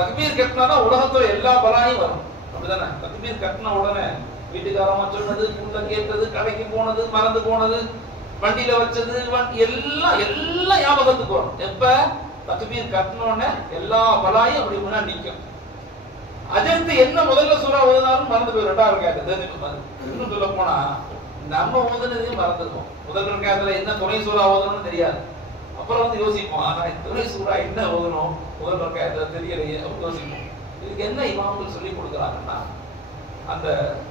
தக்பீர் கட்டினா உலகத்துல எல்லா பலாயும் வரும், அப்படித்தானே? தக்பீர் கட்டின உடனே வீட்டுக்காரமா சொன்னது, புள்ள கேட்டது, கடைக்கு போனது, மறந்து போனது, வண்டியில வச்சது, எல்லாம் எல்லாம் ஞாபகத்துக்கு வரும். எப்ப தக்பீர் கட்டினோடனே எல்லா பலாயும் அப்படி முன்னாடி நிற்கும். அஜர்த்து என்ன முதல்ல சூறா ஓதுனாலும் மறந்து போய் 2வது ரக்காயத்தை இன்னும் சொல்ல போனா நம்ம ஓதுனதையும் மறந்துருக்கோம். முதல் ரக்காயத்துல என்ன துணை சூறா ஓதணும்னு தெரியாது. அப்புறம் வந்து யோசிப்போம், ஆனா துணை சூறா என்ன ஓதணும் முதல் ரக்காயத்துல தெரியலையே அப்படின்னு யோசிப்போம். இதுக்கு என்ன இமாம்கள் சொல்லி கொடுக்குறாங்கன்னா, அந்த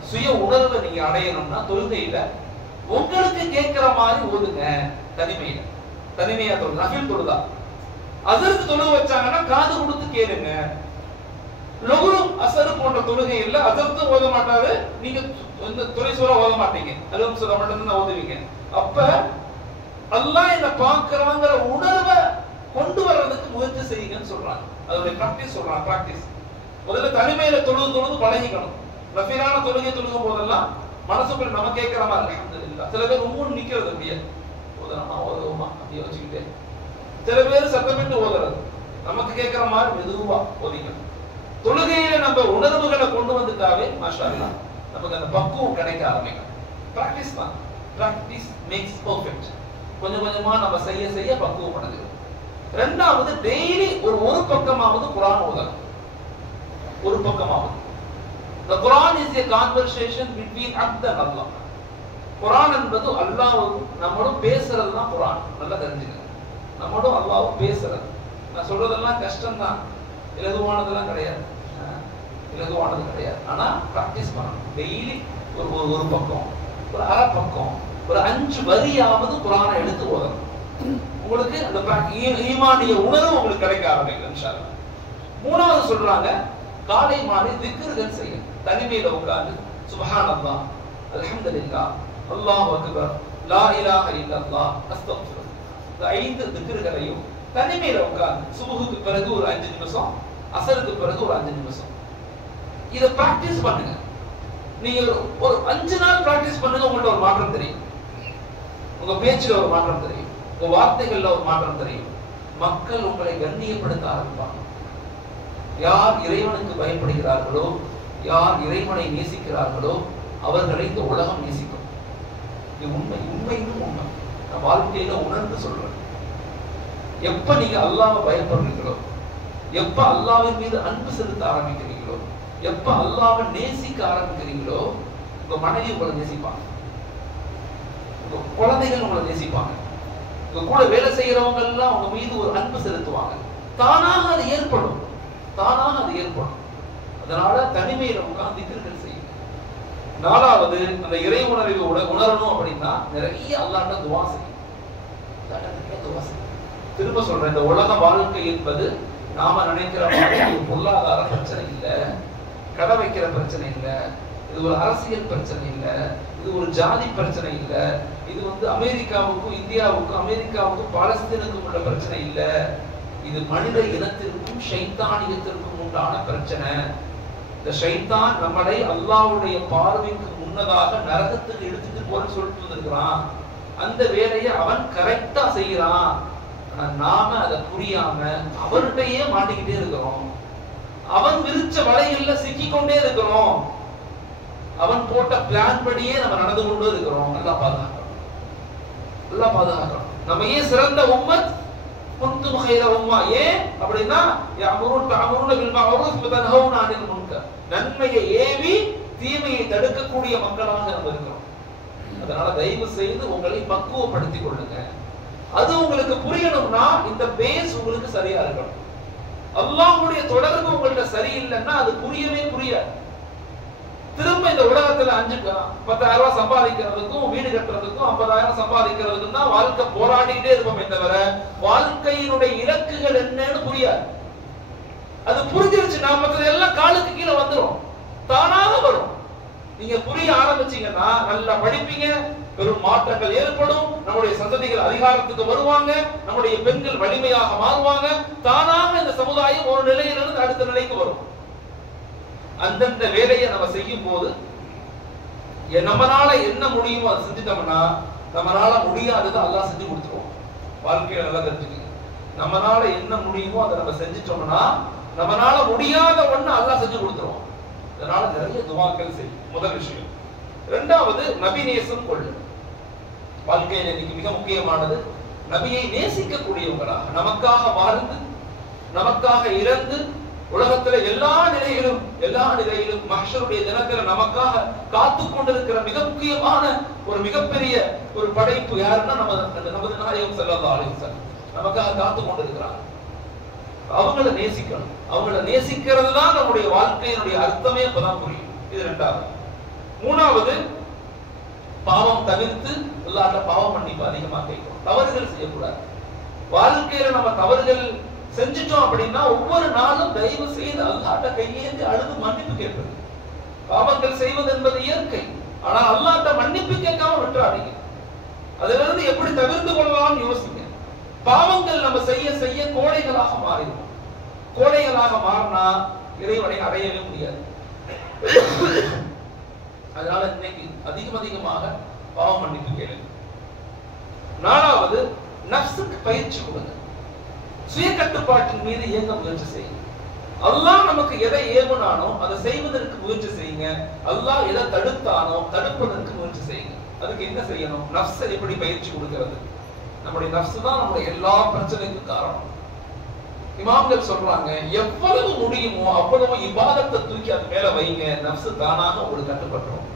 சுய உணர்வை நீங்க அடையணும்னா தொழுகையில உங்களுக்கு கேட்கிற மாதிரி ஓதுங்க. தனிமையா தொழுது, நஃபில் தொழுதா. அதற்கு தொழுக வச்சாங்கன்னா காது கொடுத்து கேளுங்க. லொகுரு அசரு போன்ற தொழுகை இல்ல, அதற்கு ஓத மாட்டாரு, நீங்க துணை சூறா ஓத மாட்டீங்க, அலுவலம் சூறா மட்டும் தான் ஓதுவீங்க. அப்ப அல்லாஹ் என்ன பார்க்கறாங்கிற உணர்வை கொண்டு வர்றதுக்கு முயற்சி செய்யுங்கன்னு சொல்றாங்க. அதோட பிராக்டிஸ் சொல்றாங்க. பிராக்டிஸ் முதல்ல தனிமையில தொழுது பழகிக்கணும். ரஃபீலான தொழுகை தொழுகும் போதெல்லாம் மனசுக்குள்ள நம்ம கேட்கிற மாதிரி அல்ஹம்துலில்லாஹ். சில பேர் ரொம்ப நிக்கிறது அப்படியே ஓதுவோமா அப்படி யோசிச்சுக்கிட்டே, சில பேர் சத்தமிட்டு ஓதுறது, நமக்கு கேட்கிற மாதிரி மெதுவா ஓதிக்கணும். தொழுகையில நம்ம உணர்வுகளை கொண்டு வந்துட்டாவே மாஷா அல்லாஹ் நமக்கு அந்த பக்குவம் கிடைக்க ஆரம்பிக்கும். பிராக்டிஸ் தான், பிராக்டிஸ் மேக்ஸ் பெர்ஃபெக்ட். கொஞ்சம் கொஞ்சமா நம்ம செய்ய பக்குவம் அடைஞ்சிடும். 2வது, டெய்லி ஒரு பக்கமாவது குர்ஆன் ஓதணும். ஒரு பக்கமாவது. The Quran is a conversation between abd and Allah. குர்ஆன் என்பது அல்லாஹ்வும் நம்மோடும் பேசுறது தான் குர்ஆன். நல்லா தெரிஞ்சுக்கங்க, நம்மோடும் அல்லாஹ்வும் பேசுறது. நான் சொல்றதெல்லாம் கஷ்டம் தான், இலகுவானதெல்லாம் கிடையாது, இலகுவானது கிடையாது. ஆனா பிராக்டிஸ் பண்ணணும். டெய்லி ஒரு பக்கம், ஒரு அரை பக்கம், ஒரு 5 வரியாவது குர்ஆனை எடுத்து ஓதணும். உங்களுக்கு அந்த ஈமானிய உணர்வு உங்களுக்கு கிடைக்க ஆரம்பிக்கும் இன்ஷா அல்லாஹ். 3வது சொல்றாங்க, காலை மாலை திக்ருகள் செய்யும். தனிமையில உட்கார்ந்து சுப்ஹானல்லாஹ், அல்ஹம்துலில்லாஹ், அல்லாஹு அக்பர், லா இலாஹ இல்லல்லாஹ், அஸ்தக்ஃபிருல்லாஹ், இந்த 5 திக்ருகளையும் தனிமையில உட்கார்ந்து சுபஹுக்கு பிறகு ஒரு 5 நிமிஷம், அசருக்கு பிறகு ஒரு 5 நிமிஷம் இத பிராக்டிஸ் பண்ணுங்க. நீங்க ஒரு 5 நாள் பிராக்டிஸ் பண்ணுங்க, உங்களுக்கு ஒரு மாற்றம் தெரியும். உங்க பேச்சுல ஒரு மாற்றம் தெரியும், உங்க வார்த்தைகள்ல ஒரு மாற்றம் தெரியும். மக்கள் உங்களை கண்ணியப்படுத்த ஆரம்பிப்பாங்க. யார் இறைவனுக்கு பயப்படுகிறார்களோ, யார் இறைவனை நேசிக்கிறார்களோ அவர்களை இந்த உலகம் நேசிக்கும். இது உண்மையும் உண்மை. நான் வாழ்க்கையில உணர்ந்து சொல்றேன். எப்ப நீங்க அல்லாஹ்வை பயப்படுறீங்களோ, எப்ப அல்லாஹ்வின் மீது அன்பு செலுத்த ஆரம்பிக்கிறீங்களோ, எப்ப அல்லாஹ்வை நேசிக்க ஆரம்பிக்கிறீங்களோ, உங்க மனைவி உங்களை நேசிப்பாங்க, உங்க குழந்தைகள் உங்களை நேசிப்பாங்க, உங்க கூட வேலை செய்யறவங்க எல்லாம் உங்க மீது ஒரு அன்பு செலுத்துவாங்க. தானாக அது ஏற்படும். அதனால தனிமையில உட்கார்ந்து திக்ருகள் செய்யுங்க. 4வது, அந்த இறை உணர்வை உணரணும் அப்படின்னா நிறைய அல்லாஹ்ட்ட துஆ செய்யுங்க. திரும்ப சொல்றேன், இந்த உலக வாழ்க்கை என்பது நாம நினைக்கிற மாதிரி பொருளாதார பிரச்சனை இல்ல, கடை வைக்கிற பிரச்சனை இல்ல, இது ஒரு அரசியல் பிரச்சனை இல்ல, இது ஒரு ஜாதி பிரச்சனை இல்ல, இது அமெரிக்காவுக்கும் இந்தியாவுக்கும் அமெரிக்காவுக்கும் பாலஸ்தீனுக்கும் உள்ள பிரச்சனை இல்ல. இது மனித இனத்திற்கும் ஷைத்தானியத்திற்கும் உண்டான பிரச்சனை. இந்த ஷைத்தான் நம்மளை அல்லாஹ்வுடைய பார்வைக்கு முன்னதாக நரகத்துக்கு எடுத்துட்டு போறன்னு சொல்லிட்டு வந்திருக்கிறான். அந்த வேலையை அவன் கரெக்டா செய்யறான். ஆனா நாம அதை புரியாம அவர்கிட்டயே மாட்டிக்கிட்டே இருக்கிறோம். அவன் விரிச்ச வலைகள்ல சிக்கிக்கொண்டே இருக்கிறோம். அவன் போட்ட பிளான் படியே நம்ம நடந்து கொண்டு இருக்கிறோம். நல்லா பாதுகாக்கிறோம். நம்ம ஏன் சிறந்த உம்மத், குன்தும் கைர உம்மா, ஏன் அப்படின்னா தஅமுருன பில் மஅரூஃப் வ தன்ஹவுன அனில் முன்கர், நன்மையை ஏவி தீமையை தடுக்கக்கூடிய மக்களாக நம்ம இருக்கிறோம். அதனால தயவு செய்து உங்களை பக்குவப்படுத்திக் கொள்ளுங்க. அது உங்களுக்கு புரியணும்னா இந்த பேஸ் உங்களுக்கு சரியா இருக்கணும். அல்லாஹ்வுடைய தொடர்பு உங்கள்ட்ட சரியில்லைன்னா அது புரியவே புரியாது. திரும்ப இந்த உலகத்துல 10,000 ரூபாய் சம்பாதிக்கிறதுக்கும் வீடு கட்டுறதுக்கும் 50,000 சம்பாதிக்கிறதுக்கும் தான் வாழ்க்கை போராடிட்டே இருப்போமே தவிர வாழ்க்கையினுடைய இலக்குகள் என்னன்னு புரியாது. அது புரிஞ்சிருச்சுன்னா மற்ற எல்லாம் காலுக்கு கீழே வந்துடும், தானாக வரும். நீங்க புரிய ஆரம்பிச்சீங்கன்னா நல்லா படிப்பீங்க, பெரும் மாற்றங்கள் ஏற்படும், நம்முடைய சந்ததிகள் அதிகாரத்துக்கு வருவாங்க, நம்முடைய பெண்கள் வலிமையாக மாறுவாங்க, தானாக இந்த சமுதாயம் ஒரு நிலையிலிருந்து அடுத்த நிலைக்கு வரும். அந்தந்த வேலையை நம்ம செய்யும் போது நம்மளால என்ன முடியுமோ அதை செஞ்சுட்டோம்னா நம்மளால முடியாததை அல்லாஹ் செஞ்சு கொடுத்துருவோம். வாழ்க்கையில நல்லா தெரிஞ்சுக்கங்க, நம்மளால என்ன முடியுமோ அதை நம்ம செஞ்சுட்டோம்னா நம்மளால முடியாத ஒண்ணு அல்லாஹ் செஞ்சு கொடுத்துருவோம். அதனால நிறைய துஆக்கள் செய்யும். முதல் விஷயம். இரண்டாவது, நபி நேசம் கொள்ளு. வாழ்க்கையில இன்னைக்கு மிக முக்கியமானது நபியை நேசிக்கக்கூடியவங்களாக, நமக்காக வாழ்ந்து நமக்காக இறந்து உலகத்துல எல்லா நிலையிலும் மஹ்ஷருடைய தினத்துல நமக்காக காத்து கொண்டிருக்கிற மிக முக்கியமான ஒரு மிகப்பெரிய ஒரு படைப்பு யாருன்னா நமது நாயகம் ஸல்லல்லாஹு அலைஹி வஸல்லம் நமக்காக காத்து கொண்டிருக்கிறார். அவங்கள நேசிக்கணும். அவங்கள நேசிக்கிறது தான் நம்முடைய வாழ்க்கையினுடைய அர்த்தமே அப்பதான் புரியும். இது இரண்டாவது. மூணாவது, பாவம் தவிர்த்து அல்லாஹ்ட்ட பாவம் மன்னிப்பு அதிகமா கேட்கணும். தவறுகள் செய்யக்கூடாது. வாழ்க்கையில நம்ம தவறுகள் செஞ்சிட்டோம் அப்படின்னா ஒவ்வொரு நாளும் தயவு செய்து அல்லாஹ்ட்ட கையேந்தி அழுது மன்னிப்பு கேட்பது. பாவங்கள் செய்வது என்பது இயற்கை. ஆனா அல்லாஹ்ட்ட மன்னிப்பு கேட்காம விட்டுறாதீங்க. அதிலிருந்து எப்படி தவிர்த்து கொள்ளலாம்னு யோசிங்க. பாவங்கள் நம்ம செய்ய செய்ய கோடைகளாக மாறிடும். கோடைகளாக மாறினா இறைவனை அடையவே முடியாது. அதனால இன்னைக்கு அதிகமாக பாவம் மன்னிப்பு கேளுங்க. நாலாவது, நஃப்ஸுக்கு பயிற்சி கொடுங்க. சுய கட்டுப்பாட்டின் மீது இயங்க முயற்சி செய்யுங்க. அல்லாஹ் நமக்கு எதை ஏவுனானோ அதை செய்வதற்கு முயற்சி செய்யுங்க. அல்லாஹ் எதை தடுத்தானோ தடுப்பதற்கு முயற்சி செய்யுங்க. அதுக்கு என்ன செய்யணும்? நஃப்ஸை எப்படி பயிற்சி கொடுக்கிறது? நம்முடைய நஃப்ஸ் தான் நம்முடைய எல்லா பிரச்சனைக்கும் காரணம். இமாம்கள் சொல்றாங்க, எவ்வளவு முடியுமோ அவ்வளவு இபாதத்தை தூக்கி அது மேல வைங்க, நஃப்ஸ் தானாக உங்களுக்கு கட்டுப்பட்டுரும்.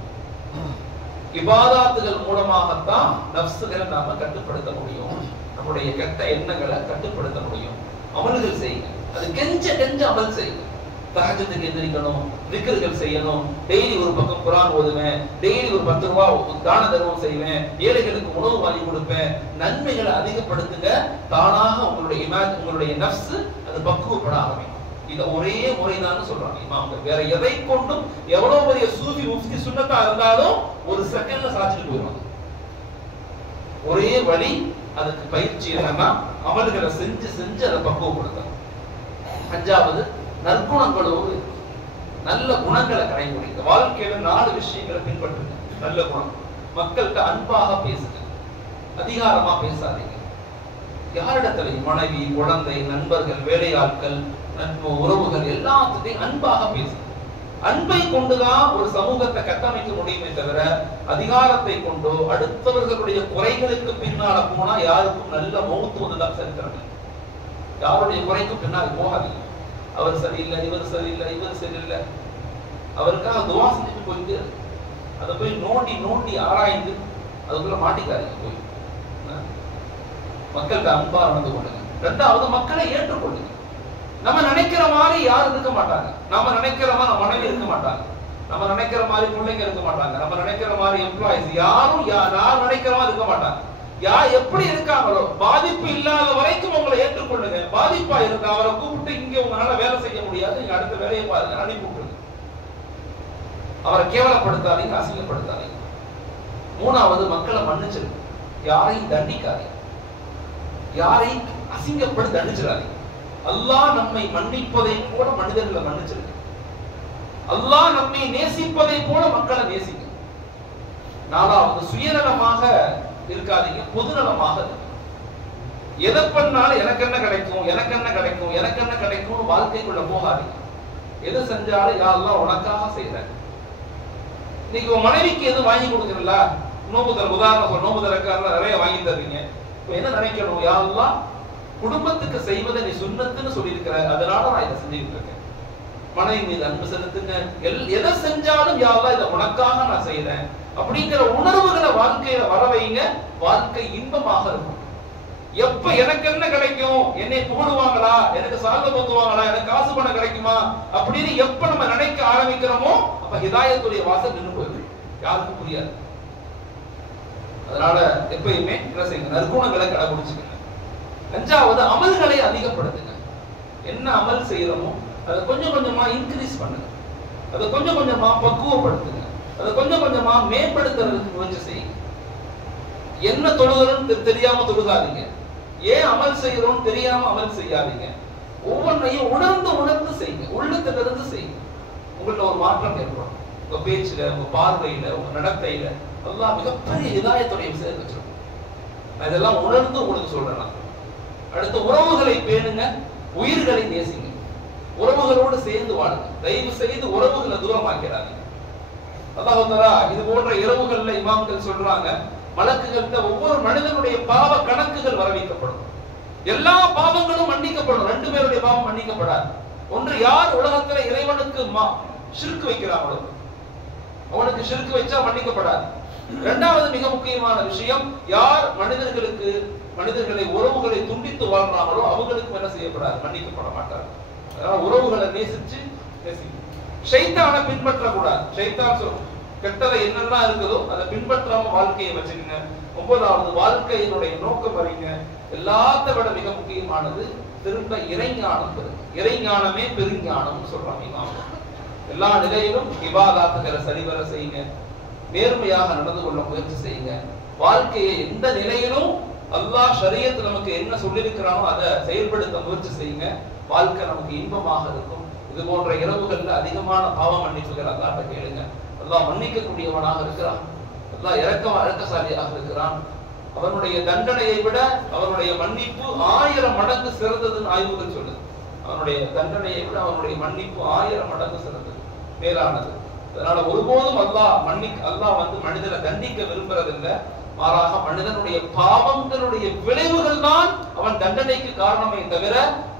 இபாதத்துகள் மூலமாகத்தான் நஃப்ஸுகளை நாம கட்டுப்படுத்த முடியும். நம்முடைய கெட்ட எண்ணங்களை கட்டுப்படுத்த முடியும். அமல்கள் செய்யுங்க. அது கெஞ்ச அமல் செய்யுங்க. தஹஜ்ஜுக்கு எந்திரிக்கணும், திக்ர்கள் செய்யணும், டெய்லி ஒரு பக்கம் குர்ஆன் ஓதுவேன், டெய்லி ஒரு 10 ரூபாய் தான தர்மம் செய்வேன், ஏழைகளுக்கு உணவு வாங்கி கொடுப்பேன். நன்மைகளை அதிகப்படுத்துங்க. தானாக உங்களுடைய நஃப்ஸ் அது பக்குவப்பட ஆரம்பிக்கும். இது ஒரே முறைதான் சொல்றாங்க இமாம்கள். வேற எதை கொண்டும் எவ்வளவு பெரிய சூஃபி முஃப்தி சுன்னத்தா இருந்தாலும் ஒரு செகண்ட்ல சாச்சிட்டு போயிடும். ஒரே வழி, அதுக்கு பயிற்சி என்னன்னா அமல்களை செஞ்சு அதை பக்குவப்படுத்தணும். அஞ்சாவது, நற்குணங்களோடு நல்ல குணங்களை கடைபிடிங்க. வாழ்க்கையில 4 விஷயங்களை பின்பற்றுங்க. நல்ல குணம். மக்கள்கிட்ட அன்பாக பேசுங்க, அதிகாரமா பேசாதீங்க. யாரிடத்திலையும் மனைவி, குழந்தை, நண்பர்கள், வேலையாட்கள், நட்பு உறவுகள் எல்லாத்தையும் அன்பாக பேசுங்க. அன்பை கொண்டுதான் ஒரு சமூகத்தை கட்டமைக்க முடியுமே தவிர அதிகாரத்தை கொண்டோ அடுத்தவர்களுடைய குறைகளுக்கு பின்னால போனா யாருக்கும் நல்ல மௌத்து வந்துதான் சரித்திரம். யாருடைய குறைக்கு பின்னால் போகாதீங்க. அவர் சரியில்லை, இவர் சரியில்லை, இவர் சரியில்லை, அவருக்காக துவா செஞ்சுட்டு போயிட்டு அதை போய் நோண்டி ஆராய்ந்து அதுக்குள்ள மாட்டிக்காதீங்க. போய் மக்களுக்கு அன்பா நடந்து கொள்ளுங்க. இரண்டாவது, மக்களை ஏற்றுக்கொள்ளுங்க. நம்ம நினைக்கிற மாதிரி யாரும் இருக்க மாட்டாங்க. நம்ம நினைக்கிற மாதிரி நம்ம மனைவி இருக்க மாட்டாங்க. நம்ம நினைக்கிற மாதிரி பிள்ளைங்க இருக்க மாட்டாங்க. நம்ம நினைக்கிற மாதிரி எம்ப்ளாயிஸ் யாரும் நான் நினைக்கிற மாதிரி இருக்க மாட்டாங்க. யார் எப்படி இருக்காங்களோ பாதிப்பு இல்லாத வரைக்கும் உங்களை ஏற்றுக்கொள்ளுங்க. பாதிப்பா இருந்தா அவரை கூப்பிட்டு இங்க உங்களால வேலை செய்ய முடியாது, நீங்க அடுத்த வேலையை பாருங்க, அனுப்பி விட்டுருங்க. அவரை கேவலப்படுத்தாதீங்க, அசிங்கப்படுத்தாதீங்க. மூணாவது, மக்களை மன்னிச்சிருங்க. யாரையும் தண்டிக்காதீங்க, யாரையும் அசிங்கப்பட்டு தண்டிச்சிடாதீங்க. அல்லாஹ் நம்மை மன்னிப்பதை போல மனிதர்களை மன்னிச்சிருங்க. அல்லாஹ் நம்மை நேசிப்பதை போல மக்களை நேசிங்க. நாலாவது, சுயநலமாக இருக்காதீங்க, பொதுநலமாக. எதை பண்ணாலும் எனக்கு என்ன கிடைக்கும், எனக்கு என்ன கிடைக்கும், எனக்கு என்ன கிடைக்கும் வாழ்க்கைக்குள்ள போகாதீங்க. எது செஞ்சாலும் யா அல்லாஹ் உனக்காக செய்றேன். இன்னைக்கு உன் மனைவிக்கு எது வாங்கி கொடுக்கறல, நோம்பு தர உதாரணம் நோம்பு தரக்காரல நிறைய வாங்கி தர்றீங்க. இப்ப என்ன நினைக்கணும்? யா அல்லாஹ் குடும்பத்துக்கு செய்வதை நீ சுன்னத்துன்னு சொல்லியிருக்கிற, அதனால நான் இதை செஞ்சுட்டு இருக்கேன். மனைவி மீது அன்பு செலுத்துங்க. எதை செஞ்சாலும் யா அல்லாஹ் இதை உனக்காக நான் செய்றேன் அப்படிங்கிற உணர்வுகளை வாழ்க்கையில வர வைங்க. வாழ்க்கை இன்பமாக இருக்கும். எப்ப எனக்கு என்ன கிடைக்கும், என்னை புகழுவாங்களா, எனக்கு சால்வை போத்துவாங்களா, எனக்கு காசு பணம் கிடைக்குமா அப்படின்னு எப்ப நம்ம நினைக்க ஆரம்பிக்கிறோமோ அப்ப ஹிதாயத்துடைய வாசல் நின்று போயிடும், யாருக்கும் புரியாது. அதனால எப்பயுமே என்ன செய்யுங்க, நற்குணங்களை கடைபிடிச்சுக்கங்க. அஞ்சாவது அமல்களை அதிகப்படுத்துங்க. என்ன அமல் செய்யறோமோ அதை கொஞ்சம் கொஞ்சமா இன்க்ரீஸ் பண்ணுங்க, அதை கொஞ்சம் கொஞ்சமா பக்குவப்படுத்துங்க, அதை கொஞ்சம் கொஞ்சமா மேம்படுத்துறதுக்கு முயற்சி செய்யுங்க. என்ன தொழுகிறோம்னு தெரியாம தொழுகாதீங்க, ஏன் அமல் செய்யறோம்னு தெரியாம அமல் செய்யாதீங்க. ஒவ்வொன்றையும் உணர்ந்து உணர்ந்து செய்யுங்க, உள்ளத்திலிருந்து செய்யுங்க. உங்கள்ட்ட ஒரு மாற்றம் ஏற்படும். உங்க பேச்சுல, உங்க பார்வையில, உங்க நடத்தையில அல்லாஹ் மிகப்பெரிய ஹிதாயத்துடைய விஷயத்தை வச்சிருக்கோம். நான் இதெல்லாம் உணர்ந்து உங்களுக்கு சொல்றேன். அடுத்த உறவுகளை பேணுங்க, உயிர்களை நேசிங்க, உறவுகளோடு சேர்ந்து வாழுங்க. தயவு செய்து உறவுகளை தூரமாக்கிறாங்க. அல்லாஹ் தஆலா இது போன்ற இரவுகள்ல இமாம்கள் சொல்றாங்க, மலக்குகள்கிட்ட ஒவ்வொரு மனிதனுடைய பாவ கணக்குகள் வரவைக்கப்படும். எல்லா பாவங்களும் மன்னிக்கப்படும், ரெண்டு பேருடைய பாவம் மன்னிக்கப்படாது. ஒன்று, யார் உலகத்துல இறைவனுக்கு ஷிர்க் வைக்கிறாங்களோ அவனுக்கு ஷிர்க் வச்சா மன்னிக்கப்படாது. இரண்டாவது மிக முக்கியமான விஷயம், யார் மனிதர்களை உறவுகளை துண்டித்து வாழ்றாங்களோ அவங்களுக்கு என்ன செய்யப்படாது, மன்னிக்கப்பட மாட்டார். அதனால உறவுகளை நேசிச்சு ஷைத்தானை பின்பற்றக்கூடாது. ஷைத்தான் சொல்லும் கெட்டதை என்னெல்லாம் இருக்குதோ அதை பின்பற்றாம வாழ்க்கையை வச்சுக்கங்க. 9வது, வாழ்க்கையினுடைய நோக்கம் வரைங்க. எல்லாத்தை விட மிக முக்கியமானது திரும்ப இறைஞானம் பெறுங்க. இறைஞானமே பெருஞானம்னு சொல்றாங்க. எல்லா நிலையிலும் இபாதத்துகளை சரிவர செய்யுங்க, நேர்மையாக நடந்து கொள்ள முயற்சி செய்யுங்க. வாழ்க்கையை எந்த நிலையிலும் அல்லாஹ் ஷரியத் நமக்கு என்ன சொல்லியிருக்கிறானோ அதை செயல்படுத்த முயற்சி செய்யுங்க. வாழ்க்கை நமக்கு இன்பமாக இருக்கும். இது போன்ற இரவுகள்ல அதிகமான பாவ மன்னிப்புகள் அல்லாஹ்ட்ட கேளுங்க. அல்லாஹ் மன்னிக்க கூடியவனாக இருக்கிறான். அல்லாஹ் இரக்கசாலியாக இருக்கிறான். அவனுடைய தண்டனையை விட அவனுடைய மன்னிப்பு 1000 மடங்கு சிறந்ததுன்னு ஆய்வுகள் சொல்லுது. அவனுடைய தண்டனையை விட அவனுடைய மன்னிப்பு 1000 மடங்கு சிறந்தது, மேலானது. அதனால ஒருபோதும் அல்லாஹ் வந்து மனிதனை தண்டிக்க விரும்புறதில்லை. மாறாக மனிதனுடைய பாவங்களுடைய விளைவுகள் தான் அவன் தண்டனைக்கு காரணமே தவிர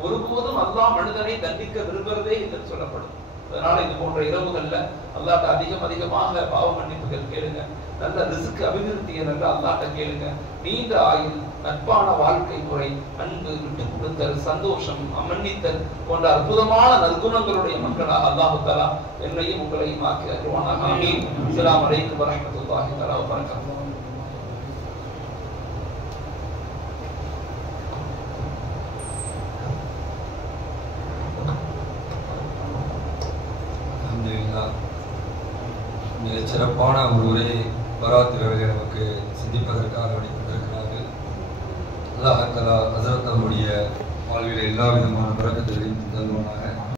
ஒருபோதும் அல்லாஹ் மனிதனை தண்டிக்க விரும்புறதே இல்லைன்னு சொல்லப்படும். அதனால இது போன்ற இரவுகள்ல அல்லாஹ்ட்ட அதிகமாக பாவ மன்னிப்புகள் கேளுங்க. நல்ல ரிஸ்க் அபிவிருத்தியை நல்ல அல்லாஹ்ட்ட கேளுங்க. நீண்ட ஆயுள், நட்பான வாழ்க்கை முறை, அன்பு, விட்டு கொடுத்தல், சந்தோஷம், மன்னித்தல் போன்ற அற்புதமான நற்குணங்களுடைய மக்களாக அல்லாஹ் தஆலா என்னையும் உங்களையும் ஆக்கி அருள்வானாக. ஆமீன். அஸ்ஸலாமு அலைக்கும் வரஹ்மத்துல்லாஹி தஆலா வ பரகாத்துஹு. மிக சிறப்பான ஒரு உரை பராத் இரவிலே நமக்கு சிந்திப்பதற்காக வழிபட்டிருக்கிறார்கள். அல்லாஹ் தஆலா ஹஸரத் அவருடைய வாழ்வில் எல்லா விதமான பரக்கத்துகளையும் தருவானாக.